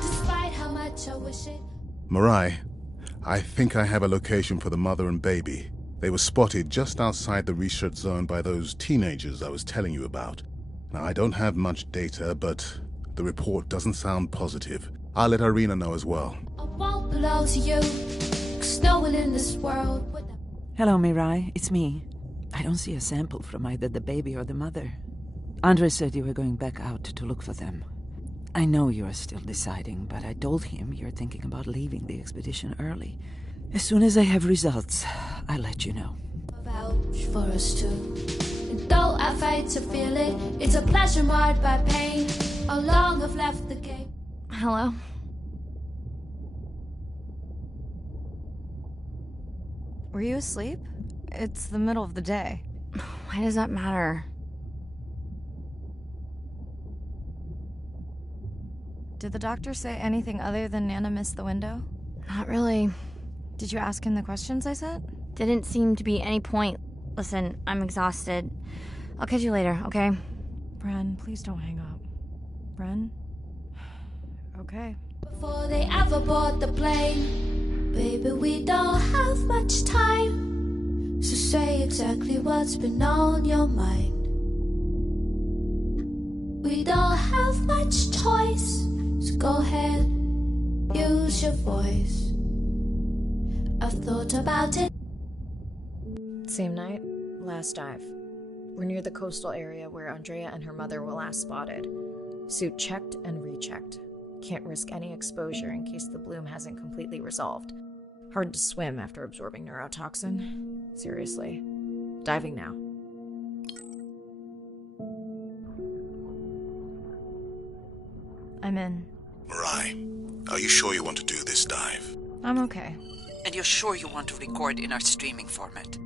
Despite how much I wish it. Mirai, I think I have a location for the mother and baby. They were spotted just outside the research zone by those teenagers I was telling you about. Now, I don't have much data, but the report doesn't sound positive. I'll let Irina know as well. I won't belong to you, 'cause no one in this world would. Hello, Mirai. It's me. I don't see a sample from either the baby or the mother. Andre said you were going back out to look for them. I know you are still deciding, but I told him you're thinking about leaving the expedition early. As soon as I have results, I'll let you know. Vouch for us two. And though I fight to feel it, it's a pleasure marred by pain. How long I've left the game. Hello? Were you asleep? It's the middle of the day. Why does that matter? Did the doctor say anything other than Nana missed the window? Not really. Did you ask him the questions I sent? Didn't seem to be any point. Listen, I'm exhausted. I'll catch you later, okay? Bren, please don't hang up. Bren? Okay. Before they ever board the plane. Baby, we don't have much time, so say exactly what's been on your mind. We don't have much choice, so go ahead, use your voice. I've thought about it. Same night, last dive. We're near the coastal area where Andrea and her mother were last spotted. Suit checked and rechecked. Can't risk any exposure in case the bloom hasn't completely resolved. Hard to swim after absorbing neurotoxin. Seriously. Diving now. I'm in. Mirai, are you sure you want to do this dive? I'm okay. And you're sure you want to record in our streaming format?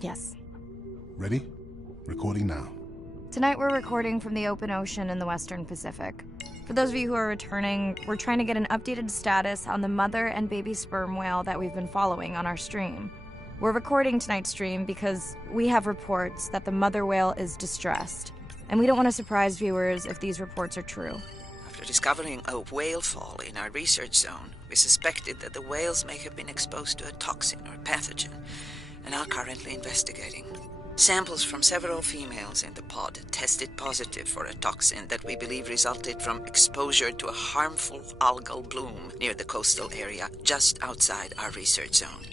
Yes. Ready? Recording now. Tonight we're recording from the open ocean in the Western Pacific. For those of you who are returning, we're trying to get an updated status on the mother and baby sperm whale that we've been following on our stream. We're recording tonight's stream because we have reports that the mother whale is distressed, and we don't want to surprise viewers if these reports are true. After discovering a whale fall in our research zone, we suspected that the whales may have been exposed to a toxin or pathogen, and are currently investigating. Samples from several females in the pod tested positive for a toxin that we believe resulted from exposure to a harmful algal bloom near the coastal area just outside our research zone.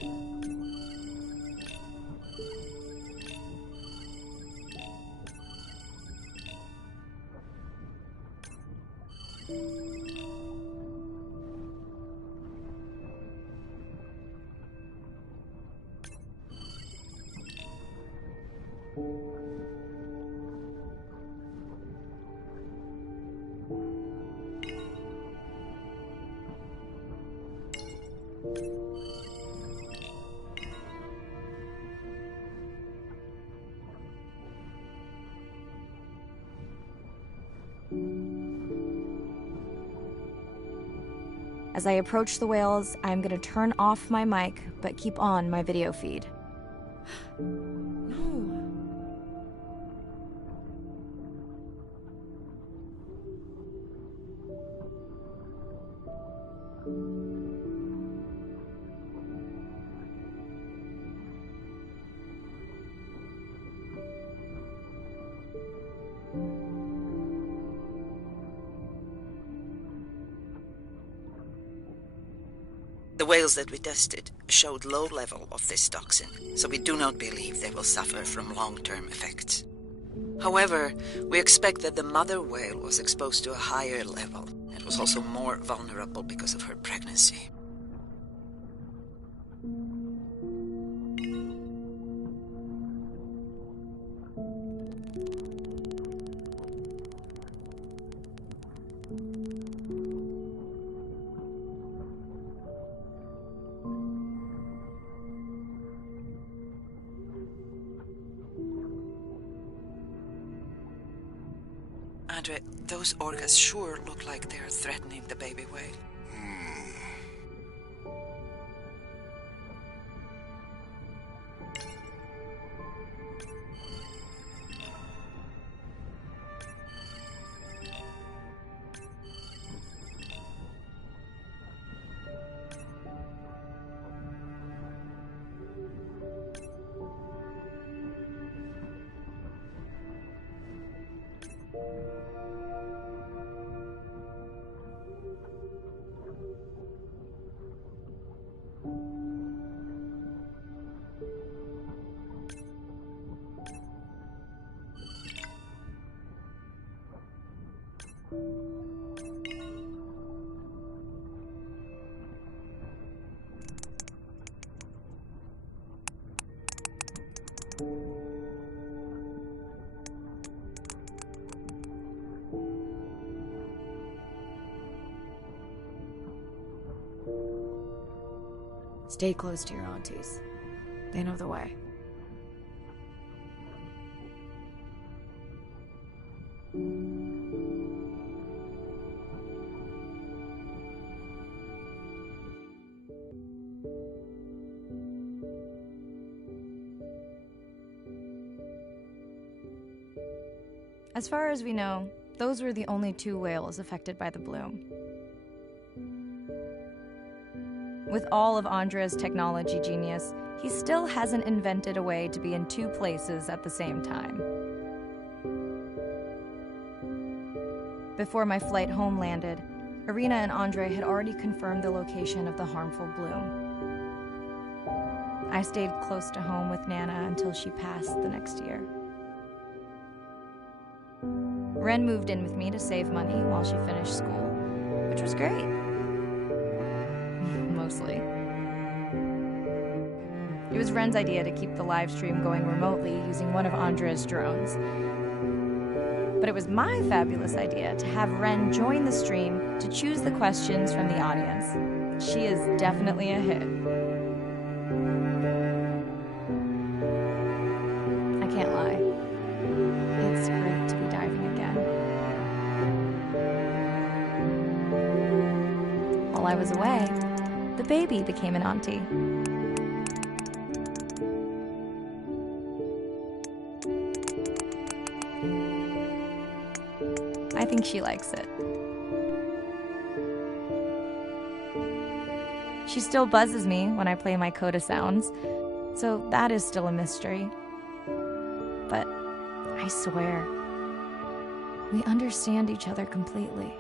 As I approach the whales, I'm going to turn off my mic, but keep on my video feed. The whales that we tested showed low level of this toxin, so we do not believe they will suffer from long-term effects. However, we expect that the mother whale was exposed to a higher level and was also more vulnerable because of her pregnancy. Andre, those orcas sure look like they're threatening the baby whale. Stay close to your aunties. They know the way. As far as we know, those were the only 2 whales affected by the bloom. With all of Andre's technology genius, he still hasn't invented a way to be in 2 places at the same time. Before my flight home landed, Irina and Andre had already confirmed the location of the harmful bloom. I stayed close to home with Nana until she passed the next year. Ren moved in with me to save money while she finished school, which was great. Mostly. It was Ren's idea to keep the live stream going remotely using one of Andre's drones. But it was my fabulous idea to have Ren join the stream to choose the questions from the audience. She is definitely a hit. I can't lie. It's great to be diving again. While I was away, the baby became an auntie. I think she likes it. She still buzzes me when I play my coda sounds, so that is still a mystery. But I swear, we understand each other completely.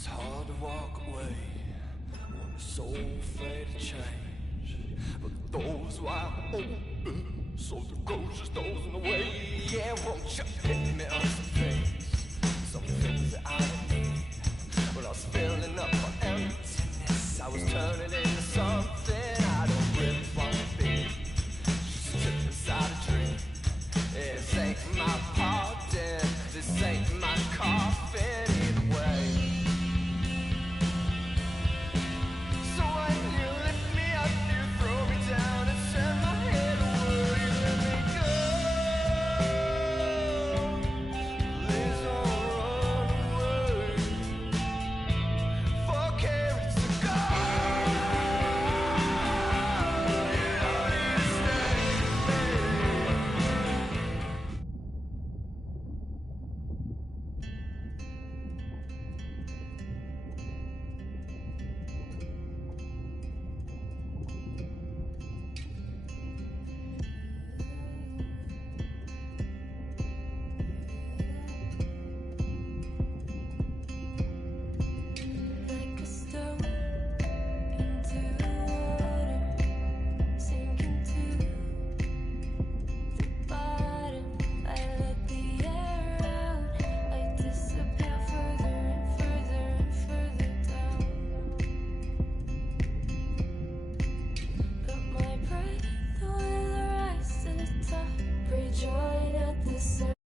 It's hard to walk away when the soul afraid to change. But those wide open, so the ghost just goes in the way. Yeah, won't you hit me on some things that I don't need. When I was filling up for emptiness, I was turning into something I don't really want to be. Just tripped inside a dream. This ain't my pardon, this ain't my coffin either way. So when you lift me up, you throw me down and send my head away. You let me go. Please don't run away. For carrots to go. You don't need to stay. Like a stone into the water, sinking to the bottom. I let the air out, I disappear further and further and further down. But my breath will rise to the top, rejoin at the surface.